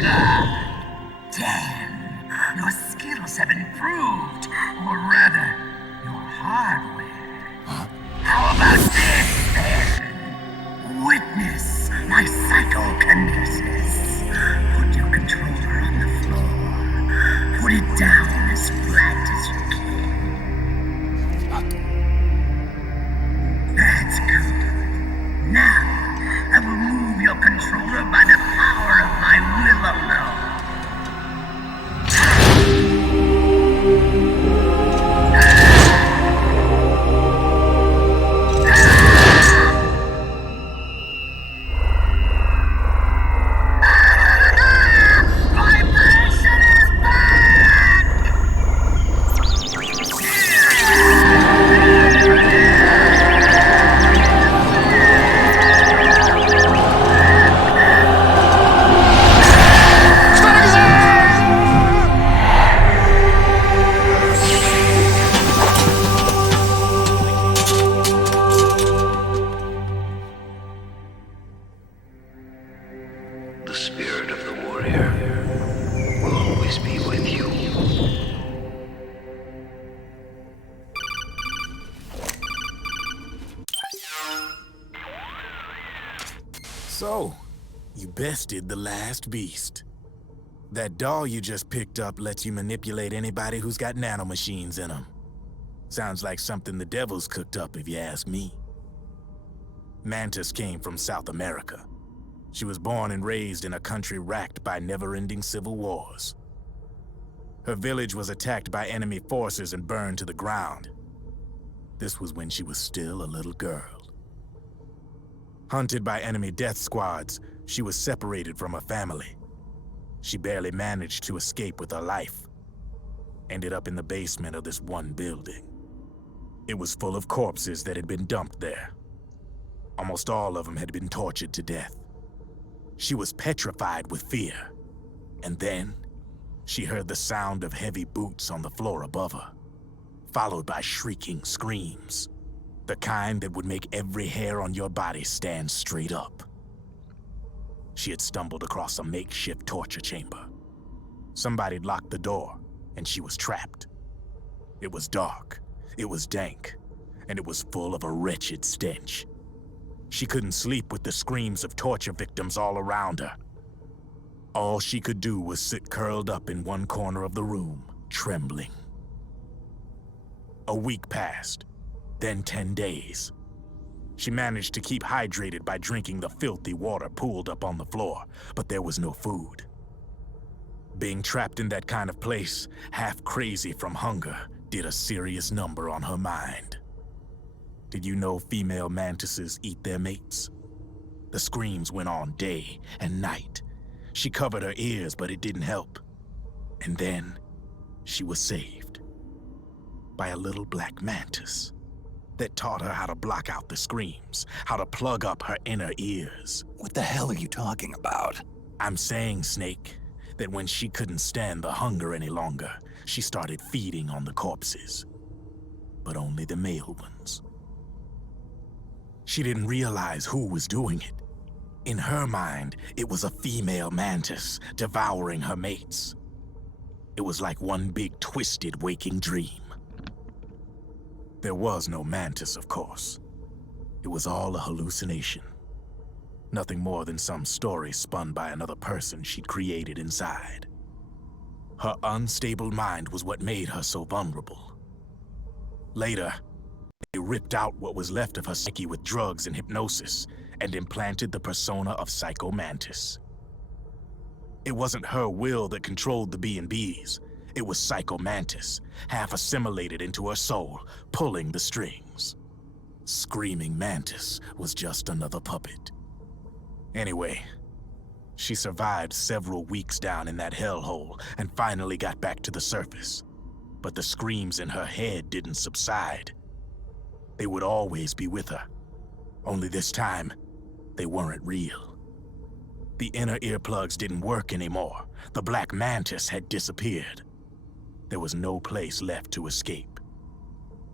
Dan, your skills have improved, or rather, your hardware. How about this, then? Witness my psychokinesis. Put your controller on the floor. Put it down as flat as you can. That's good. Now, I will move your controller by the power of my will alone. The spirit of the warrior will always be with you. So, you bested the last beast. That doll you just picked up lets you manipulate anybody who's got nanomachines in them. Sounds like something the devil's cooked up, if you ask me. Mantis came from South America. She was born and raised in a country racked by never-ending civil wars. Her village was attacked by enemy forces and burned to the ground. This was when she was still a little girl. Hunted by enemy death squads, she was separated from her family. She barely managed to escape with her life. Ended up in the basement of this one building. It was full of corpses that had been dumped there. Almost all of them had been tortured to death. She was petrified with fear. And then, she heard the sound of heavy boots on the floor above her, followed by shrieking screams. The kind that would make every hair on your body stand straight up. She had stumbled across a makeshift torture chamber. Somebody'd locked the door, and she was trapped. It was dark, it was dank, and it was full of a wretched stench. She couldn't sleep with the screams of torture victims all around her. All she could do was sit curled up in one corner of the room, trembling. A week passed, then 10 days. She managed to keep hydrated by drinking the filthy water pooled up on the floor, but there was no food. Being trapped in that kind of place, half crazy from hunger, did a serious number on her mind. Did you know female mantises eat their mates? The screams went on day and night. She covered her ears, but it didn't help. And then, she was saved. By a little black mantis that taught her how to block out the screams, how to plug up her inner ears. What the hell are you talking about? I'm saying, Snake, that when she couldn't stand the hunger any longer, she started feeding on the corpses. But only the male ones. She didn't realize who was doing it. In her mind, it was a female mantis devouring her mates. It was like one big twisted waking dream. There was no mantis, of course. It was all a hallucination. Nothing more than some story spun by another person she'd created inside. Her unstable mind was what made her so vulnerable. Later, they ripped out what was left of her psyche with drugs and hypnosis and implanted the persona of Psycho Mantis. It wasn't her will that controlled the B&Bs. It was Psycho Mantis, half assimilated into her soul, pulling the strings. Screaming Mantis was just another puppet. Anyway, she survived several weeks down in that hellhole and finally got back to the surface. But the screams in her head didn't subside. They would always be with her. Only this time, they weren't real. The inner earplugs didn't work anymore. The black mantis had disappeared. There was no place left to escape.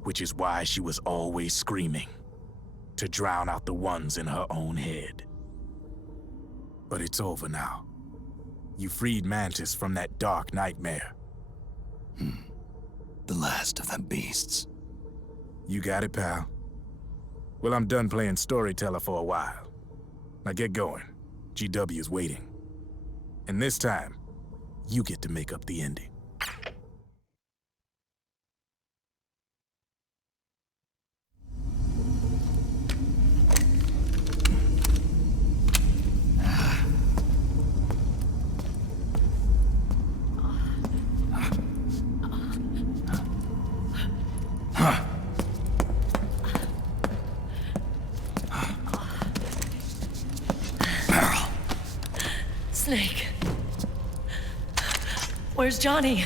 Which is why she was always screaming, to drown out the ones in her own head. But it's over now. You freed Mantis from that dark nightmare. The last of them beasts. You got it, pal. Well, I'm done playing storyteller for a while. Now get going. GW's waiting. And this time, you get to make up the ending. Snake. Where's Johnny?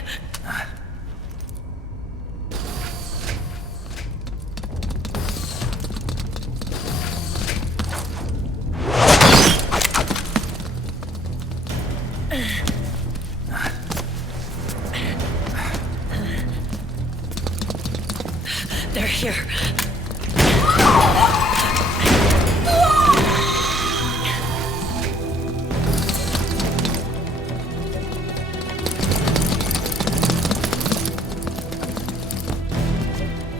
They're here.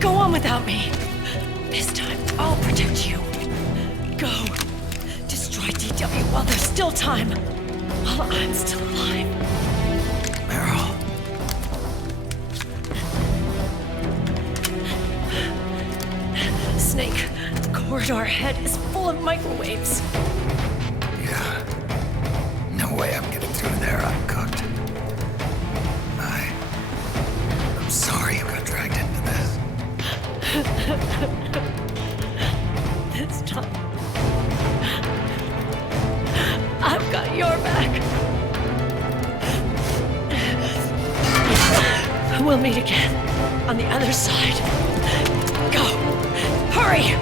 Go on without me. This time, I'll protect you. Go. Destroy DW while there's still time. While I'm still alive. Meryl. Snake, the corridor ahead is full of microwaves. Yeah. No way I'm getting through there uncooked. I'm sorry you got dragged into this. This time, I've got your back. We'll meet again on the other side. Go! Hurry!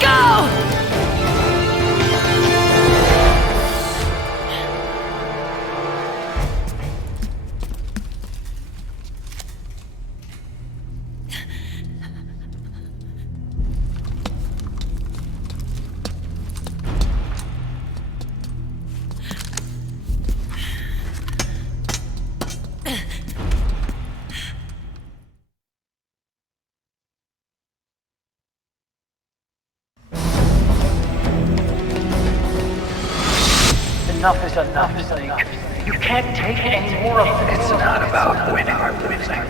Go! Enough is enough, Snake. You can't take any more of this. It's not about winning or losing.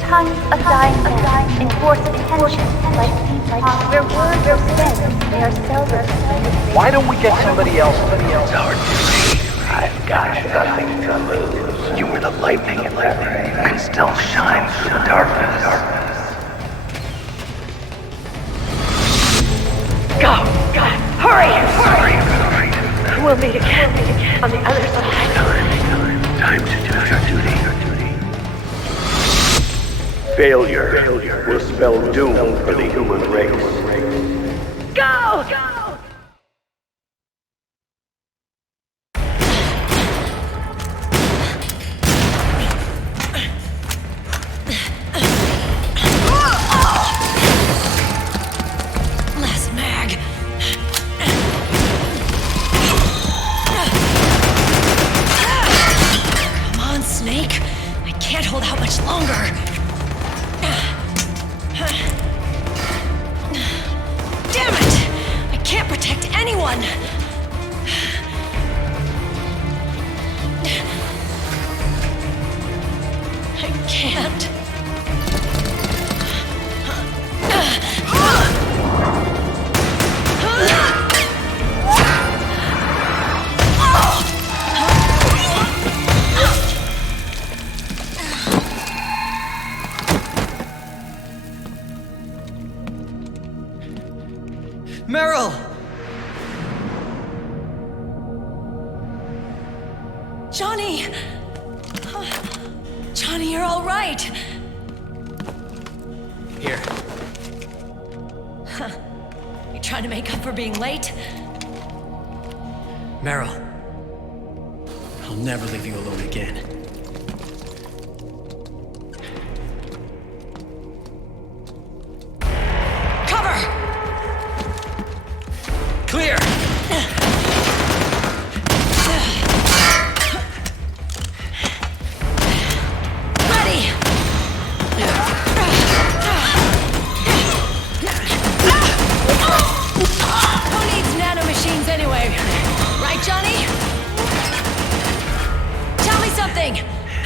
Tons of dying men enforce attention like people where words are said, they are seldom. Why don't we get somebody else? It's our duty. I've got nothing to lose. You were the lightning in that rain. You can still shine through the darkness. Go! Hurry! We'll meet again on the other side. Time to do your duty. Failure will spell doom for the human race. Go! Last mag. Come on, Snake. I can't hold out much longer. Damn it! I can't protect anyone! I can't. Meryl! Johnny! Johnny, you're all right. Here. Huh. You trying to make up for being late? Meryl. I'll never leave you alone again.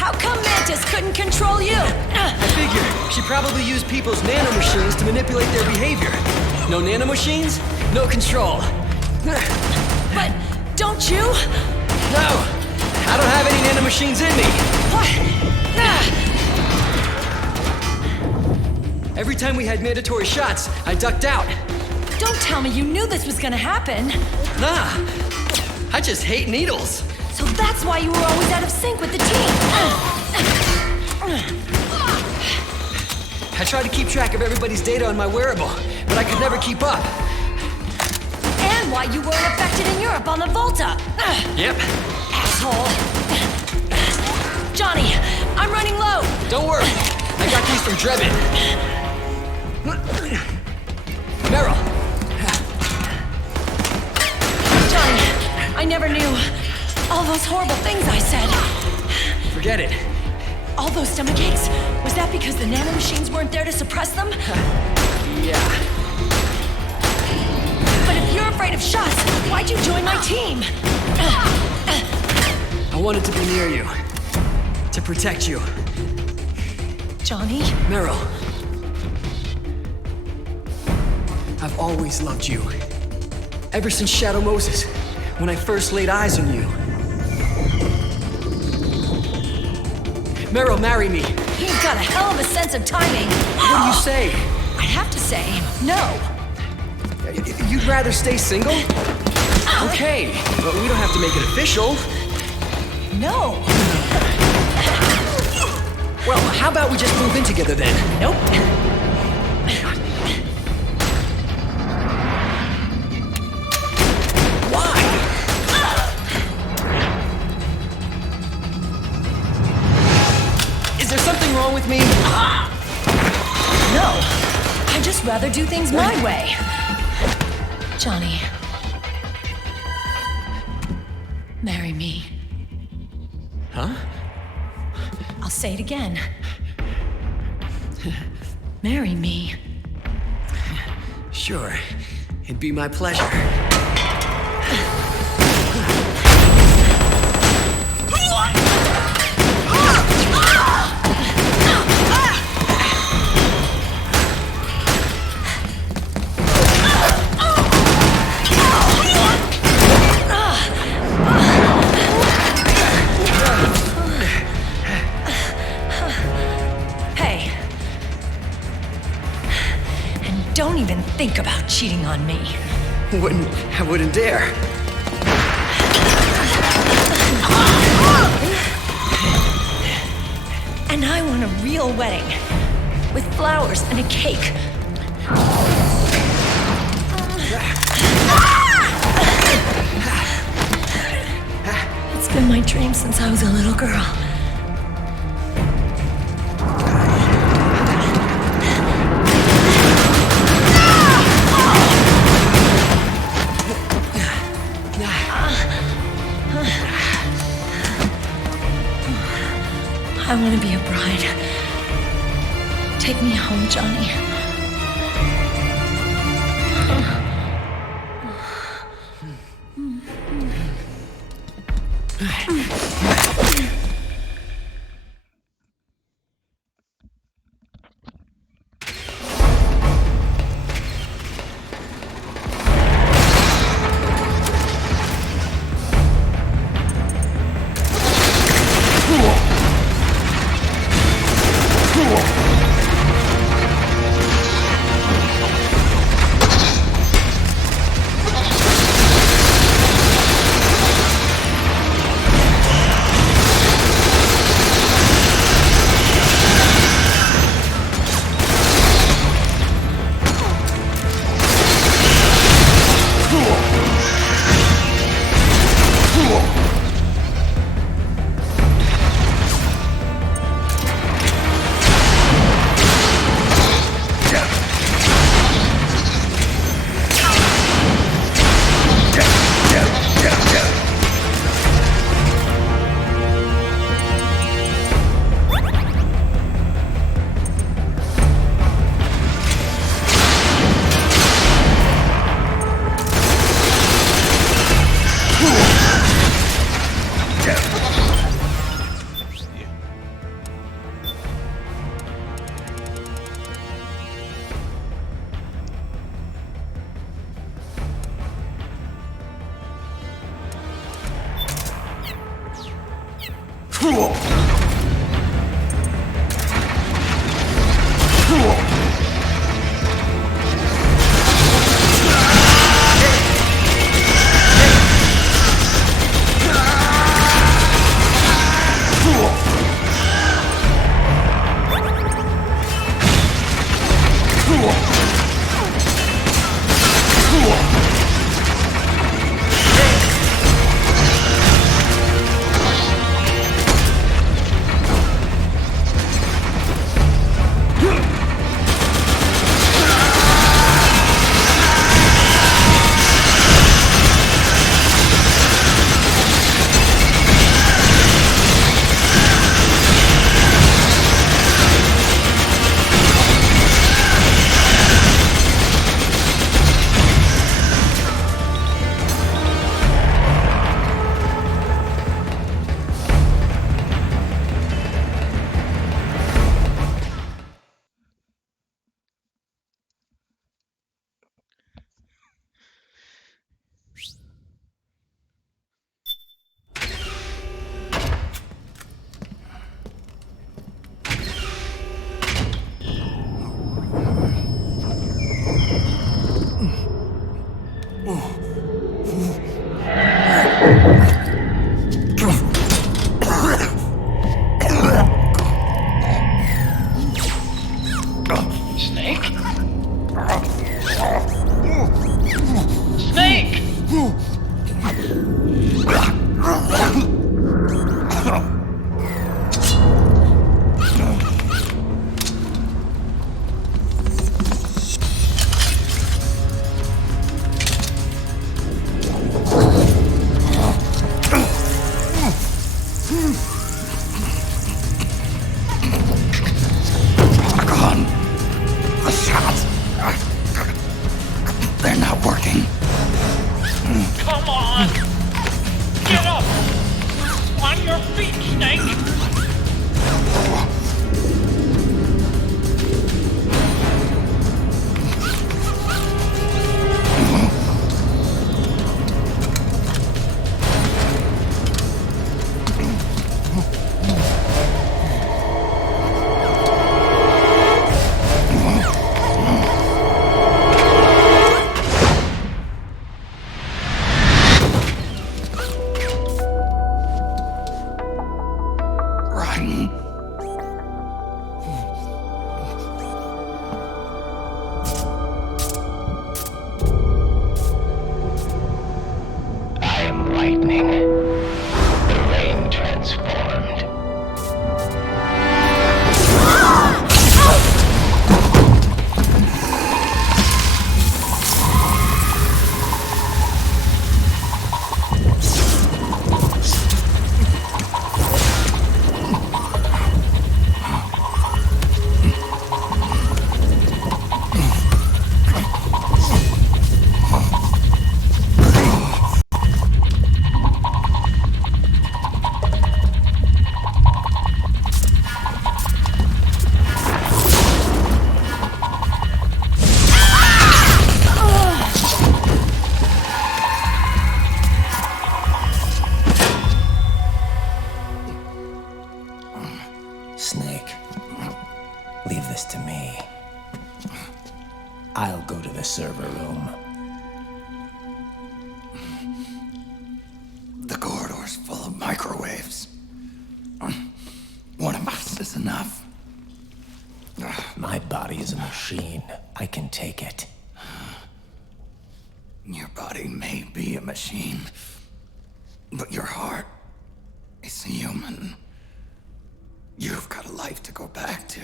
How come Mantis couldn't control you? I figure she probably used people's nanomachines to manipulate their behavior. No nanomachines, no control. But don't you? No, I don't have any nanomachines in me. What? Every time we had mandatory shots, I ducked out. Don't tell me you knew this was gonna happen. Nah, I just hate needles. So that's why you were always out of sync with the team. I tried to keep track of everybody's data on my wearable, but I could never keep up. And why you weren't affected in Europe on the Volta. Yep. Asshole. Johnny, I'm running low. Don't worry, I got these from Drebin. Meryl. Johnny, I never knew. All those horrible things I said. Forget it. All those stomach aches? Was that because the nanomachines weren't there to suppress them? Yeah. But if you're afraid of shots, why'd you join my team? I wanted to be near you. To protect you. Johnny? Meryl. I've always loved you. Ever since Shadow Moses, when I first laid eyes on you. Meryl, marry me. You've got a hell of a sense of timing. What do you say? I'd have to say no. You'd rather stay single? Okay, but we don't have to make it official. No. Well, how about we just move in together then? Nope. Is there something wrong with me? No. I'd just rather do things my way. Johnny. Marry me. Huh? I'll say it again. Marry me. Sure. It'd be my pleasure. Don't even think about cheating on me. I wouldn't dare. And I want a real wedding. With flowers and a cake. It's been my dream since I was a little girl. I want to be a bride. Take me home, Johnny. Snake? Snake! The shots. They're not working. Come on! Get up! On your feet, Snake! Snake, leave this to me. I'll go to the server room. The corridor's full of microwaves. One of us is enough. My body is a machine. I can take it. Your body may be a machine, but your heart is human. You've got a life to go back to.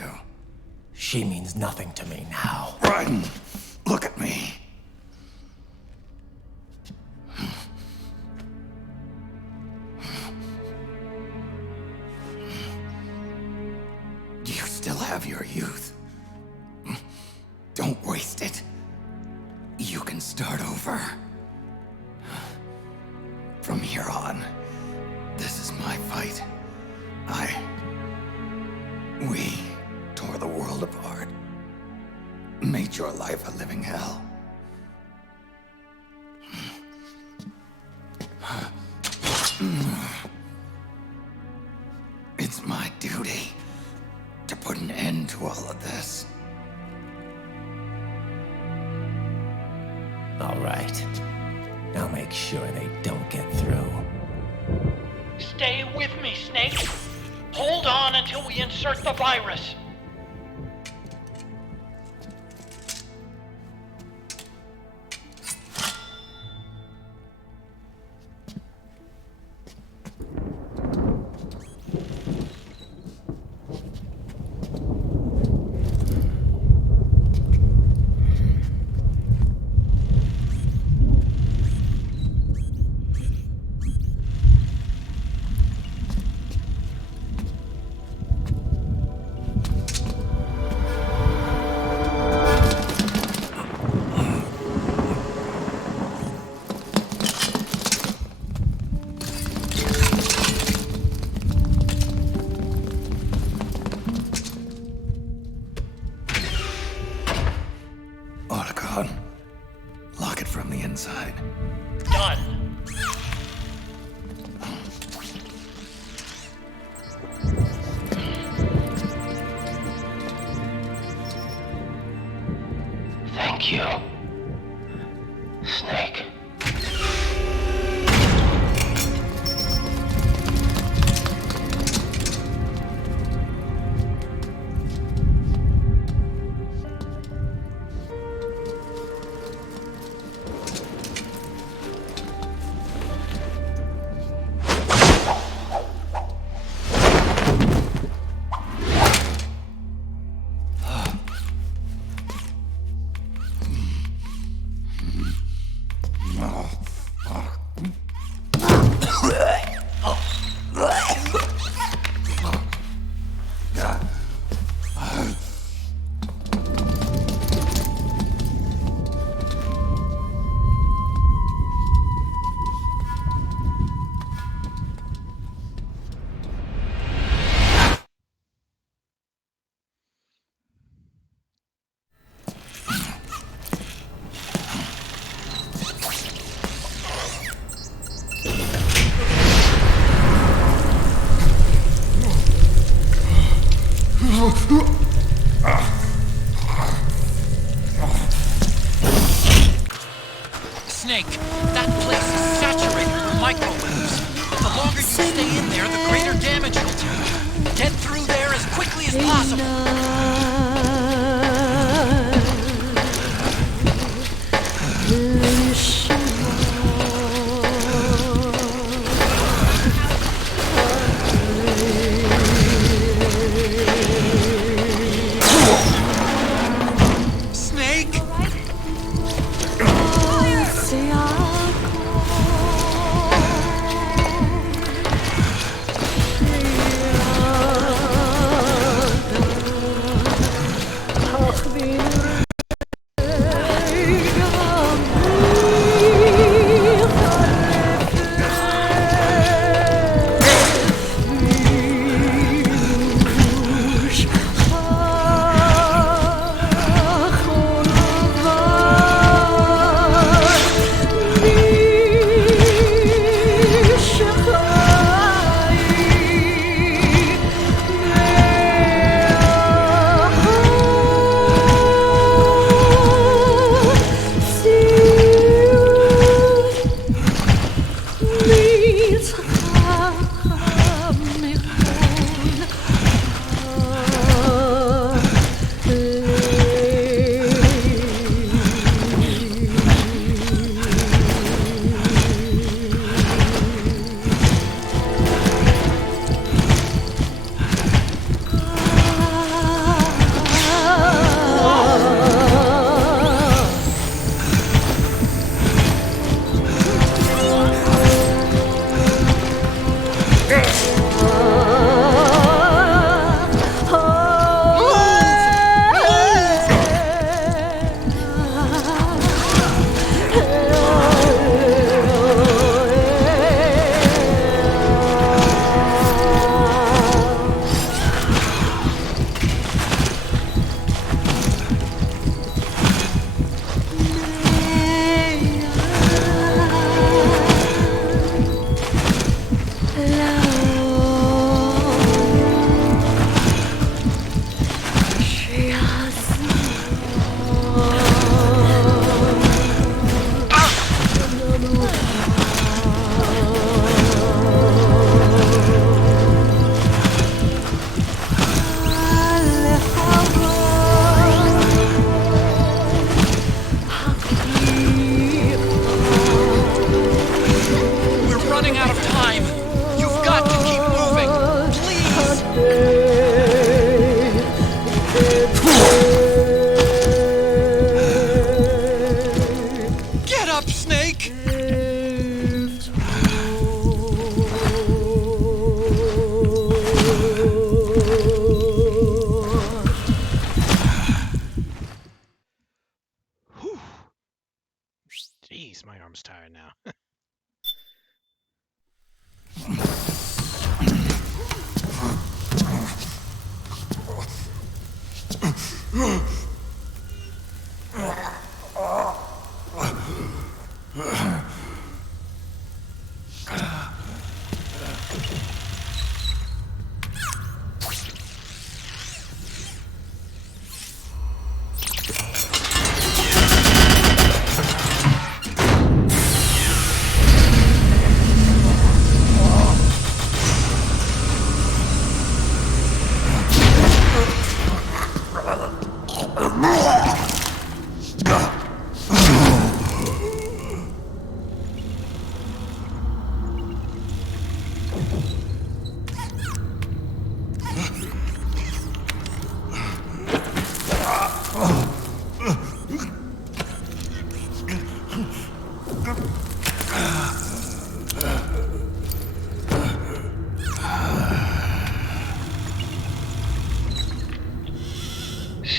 She means nothing to me now. Raiden, look at me. You still have your youth. Don't waste it. You can start over. From here on, this is my fight. We tore the world apart. Made your life a living hell. It's my duty to put an end to all of this. All right. I'll make sure they don't get through. Stay with me, Snake. Hold on until we insert the virus. Otacon, lock it from the inside. Done. Thank you, Snake. Snake, that place is saturated with microwaves. The longer you stay in there, the greater damage you'll do. Get through there as quickly as possible. Snake! arm's tired now.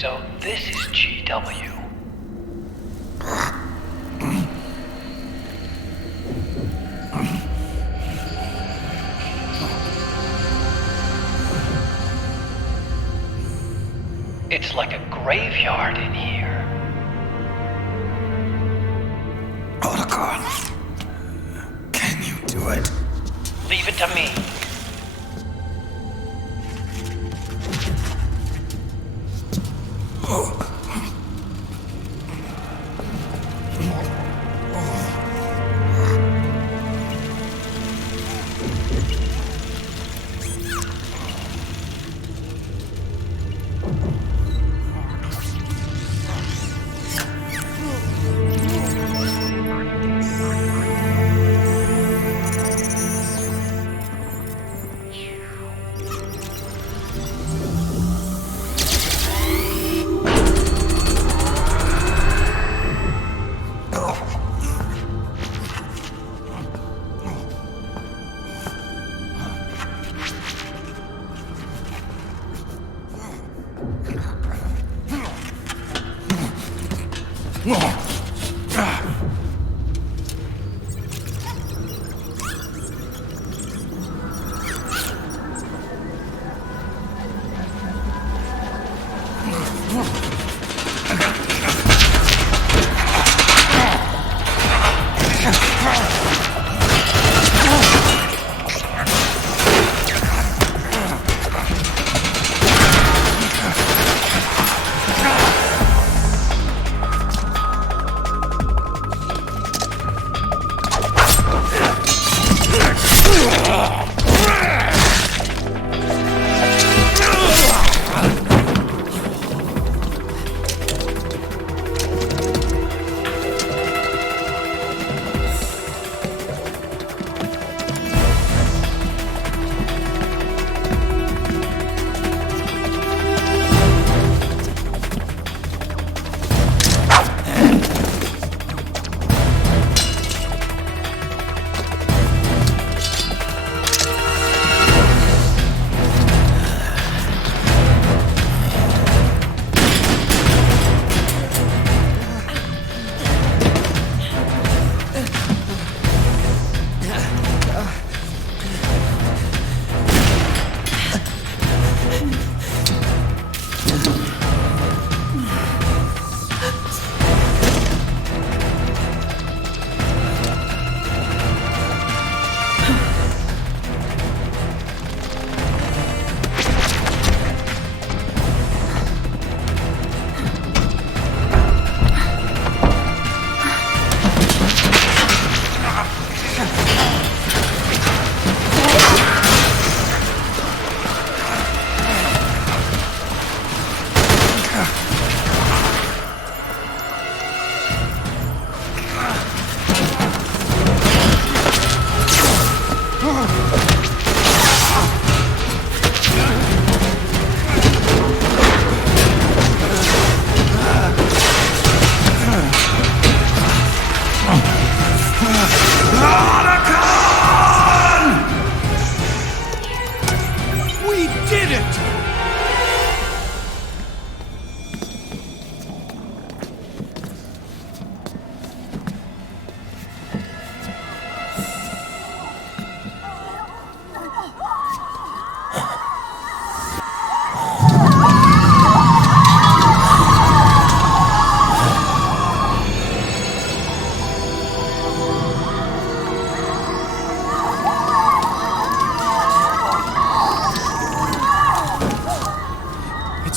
So this is GW. It's like a graveyard in here. Otacon, can you do it? Leave it to me.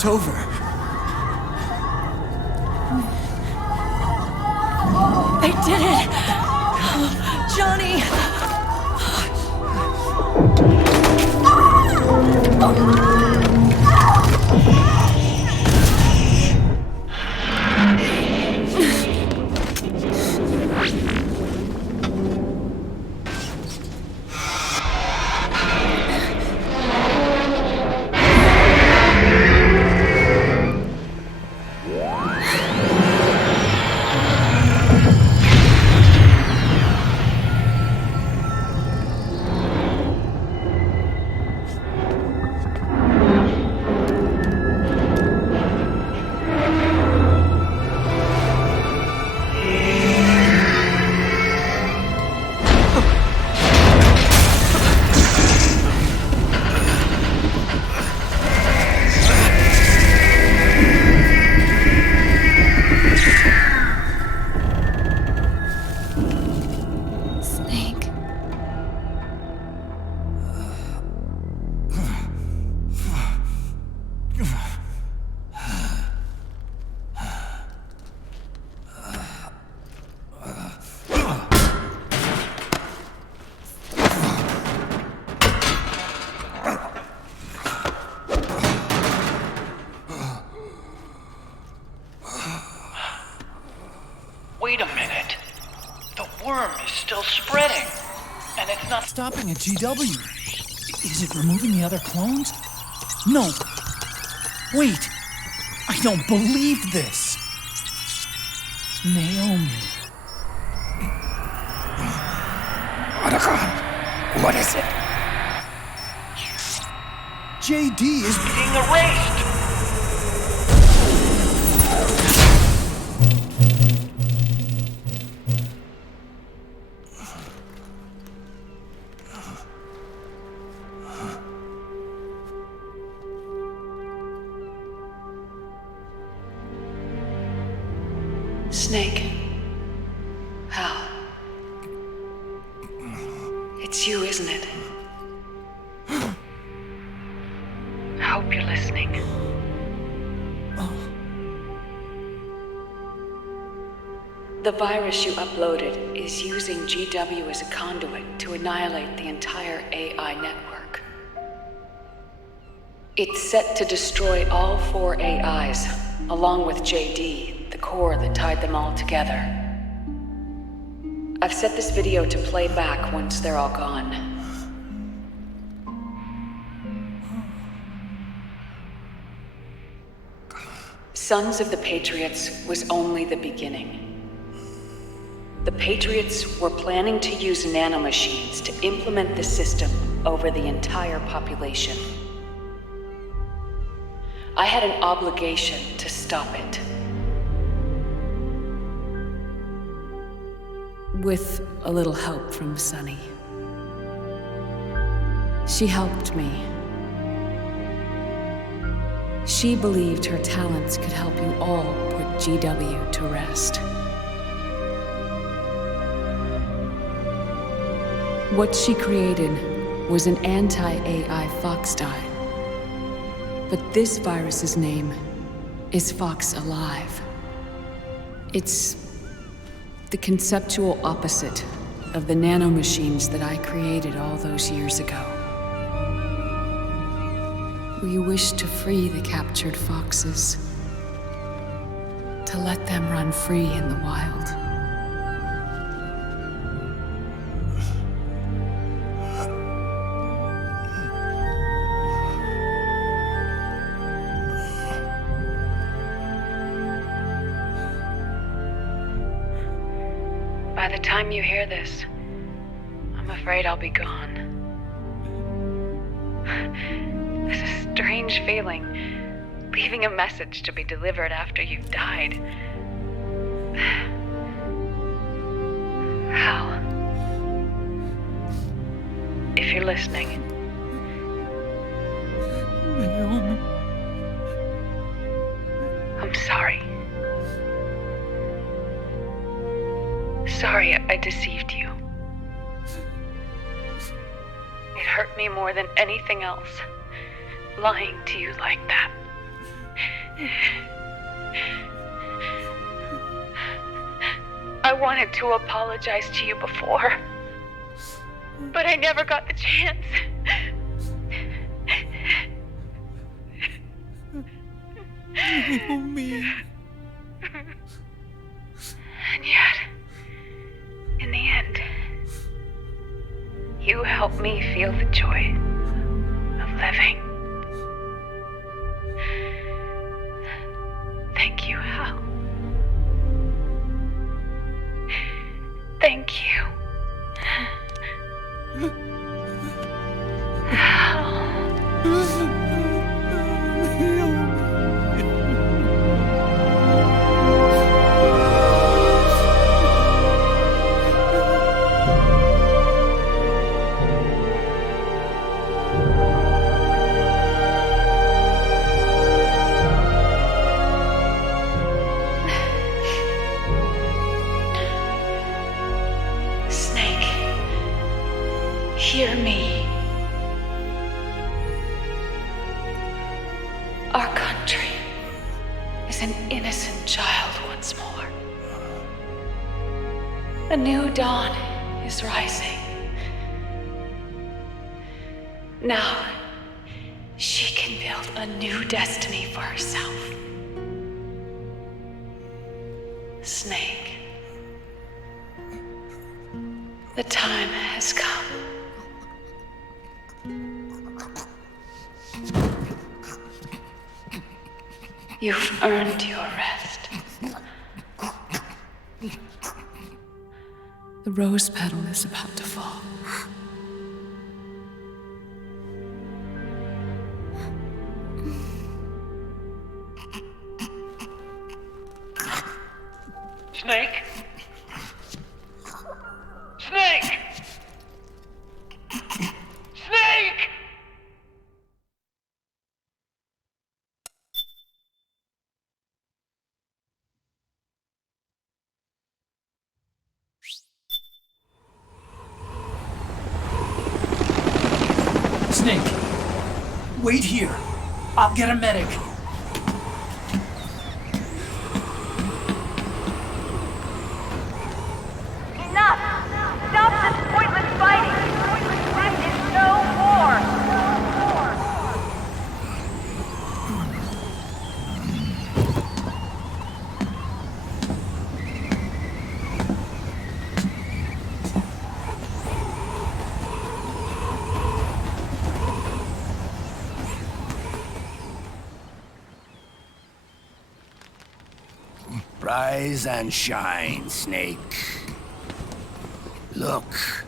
over. They did it! Johnny! Wait a minute. The worm is still spreading. And it's not stopping at GW. Is it removing the other clones? No. Wait. I don't believe this. Naomi. Otacon, what is it? JD is being erased. Snake. Hal. It's you, isn't it? I hope you're listening. The virus you uploaded is using GW as a conduit to annihilate the entire AI network. It's set to destroy all 4 AIs, along with JD, the core that tied them all together. I've set this video to play back once they're all gone. Sons of the Patriots was only the beginning. The Patriots were planning to use nanomachines to implement the system over the entire population. I had an obligation to stop it. With a little help from Sunny. She helped me. She believed her talents could help you all put GW to rest. What she created was an anti-AI Fox dye. But this virus's name is Fox Alive. It's the conceptual opposite of the nanomachines that I created all those years ago. We wish to free the captured foxes, to let them run free in the wild. By the time you hear this, I'm afraid I'll be gone. It's a strange feeling, leaving a message to be delivered after you've died. Hal, if you're listening. Naomi. I'm sorry. Sorry I deceived you. It hurt me more than anything else, lying to you like that. I wanted to apologize to you before, but I never got the chance. Oh, me. And yet, in the end, you helped me feel the joy of living. Thank you, Hal. Thank you. Snake, hear me. Our country is an innocent child once more. A new dawn is rising. Now, she can build a new destiny for herself. Snake, the time has come. You've earned your rest. The rose petal is about to fall. Snake? Snake! Snake! Snake, wait here. I'll get a medic. Enough! Stop this pointless fighting! This is no war! Rise and shine, Snake. Look,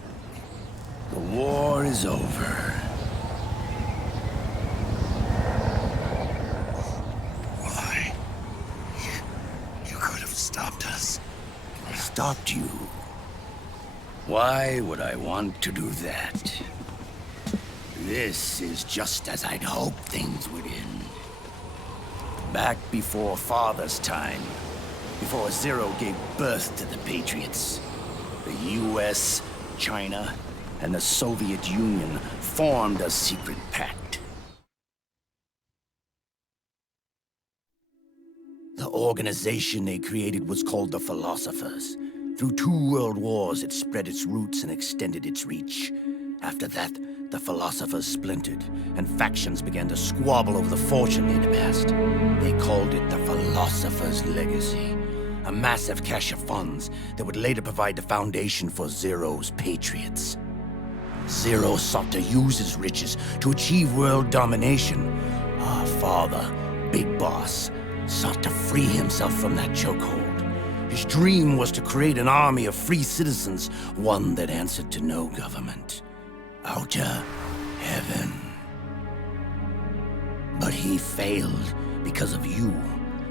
the war is over. Why? You could have stopped us. Stopped you? Why would I want to do that? This is just as I'd hoped things would end. Back before Father's time, before Zero gave birth to the Patriots, the US, China, and the Soviet Union formed a secret pact. The organization they created was called the Philosophers. Through 2 world wars, it spread its roots and extended its reach. After that, the Philosophers splintered, and factions began to squabble over the fortune they'd amassed. They called it the Philosopher's Legacy, a massive cache of funds that would later provide the foundation for Zero's Patriots. Zero sought to use his riches to achieve world domination. Our father, Big Boss, sought to free himself from that chokehold. His dream was to create an army of free citizens, one that answered to no government. Outer heaven. But he failed because of you.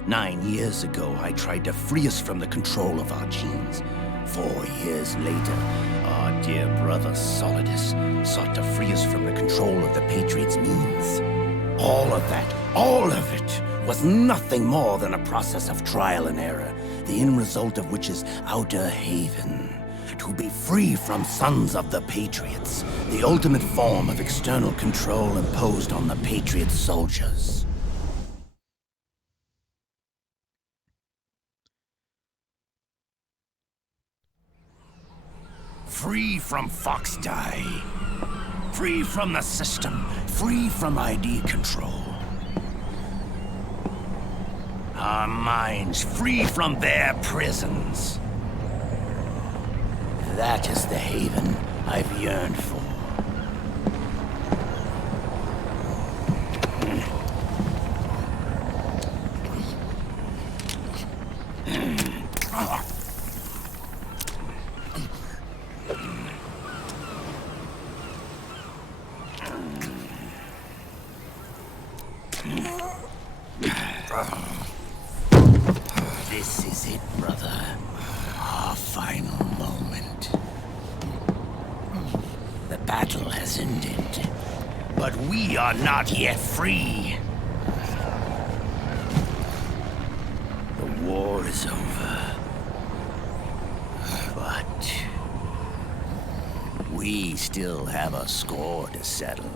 9 years ago, I tried to free us from the control of our genes. 4 years later, our dear brother Solidus sought to free us from the control of the Patriots' means. All of it, was nothing more than a process of trial and error, the end result of which is Outer Haven. To be free from Sons of the Patriots, the ultimate form of external control imposed on the Patriot soldiers. Free from Foxdie. Free from the system. Free from ID control. Our minds free from their prisons. That is the haven I've yearned for. This is it, brother. Our final moment. The battle has ended, but we are not yet free. The war is over, but we still have a score to settle.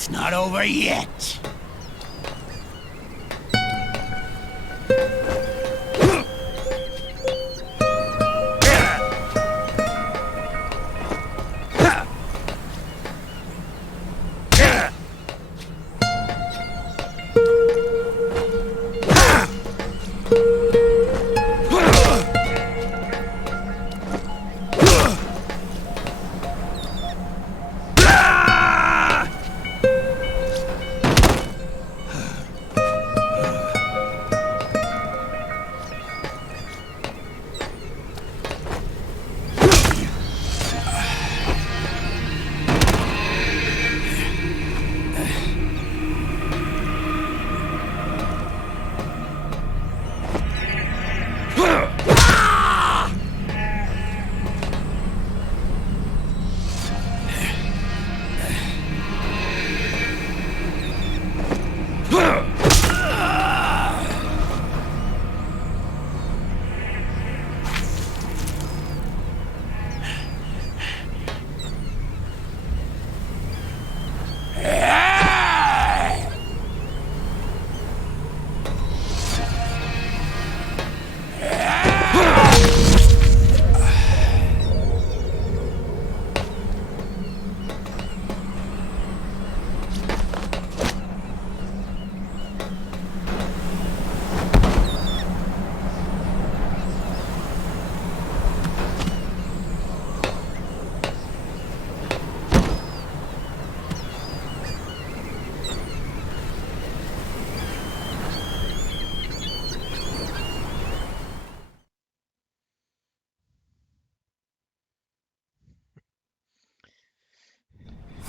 It's not over yet.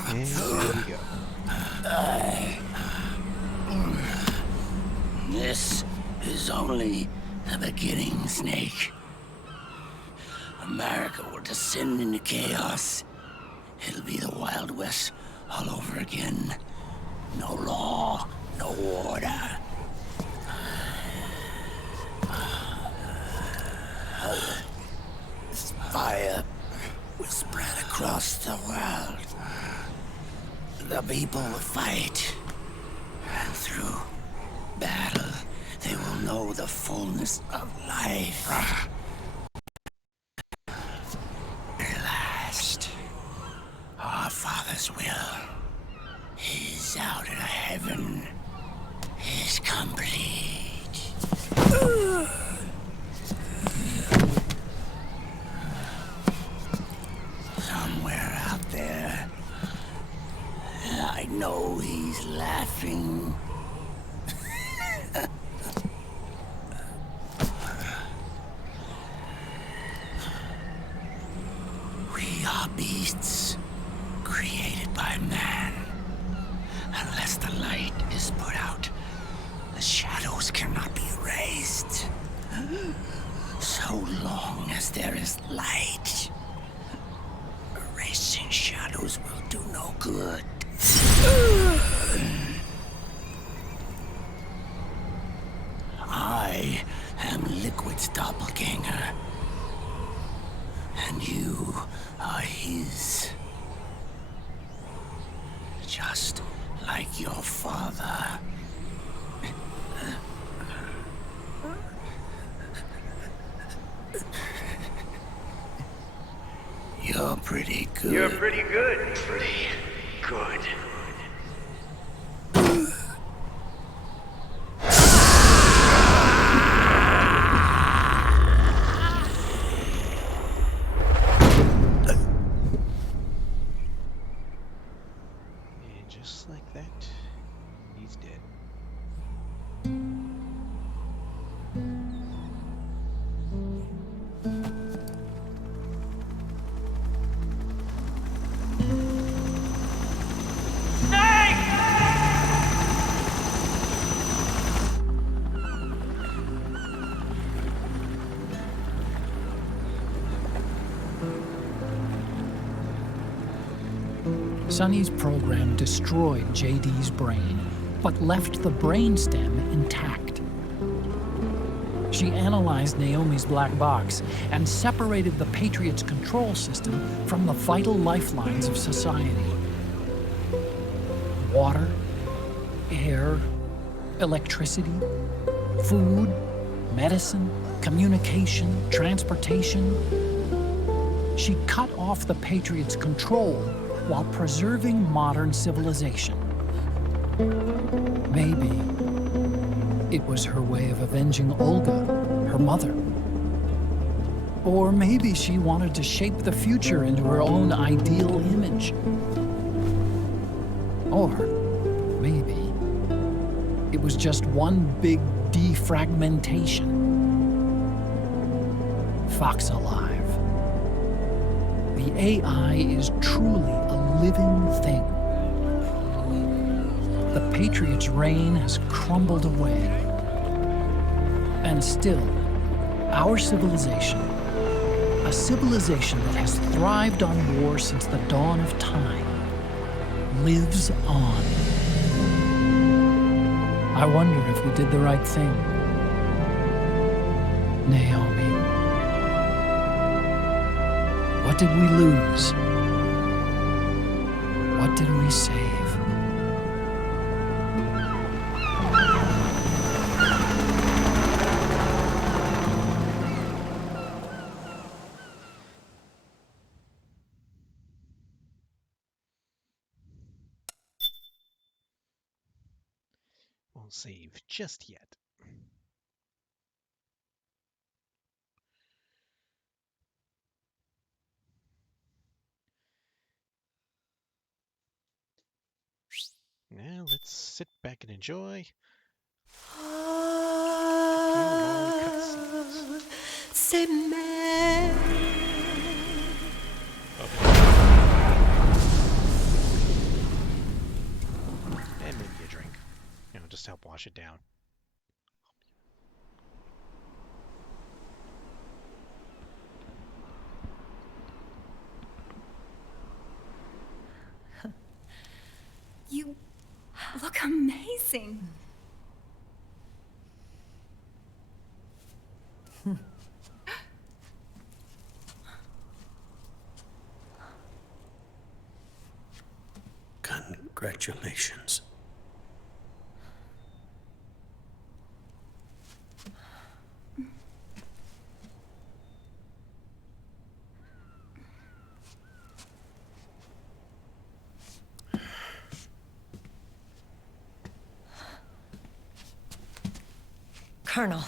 And there we go. This is only the beginning, Snake. America will descend into chaos. It'll be the Wild West all over again. No law, no order. This fire will spread across the world. The people will fight, and through battle, they will know the fullness of life. At last, our Father's will is out in heaven, is complete. Oh, he's laughing. We are beasts created by man. Unless the light is put out, the shadows cannot be erased. So long as there is light, erasing shadows will do no good. I am Liquid's doppelganger, and you are his. Just like your father. You're pretty good. You're pretty good. Pretty good. And just like that, he's dead. Sonny's program destroyed JD's brain, but left the brainstem intact. She analyzed Naomi's black box and separated the Patriot's control system from the vital lifelines of society. Water, air, electricity, food, medicine, communication, transportation. She cut off the Patriot's control while preserving modern civilization. Maybe it was her way of avenging Olga, her mother. Or maybe she wanted to shape the future into her own ideal image. Or maybe it was just one big defragmentation. Fox alive. The AI is truly a living thing. The Patriot's reign has crumbled away. And still, our civilization, a civilization that has thrived on war since the dawn of time, lives on. I wonder if we did the right thing. Naomi. What did we lose? What did we save? Won't save just yet. Now let's sit back and enjoy a few long cutscenes. C'est mère. And maybe a drink. Just help wash it down. You look amazing. Congratulations. Colonel.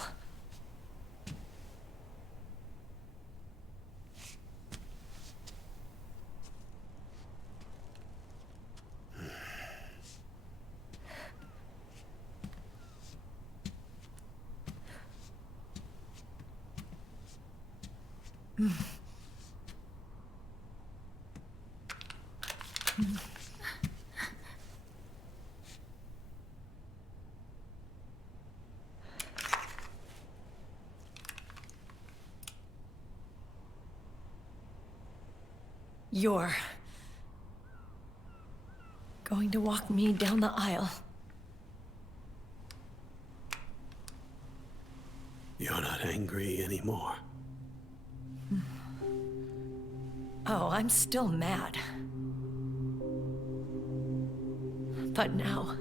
You're going to walk me down the aisle. You're not angry anymore. Oh, I'm still mad. But now,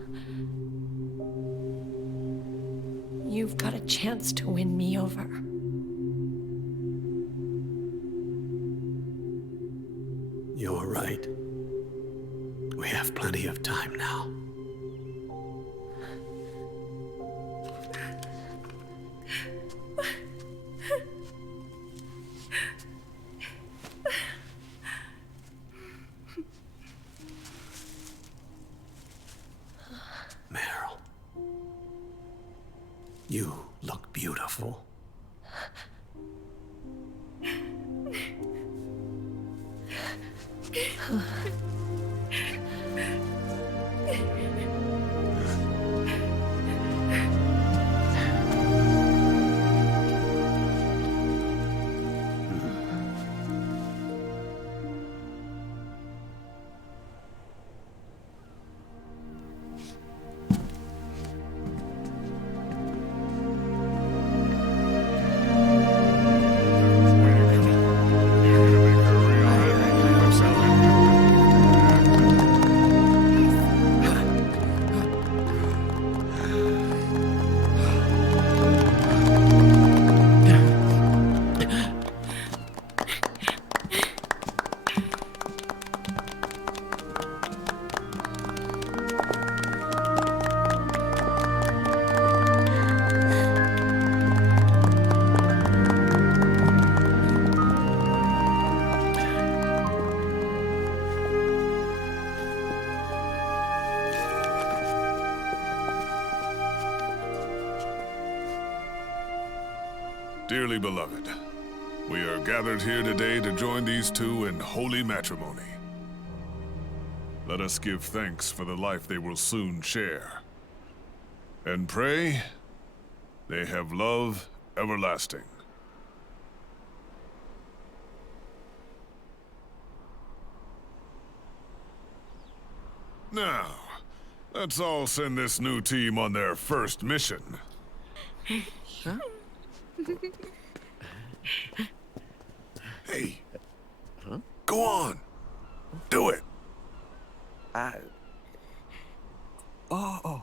you've got a chance to win me over. You're right. We have plenty of time now. Meryl, you look beautiful. Dearly beloved, we are gathered here today to join these two in holy matrimony. Let us give thanks for the life they will soon share, and pray they have love everlasting. Now, let's all send this new team on their first mission. Huh? Hey. Huh? Go on. Do it. Oh.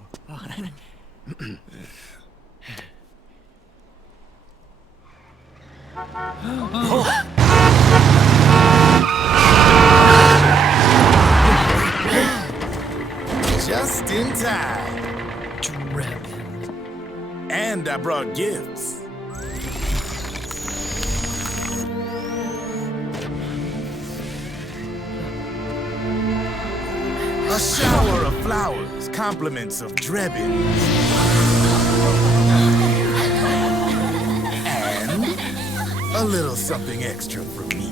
Just in time. Drebin. And I brought gifts. A shower of flowers, compliments of Drebin. And a little something extra from me.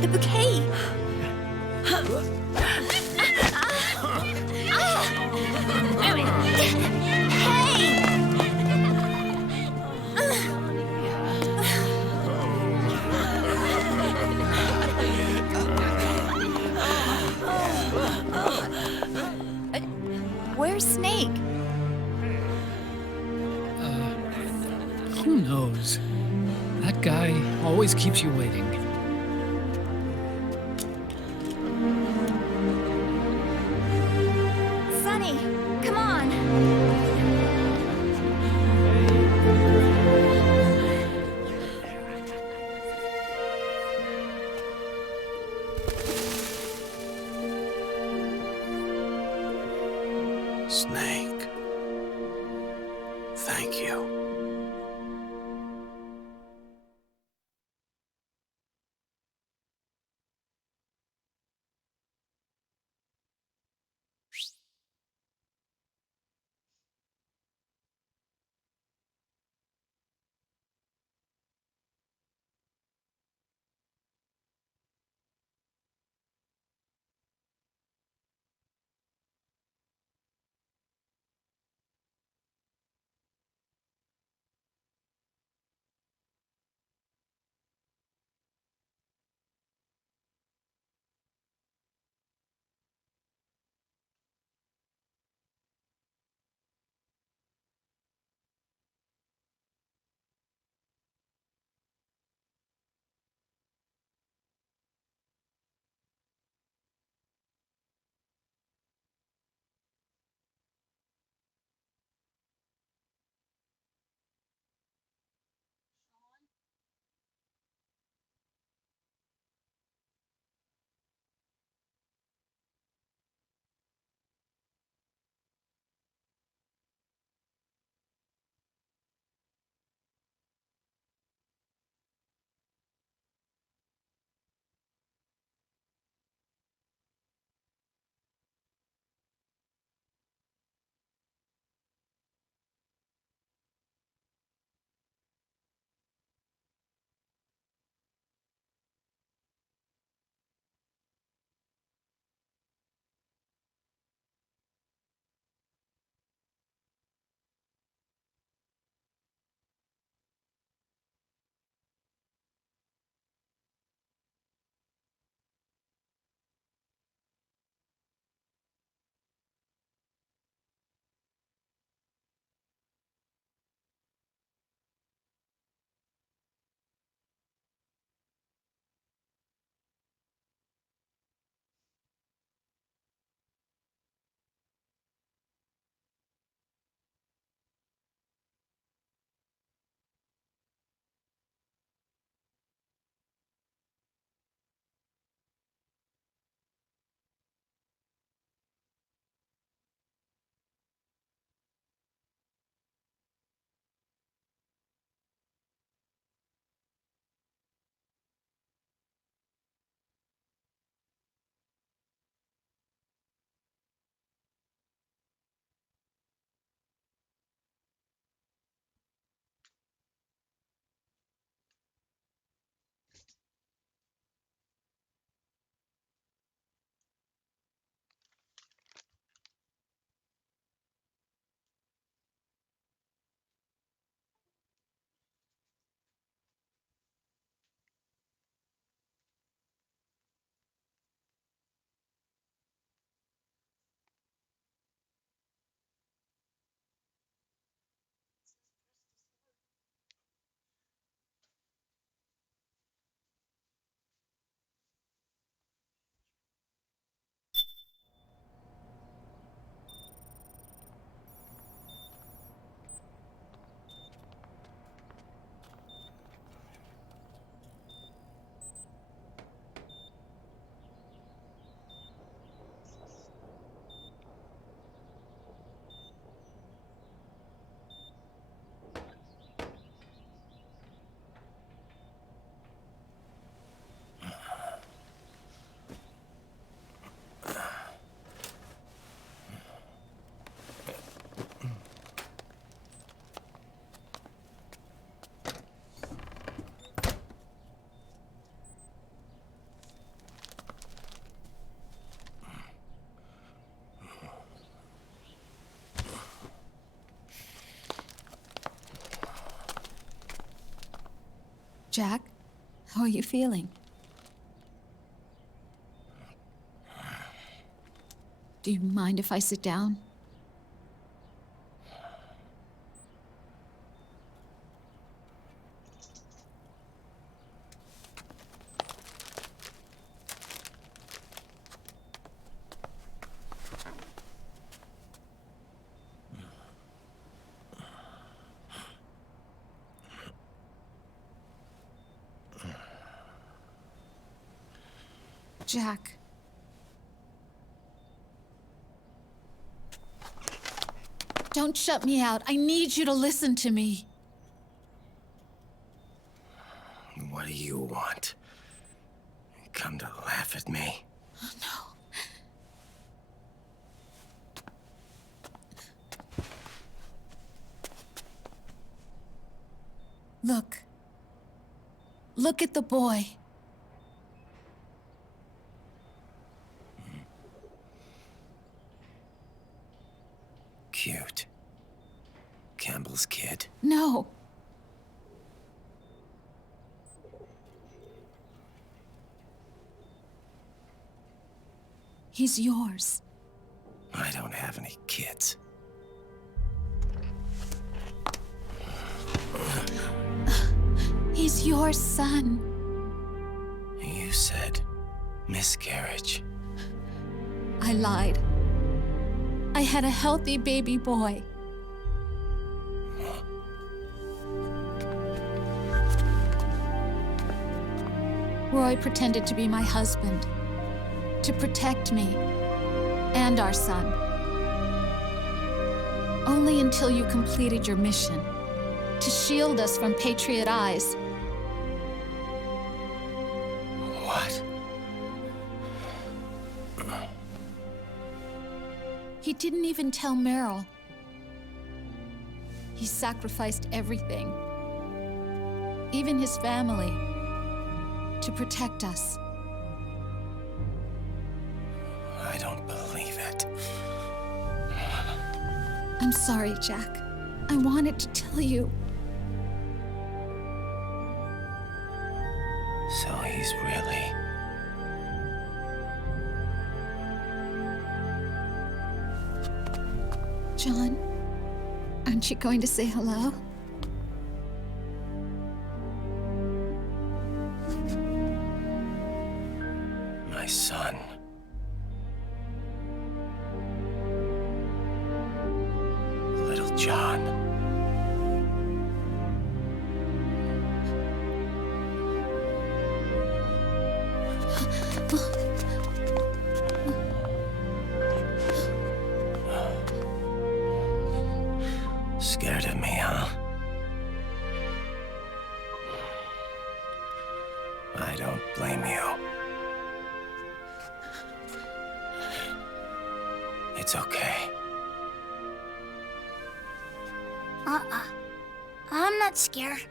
The bouquet! Hey! Where's Snake? Who knows? That guy always keeps you waiting. Sunny, come on. Snake. Thank you. Jack, how are you feeling? Do you mind if I sit down? Jack. Don't shut me out. I need you to listen to me. What do you want? You come to laugh at me? No. Look. Look at the boy. Cute. Campbell's kid. No. He's yours. I don't have any kids. He's your son. You said miscarriage. I lied. I had a healthy baby boy. Roy pretended to be my husband, to protect me and our son. Only until you completed your mission, to shield us from Patriot eyes. What? He didn't even tell Meryl. He sacrificed everything, even his family, to protect us. I don't believe it. I'm sorry, Jack. I wanted to tell you. So he's really... John, aren't you going to say hello? My son. Little John. Scared of me, huh? I don't blame you. It's okay. I'm not scared.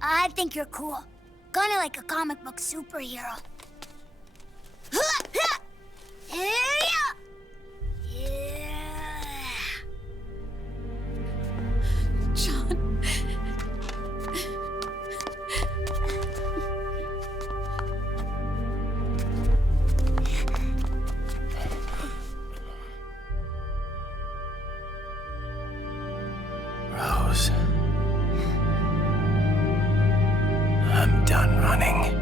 I think you're cool. Kinda like a comic book superhero. John. Rose. I'm done running.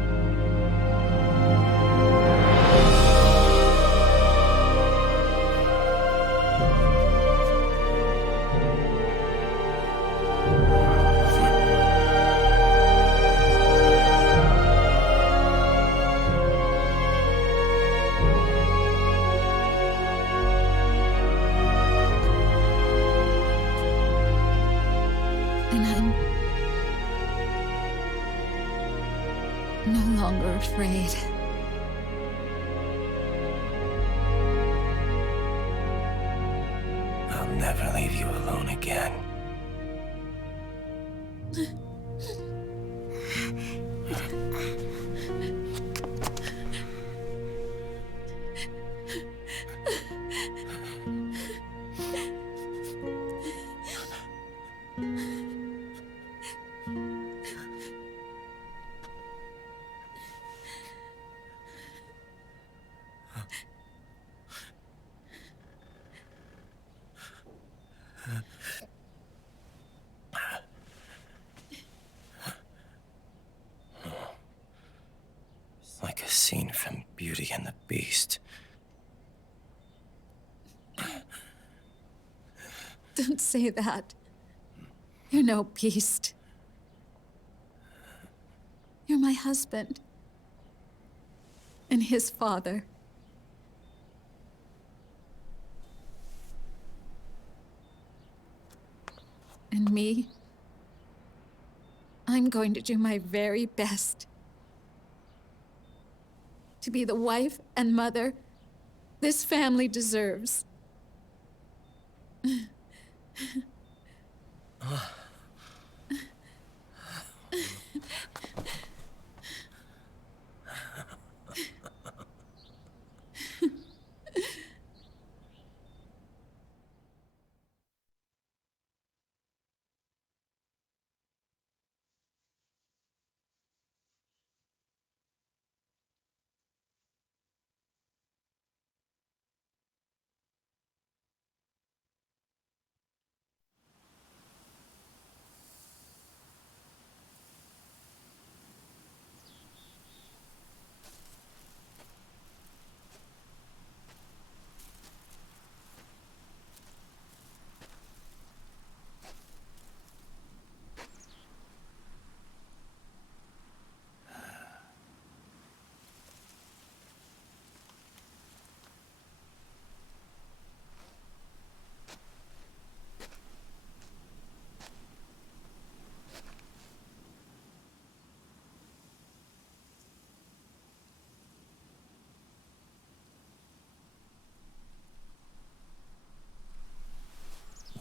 And I'm no longer afraid. I'll never leave you alone again. Like a scene from Beauty and the Beast. Don't say that. You're no beast. You're my my husband and his father. And me, I'm going to do my very best to be the wife and mother this family deserves.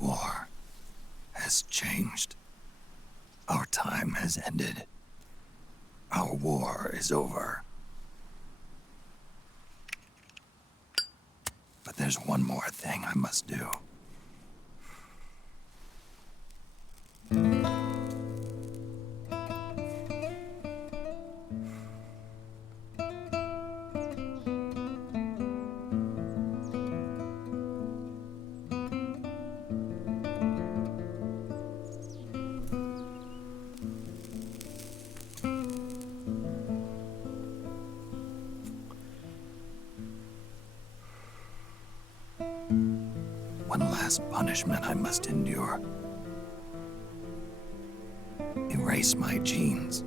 War has changed. Our time has ended. Our war is over. But there's one more thing I must do. One last punishment I must endure. Erase my genes.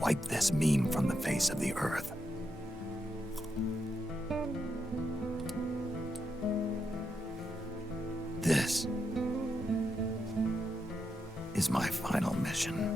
Wipe this meme from the face of the earth. This is my final mission.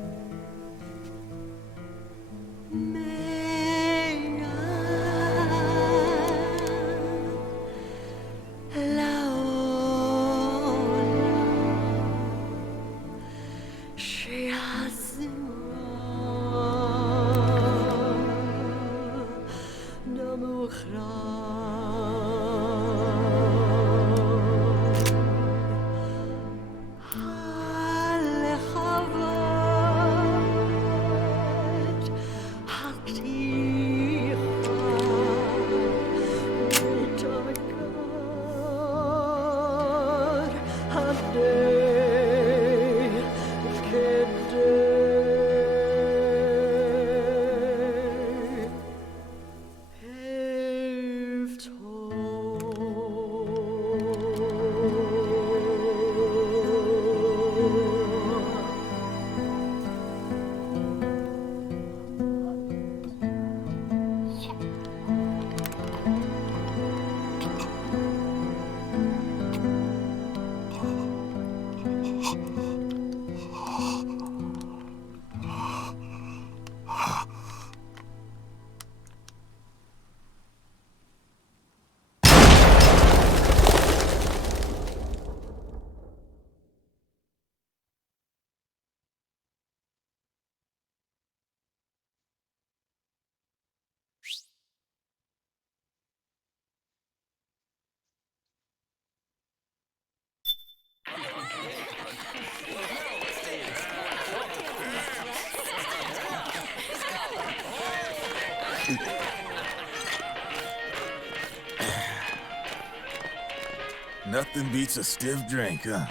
Nothing beats a stiff drink, huh?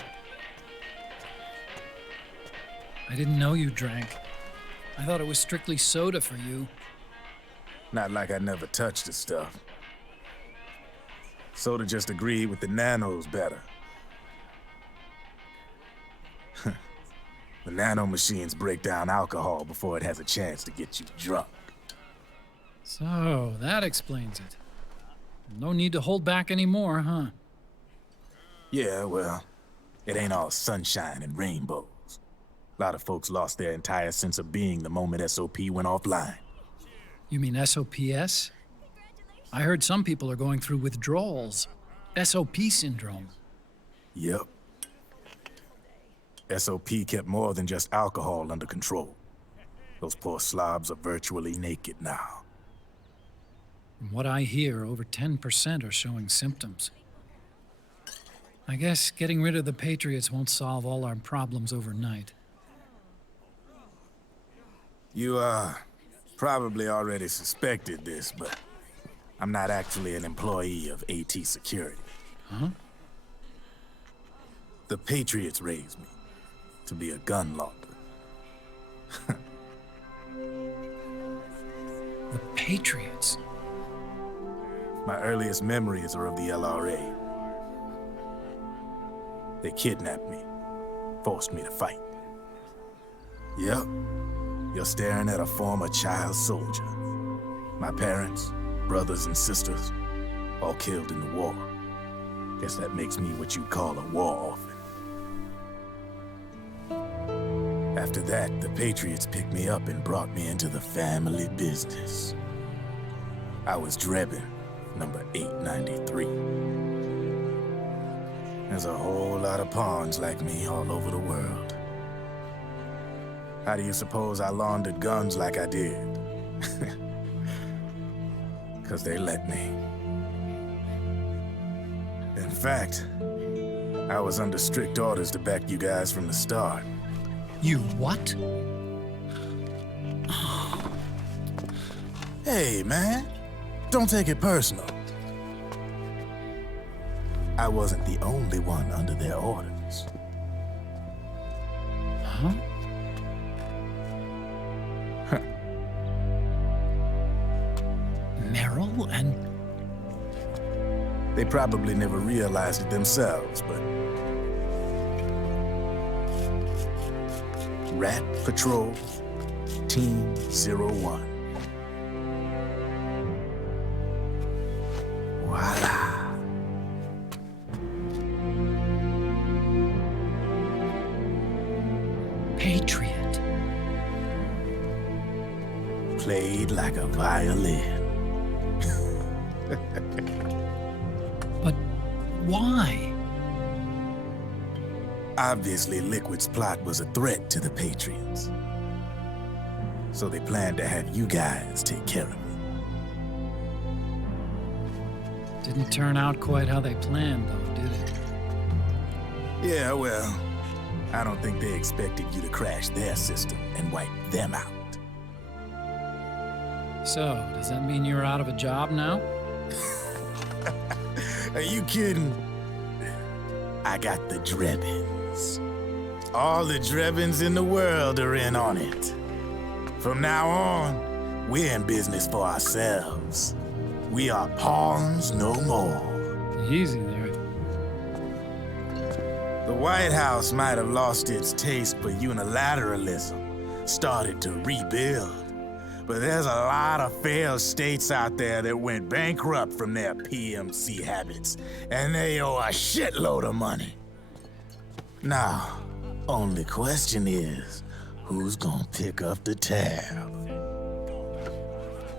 I didn't know you drank. I thought it was strictly soda for you. Not like I never touched the stuff. Soda just agreed with the nanos better. The nanomachines break down alcohol before it has a chance to get you drunk. So, that explains it. No need to hold back anymore, huh? Yeah, well, it ain't all sunshine and rainbows. A lot of folks lost their entire sense of being the moment SOP went offline. You mean SOPS? I heard some people are going through withdrawals. SOP syndrome. Yep. SOP kept more than just alcohol under control. Those poor slobs are virtually naked now. From what I hear, over 10% are showing symptoms. I guess getting rid of the Patriots won't solve all our problems overnight. You, probably already suspected this, but I'm not actually an employee of AT Security. Huh? The Patriots raised me to be a gun launder. The Patriots? My earliest memories are of the LRA. They kidnapped me, forced me to fight. Yep, you're staring at a former child soldier. My parents, brothers and sisters, all killed in the war. Guess that makes me what you'd call a war orphan. After that, the Patriots picked me up and brought me into the family business. I was Drebin, number 893. There's a whole lot of pawns like me all over the world. How do you suppose I laundered guns like I did? 'Cause they let me. In fact, I was under strict orders to back you guys from the start. You what? Hey, man. Don't take it personal. I wasn't the only one under their orders. Huh? Meryl and... They probably never realized it themselves, but... Rat Patrol, Team 01. Voila. Patriot. Played like a violin. But why? Obviously, Liquid's plot was a threat to the Patriots. So they planned to have you guys take care of it. Didn't turn out quite how they planned, though, did it? Yeah, well, I don't think they expected you to crash their system and wipe them out. So, does that mean you're out of a job now? Are you kidding? I got the Drebins. All the Drebins in the world are in on it. From now on, we're in business for ourselves. We are pawns no more. Easy there. The White House might have lost its taste for unilateralism, started to rebuild. But there's a lot of failed states out there that went bankrupt from their PMC habits, and they owe a shitload of money. Now, only question is, who's gonna pick up the tab?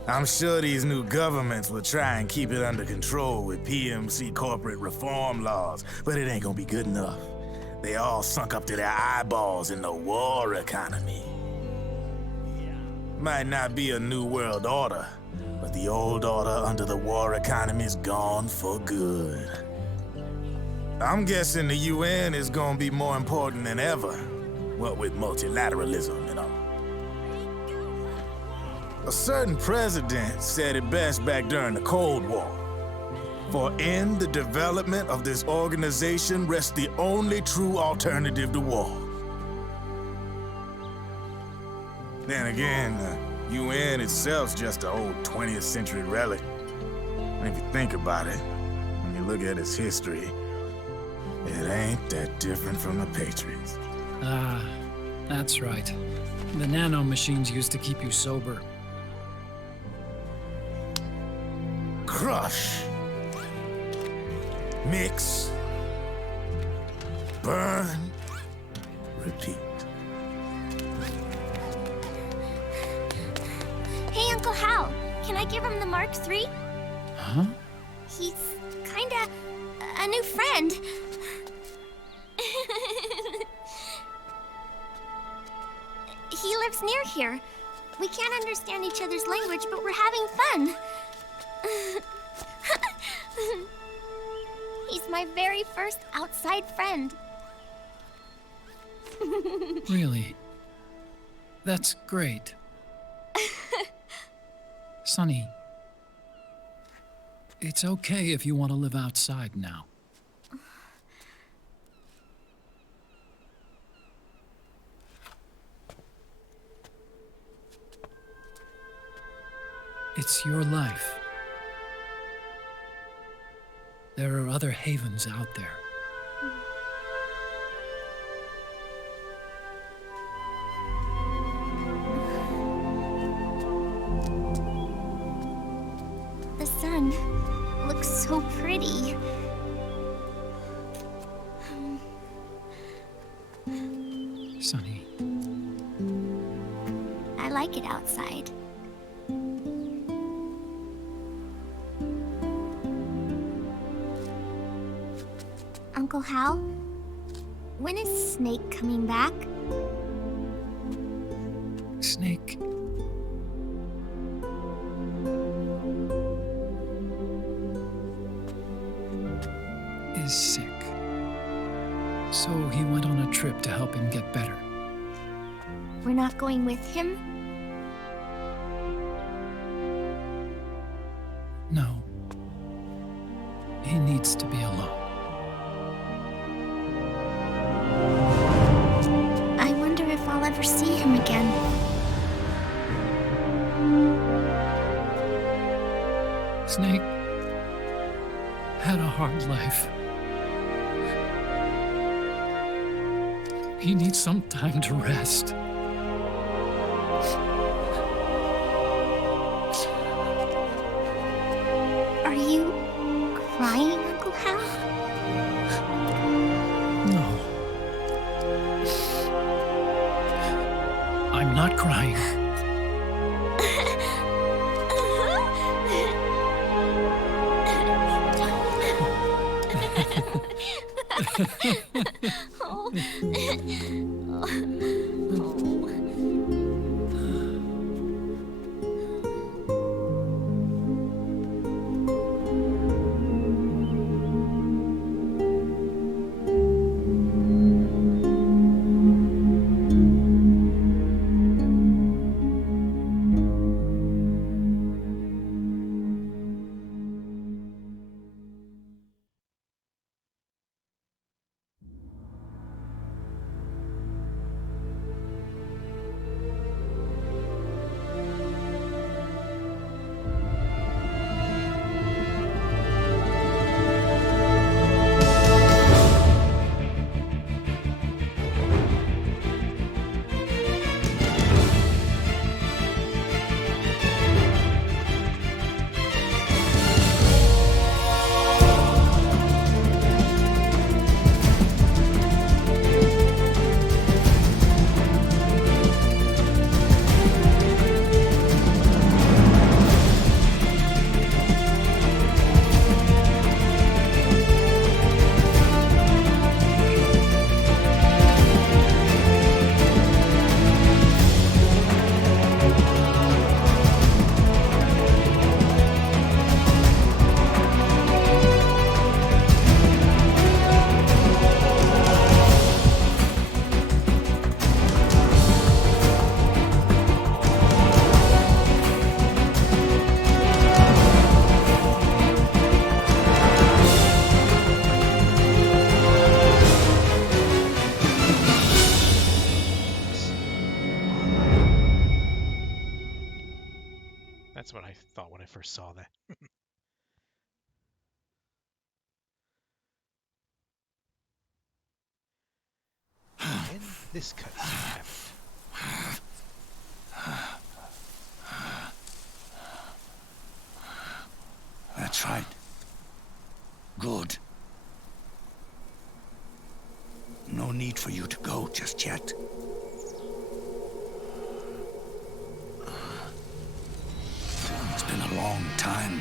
I'm sure these new governments will try and keep it under control with PMC corporate reform laws, but it ain't gonna be good enough. They all sunk up to their eyeballs in the war economy. Might not be a new world order, but the old order under the war economy's gone for good. I'm guessing the UN is gonna be more important than ever, what with multilateralism and all. A certain president said it best back during the Cold War. For in the development of this organization rests the only true alternative to war. Then again, the UN itself's just an old 20th century relic. And if you think about it, when you look at its history, it ain't that different from the Patriots. That's right. The nanomachines used to keep you sober. Crush. Mix. Burn. Repeat. Hey, Uncle Hal, can I give him the Mark III? Huh? He's kinda a new friend. He lives near here. We can't understand each other's language, but we're having fun. He's my very first outside friend. Really? That's great. Sonny, it's okay if you want to live outside now. It's your life. There are other havens out there. The sun looks so pretty. Sonny, I like it outside. Uncle Hal, when is Snake coming back? Snake. Is sick. So he went on a trip to help him get better. We're not going with him? No. He needs to be alone. I wonder if I'll ever see him again. Snake had a hard life. He needs some time to rest. Are you crying, Uncle Hal? No. I'm not crying. That's what I thought when I first saw that. In this cutscene happened. That's right. Good. No need for you to go just yet. It's been a long time,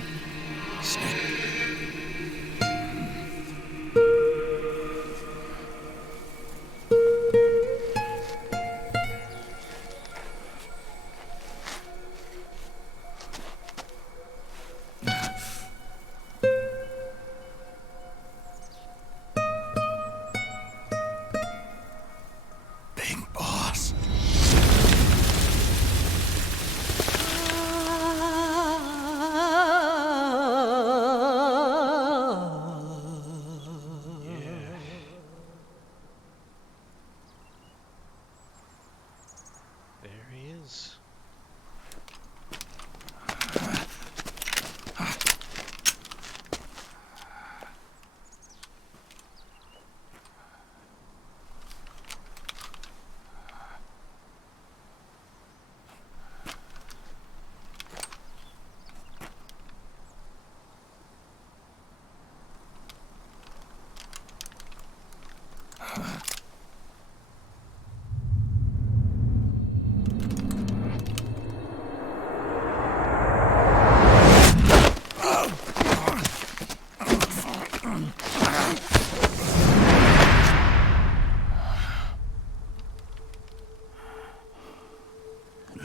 Snake.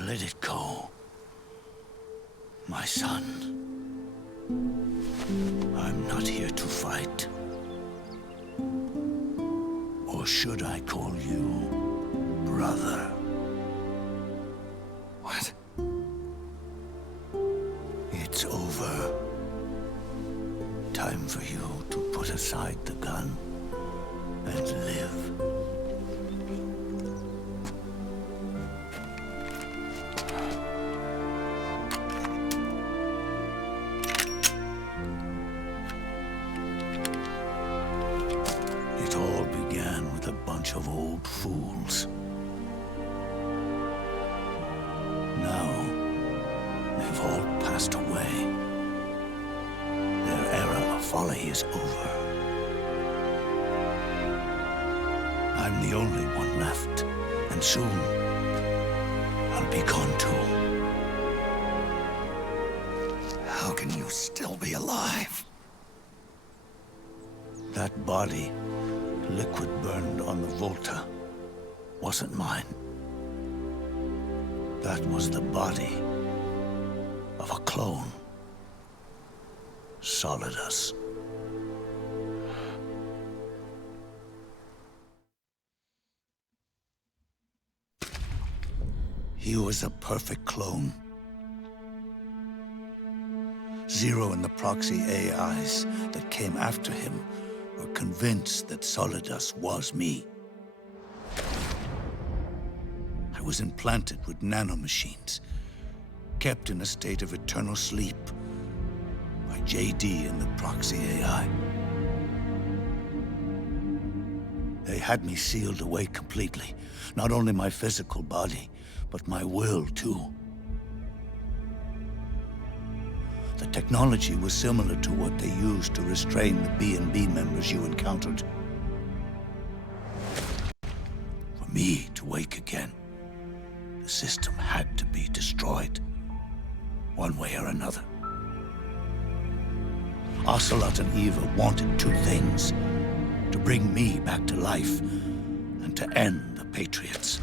Let it go, my son. I'm not here to fight. Or should I call you brother? What? It's over. Time for you to put aside the gun and live. It all began with a bunch of old fools. Now, they've all passed away. Their era of folly is over. I'm the only one left, and soon I'll be gone too. How can you still be alive? That body, liquid burned on the Volta, wasn't mine. That was the body of a clone. Solidus. He was a perfect clone. Zero and the proxy AIs that came after him were convinced that Solidus was me. I was implanted with nanomachines, kept in a state of eternal sleep by JD and the proxy AI. They had me sealed away completely, not only my physical body, but my will too. The technology was similar to what they used to restrain the B&B members you encountered. For me to wake again, the system had to be destroyed, one way or another. Ocelot and Eva wanted two things: to bring me back to life and to end the Patriots.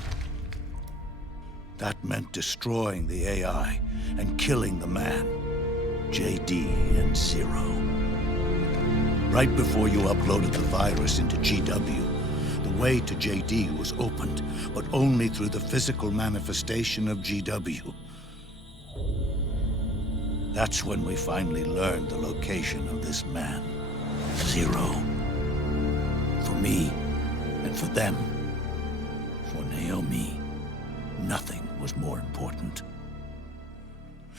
That meant destroying the AI and killing the man, JD and Zero. Right before you uploaded the virus into GW, the way to JD was opened, but only through the physical manifestation of GW. That's when we finally learned the location of this man, Zero. For me, and for them, for Naomi, nothing was more important.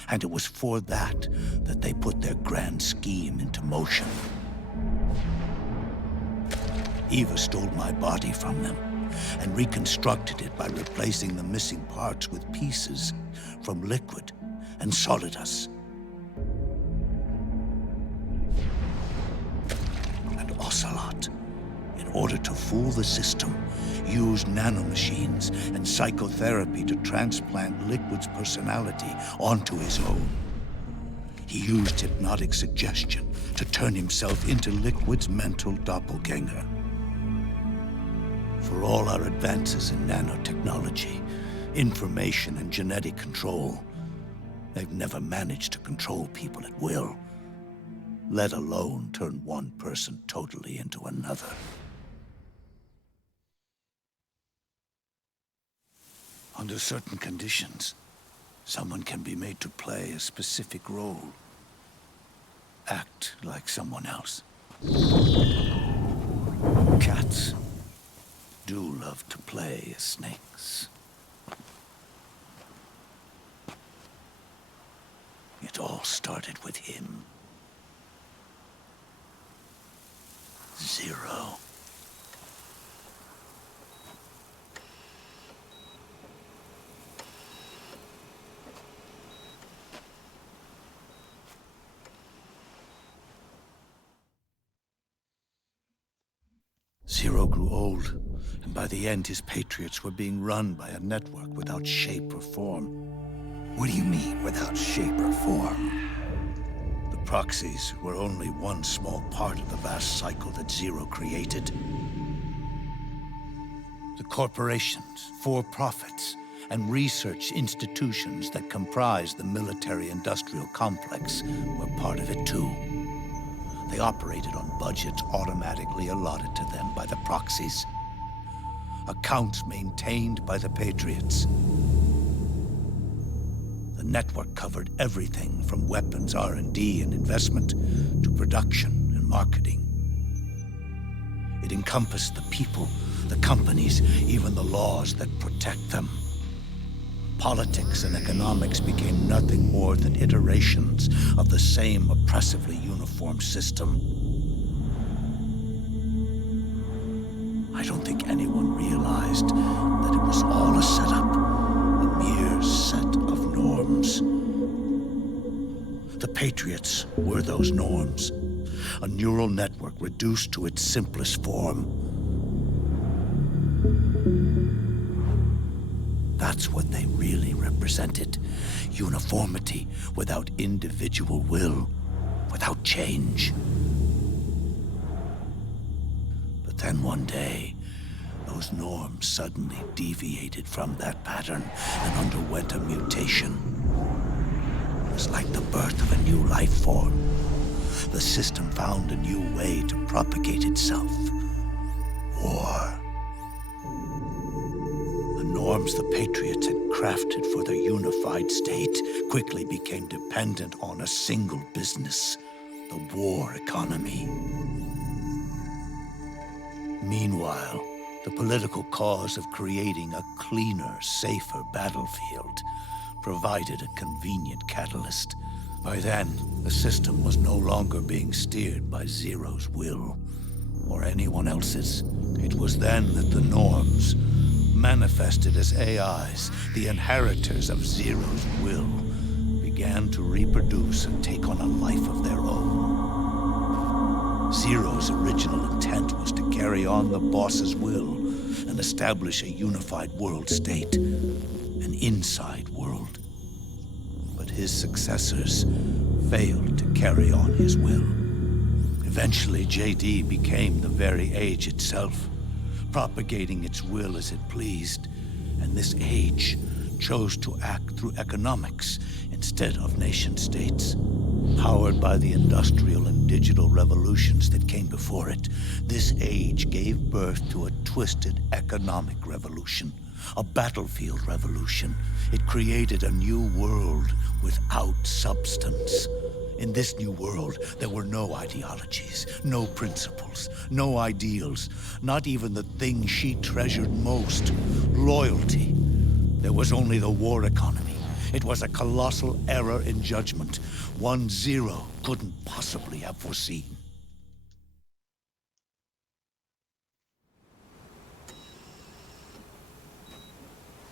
And it was for that they put their grand scheme into motion. Eva stole my body from them, and reconstructed it by replacing the missing parts with pieces from Liquid and Solidus. And Ocelot, in order to fool the system, used nanomachines and psychotherapy to transplant Liquid's personality onto his own. He used hypnotic suggestion to turn himself into Liquid's mental doppelganger. For all our advances in nanotechnology, information and genetic control, they've never managed to control people at will, let alone turn one person totally into another. Under certain conditions, someone can be made to play a specific role. Act like someone else. Cats do love to play as snakes. It all started with him. Zero. Zero grew old, and by the end his Patriots were being run by a network without shape or form. What do you mean, without shape or form? The proxies were only one small part of the vast cycle that Zero created. The corporations, for-profits, and research institutions that comprise the military-industrial complex were part of it too. They operated on budgets automatically allotted to them by the proxies. Accounts maintained by the Patriots. The network covered everything from weapons R&D and investment to production and marketing. It encompassed the people, the companies, even the laws that protect them. Politics and economics became nothing more than iterations of the same oppressively uniform system. I don't think anyone realized that it was all a setup, a mere set of norms. The Patriots were those norms, a neural network reduced to its simplest form. That's what they really represented. Uniformity without individual will, without change. But then one day, those norms suddenly deviated from that pattern and underwent a mutation. It was like the birth of a new life form. The system found a new way to propagate itself. War. The norms the Patriots had crafted for their unified state quickly became dependent on a single business, the war economy. Meanwhile, the political cause of creating a cleaner, safer battlefield provided a convenient catalyst. By then, the system was no longer being steered by Zero's will, or anyone else's. It was then that the norms, manifested as AIs, the inheritors of Zero's will, began to reproduce and take on a life of their own. Zero's original intent was to carry on the boss's will and establish a unified world state, an inside world. But his successors failed to carry on his will. Eventually, JD became the very age itself, propagating its will as it pleased, and this age chose to act through economics instead of nation-states. Powered by the industrial and digital revolutions that came before it, this age gave birth to a twisted economic revolution, a battlefield revolution. It created a new world without substance. In this new world, there were no ideologies, no principles, no ideals, not even the thing she treasured most, loyalty. There was only the war economy. It was a colossal error in judgment, one Zero couldn't possibly have foreseen.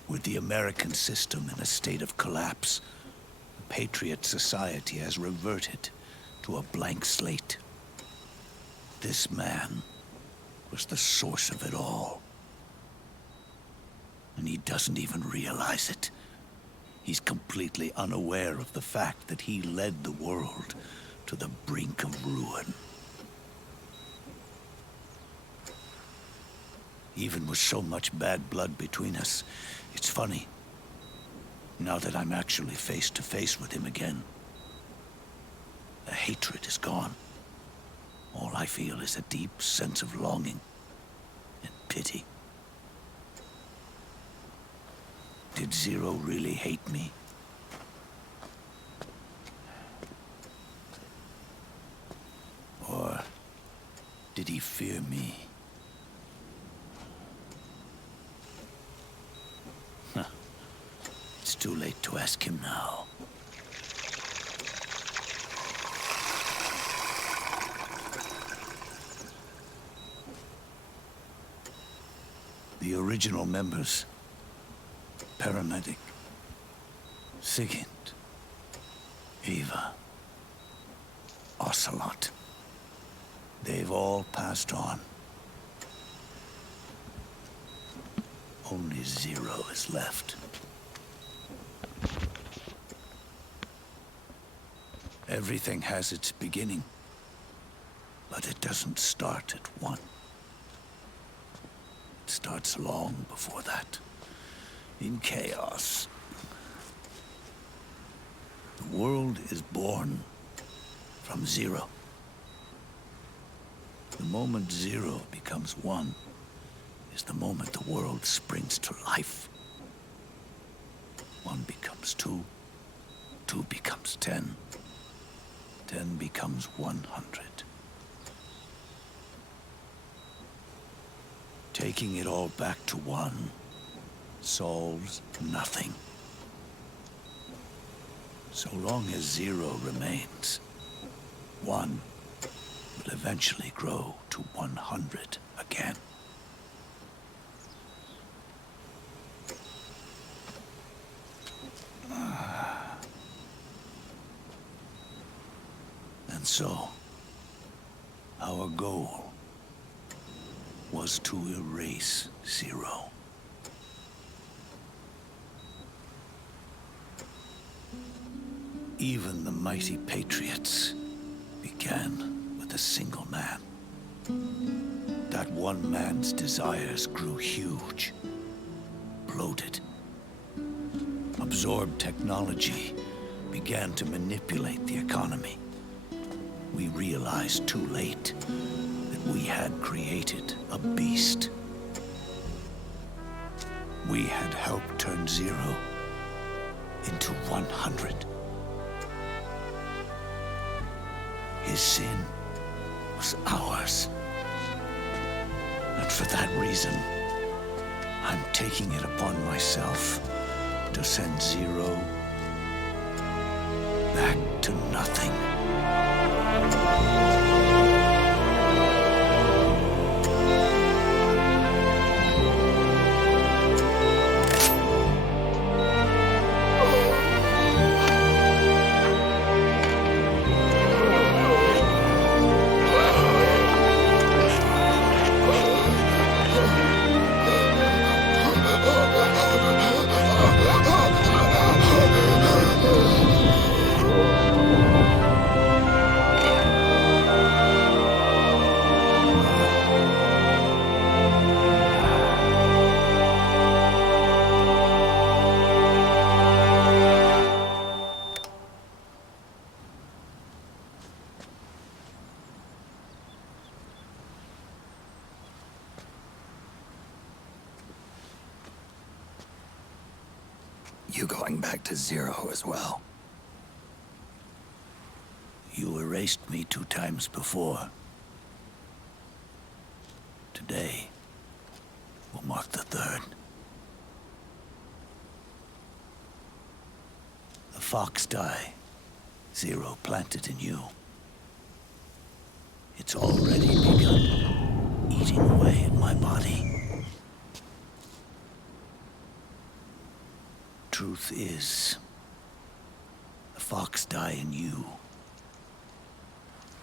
With the American system in a state of collapse, the Patriot Society has reverted to a blank slate. This man was the source of it all. And he doesn't even realize it. He's completely unaware of the fact that he led the world to the brink of ruin. Even with so much bad blood between us, it's funny. Now that I'm actually face to face with him again, the hatred is gone. All I feel is a deep sense of longing and pity. Did Zero really hate me? Or did he fear me? Huh. It's too late to ask him now. The original members, Paramedic, Sigint, Eva, Ocelot, they've all passed on. Only Zero is left. Everything has its beginning, but it doesn't start at one. It starts long before that, in chaos. The world is born from zero. The moment zero becomes one is the moment the world springs to life. 1 becomes 2, 2 becomes 10, 10 becomes 100. Taking it all back to one solves nothing. So long as zero remains, 1 will eventually grow to 100 again. And so, our goal was to erase Zero. Even the mighty Patriots began with a single man. That one man's desires grew huge, bloated, absorbed technology, began to manipulate the economy. We realized too late that we had created a beast. We had helped turn Zero into 100. His sin was ours. And for that reason, I'm taking it upon myself to send Zero back to nothing. You going back to Zero as well? You erased me 2 times before. Today will mark the 3rd. The fox die Zero planted in you. It's already begun eating away at my body. truth is, the fox die in you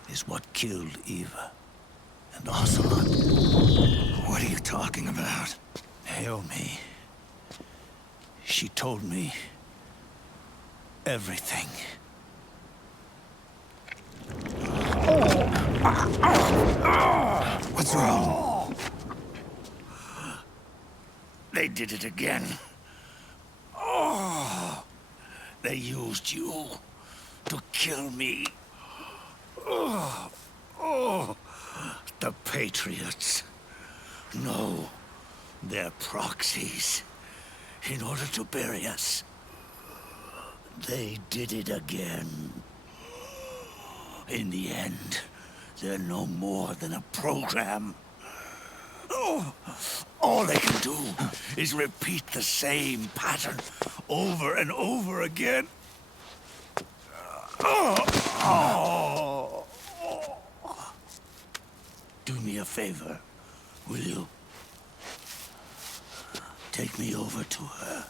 is what killed Eva and Ocelot. What are you talking about? Naomi. She told me everything. What's wrong? They did it again. They used you to kill me. The Patriots. No, they're proxies. In order to bury us. They did it again. In the end, they're no more than a program. All they can do is repeat the same pattern over and over again. Do me a favor, will you? Take me over to her.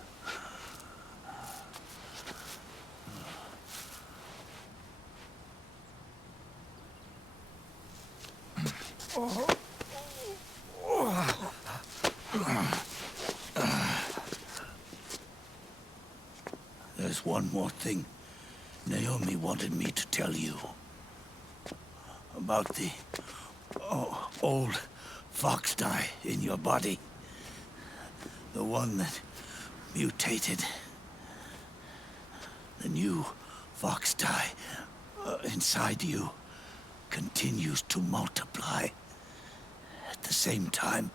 There's one more thing Naomi wanted me to tell you. About the old fox die in your body. The one that mutated. The new fox die inside you continues to multiply. At the same time,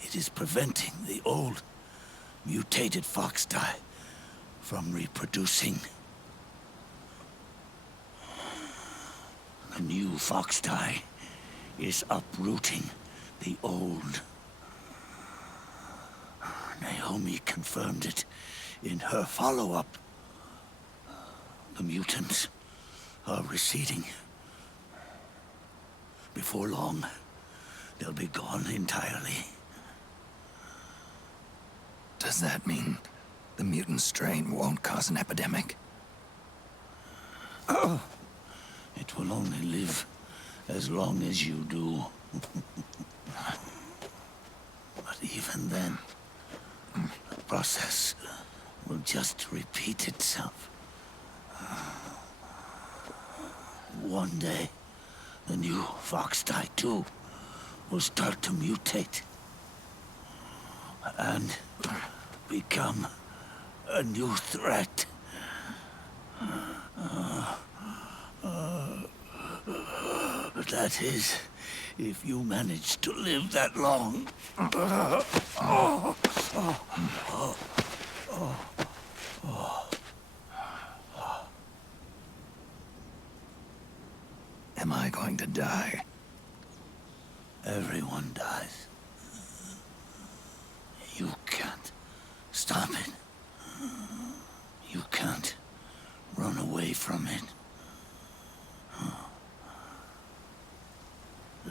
it is preventing the old mutated fox die from reproducing. The new fox die is uprooting the old. Naomi confirmed it in her follow-up. The mutants are receding. Before long, they'll be gone entirely. Does that mean the mutant strain won't cause an epidemic? It will only live as long as you do. But even then, the process will just repeat itself. One day, the new fox die too will start to mutate and become a new threat. That is, if you manage to live that long. Am I going to die? Everyone dies. You can't stop it. You can't run away from it.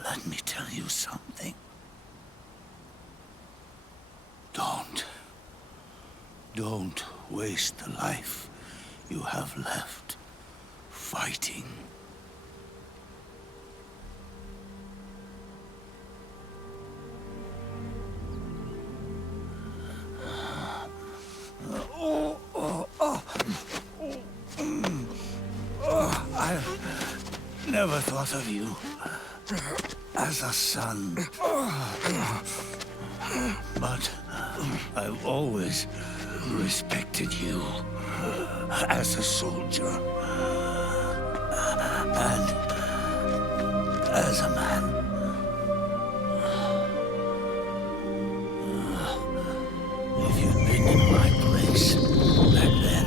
Let me tell you something. Don't waste the life you have left fighting. I never thought of you as a son. But I've always respected you as a soldier and as a man. If you'd been in my place back then,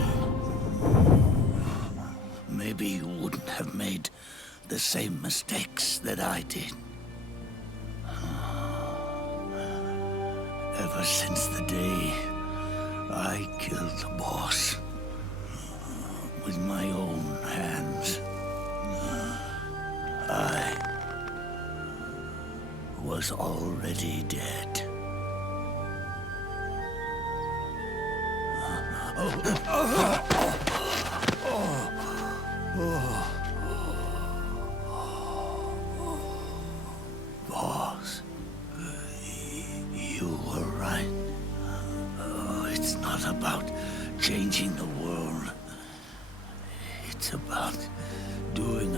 maybe you wouldn't have made the same mistakes that I did. Ever since the day I killed the boss with my own hands, I was already dead.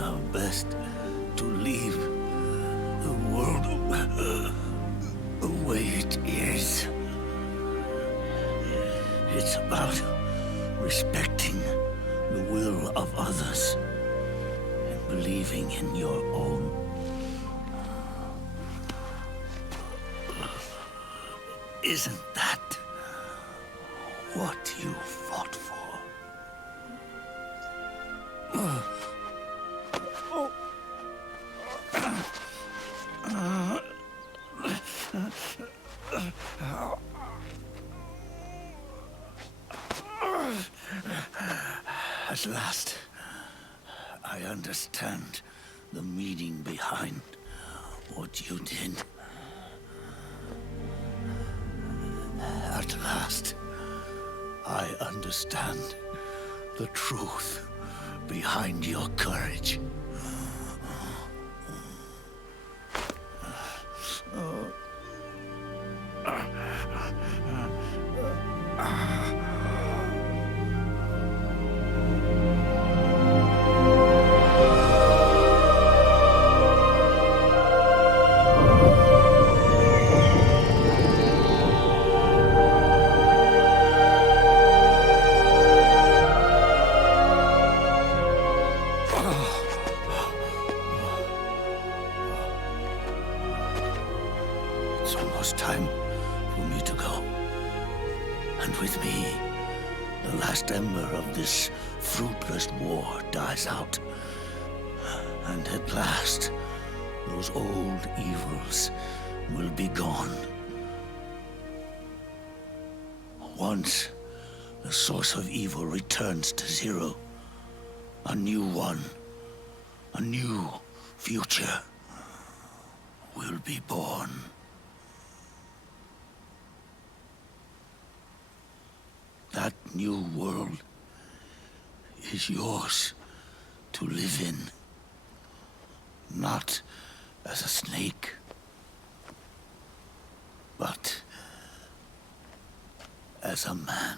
our best to leave the world the way it is. It's about respecting the will of others and believing in your own. Isn't that what you fought for? At last, I understand the meaning behind what you did. At last, I understand the truth behind your courage. It's almost time for me to go. And with me, the last ember of this fruitless war dies out. And at last, those old evils will be gone. Once the source of evil returns to zero, a new one, a new future will be born. That new world is yours to live in, not as a snake, but as a man.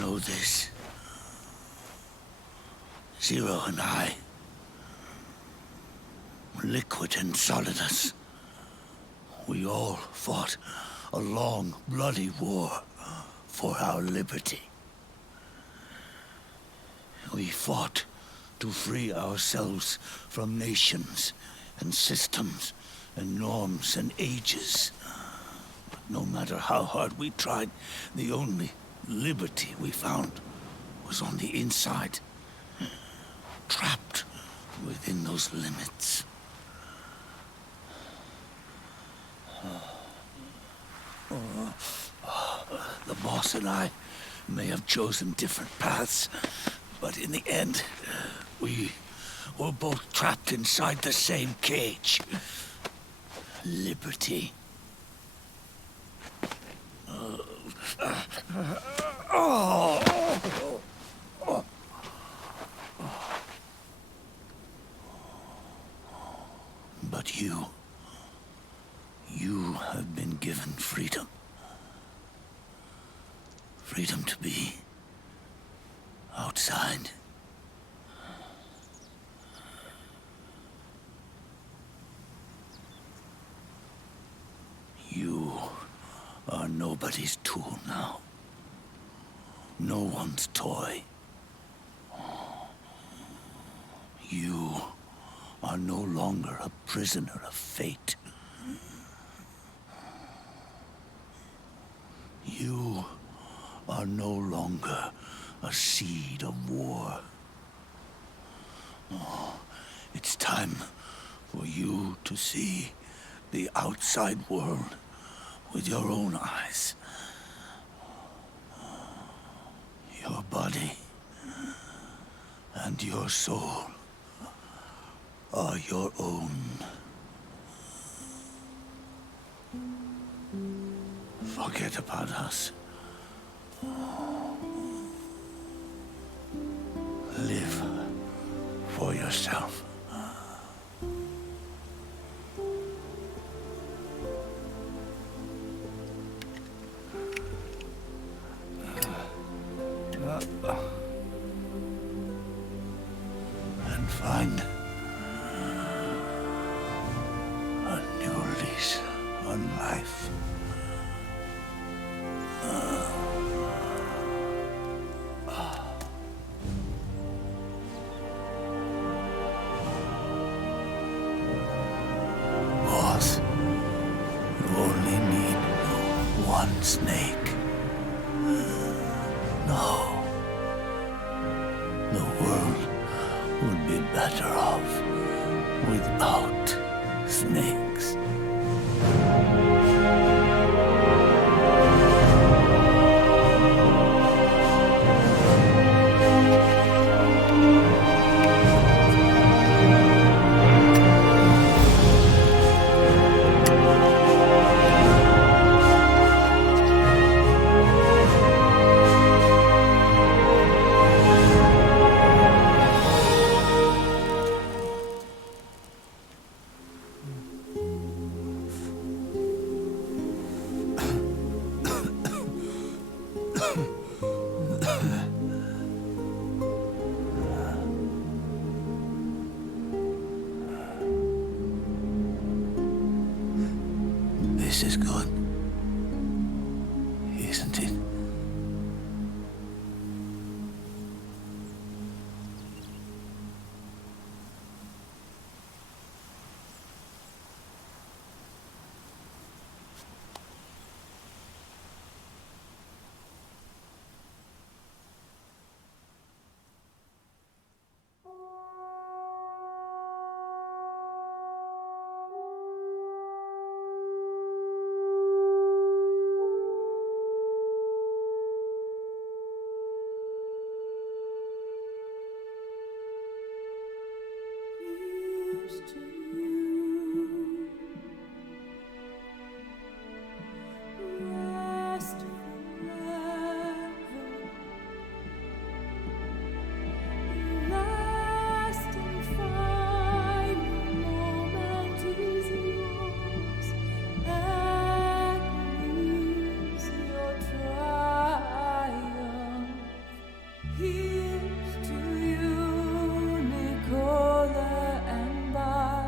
Know this. Zero and I, Liquid and Solidus, we all fought a long, bloody war for our liberty. We fought to free ourselves from nations and systems and norms and ages. But no matter how hard we tried, the only liberty we found was on the inside, trapped within those limits. The boss and I may have chosen different paths, but in the end, we were both trapped inside the same cage. Liberty. But you have been given freedom. Freedom to be outside. You are nobody's tool now. No one's toy. You are no longer a prisoner of fate. You are no longer a seed of war. Oh, it's time for you to see the outside world with your own eyes. Your body and your soul are your own. Follow forget about us. Live for yourself. And find a new lease on life. Boss, you only need one snake. No. The world would be better off without snakes. This is good, isn't it? Here's to you, Nicola and Barbara.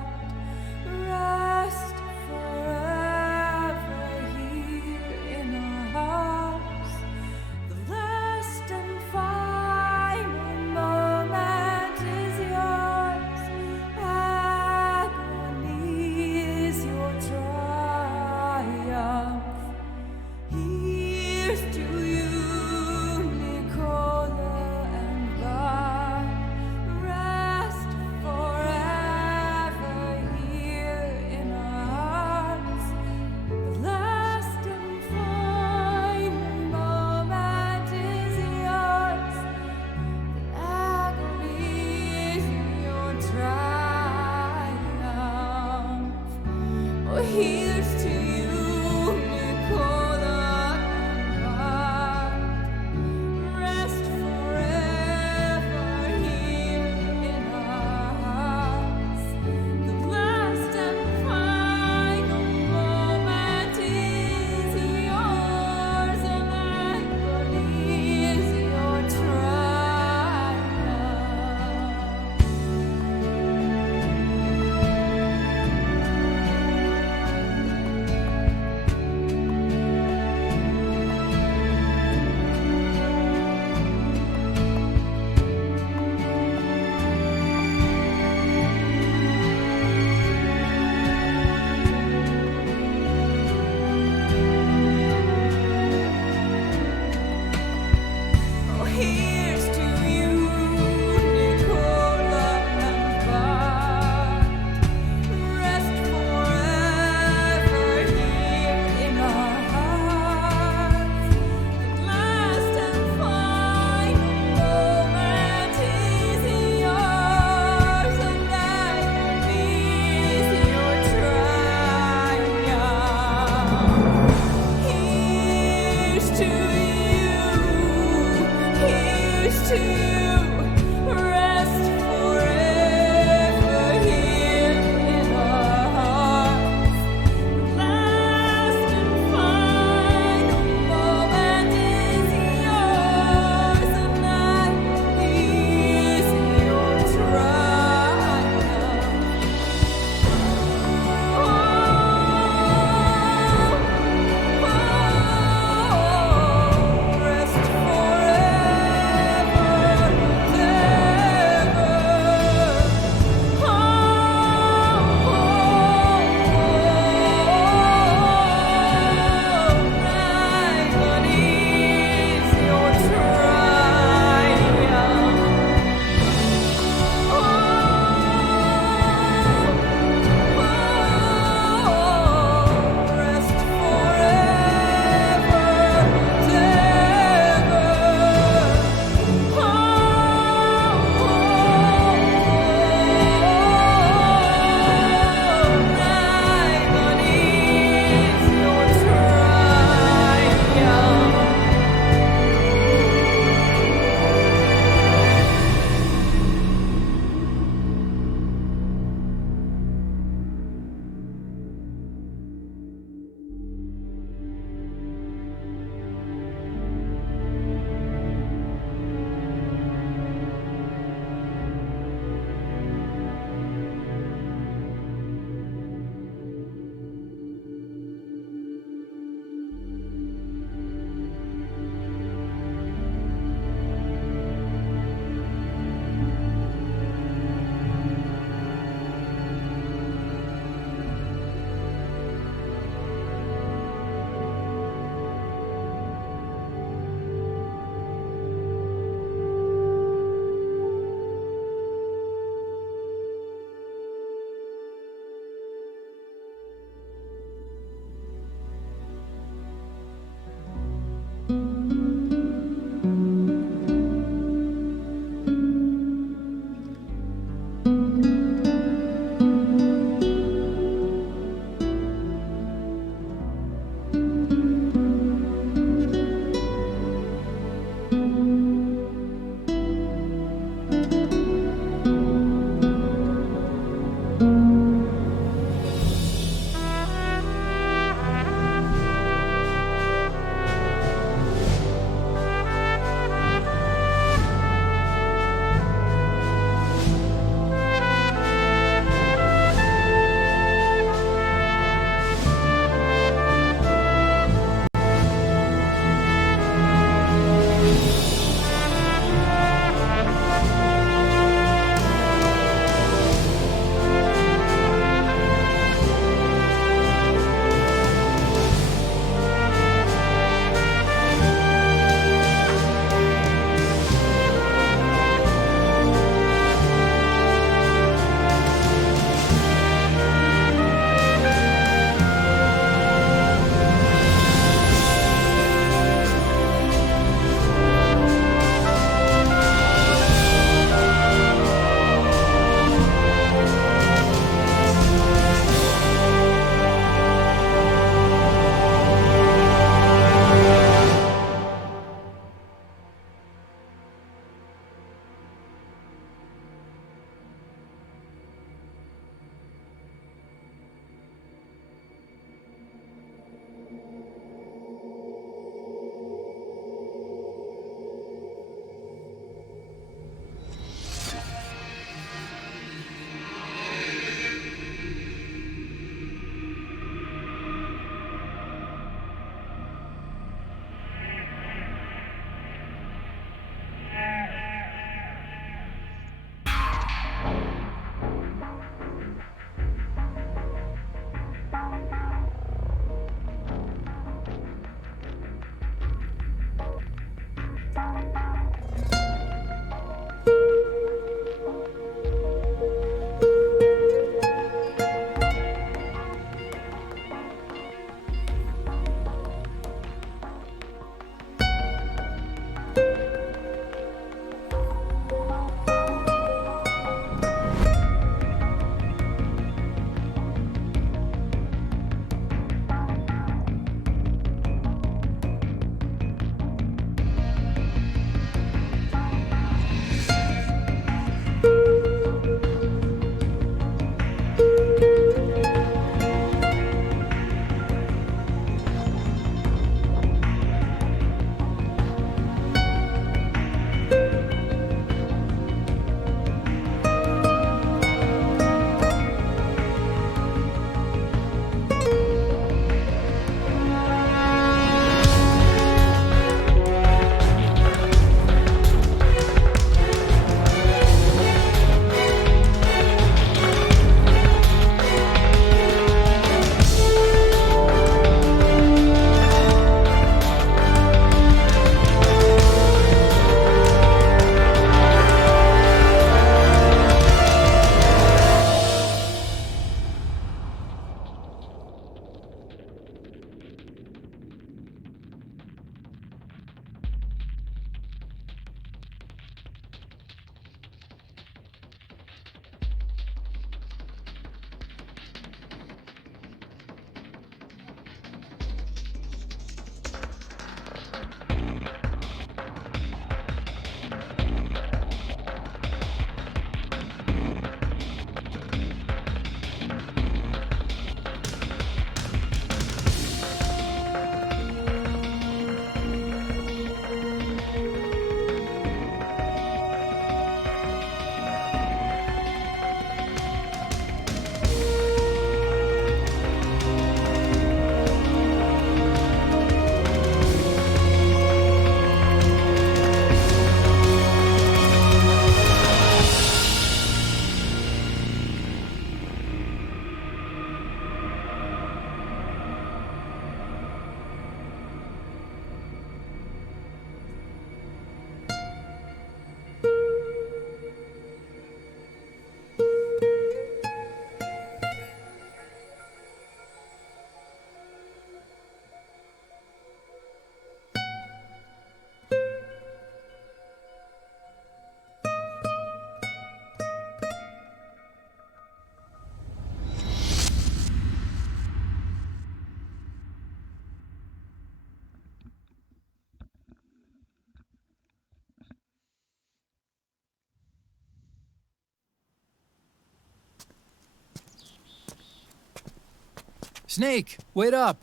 Snake, wait up!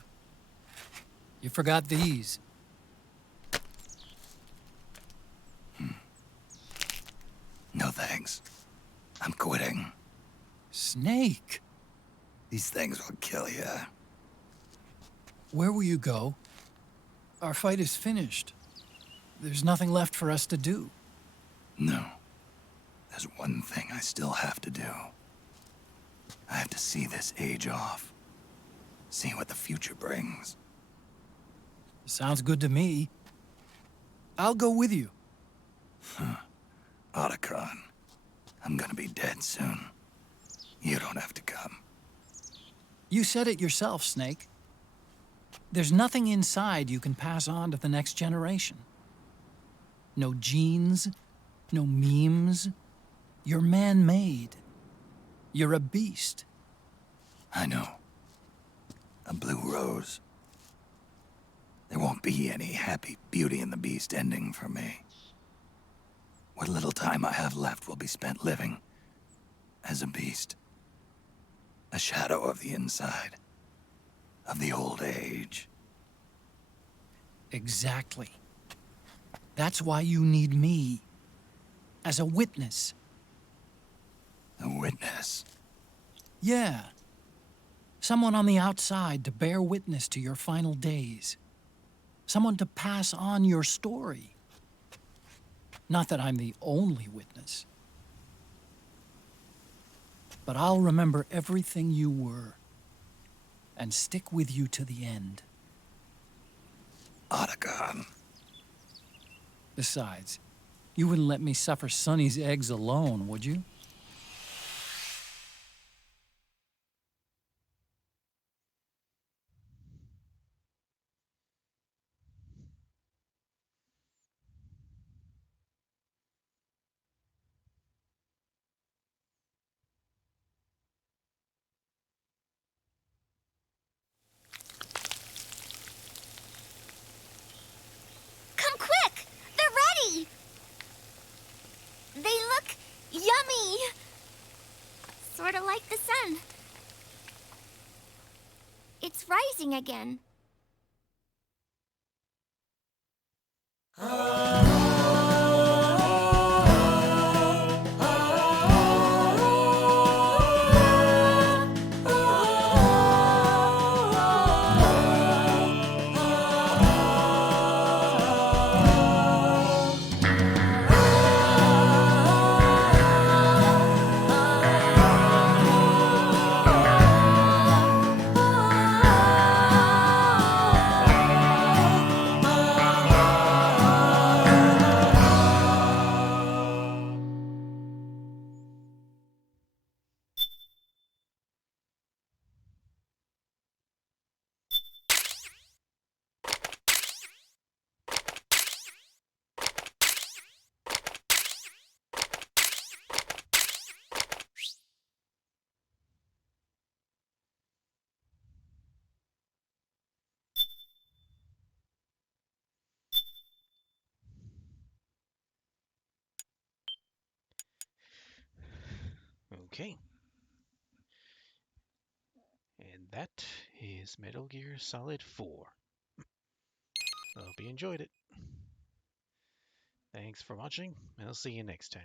You forgot these. No thanks. I'm quitting. Snake! These things will kill you. Where will you go? Our fight is finished. There's nothing left for us to do. No. There's one thing I still have to do. I have to see this age off. See what the future brings. Sounds good to me. I'll go with you. Otacon, I'm gonna be dead soon. You don't have to come. You said it yourself, Snake. There's nothing inside you can pass on to the next generation. No genes, no memes. You're man-made. You're a beast. I know. A blue rose. There won't be any happy Beauty and the Beast ending for me. What little time I have left will be spent living as a beast. A shadow of the inside. Of the old age. Exactly. That's why you need me. As a witness. A witness? Yeah. Someone on the outside to bear witness to your final days. Someone to pass on your story. Not that I'm the only witness. But I'll remember everything you were. And stick with you to the end. Otacon. Besides, you wouldn't let me suffer Sonny's eggs alone, would you? Come quick! They're ready! They look yummy! Sort of like the sun. It's rising again. Okay. And that is Metal Gear Solid 4. I hope you enjoyed it. Thanks for watching, and I'll see you next time.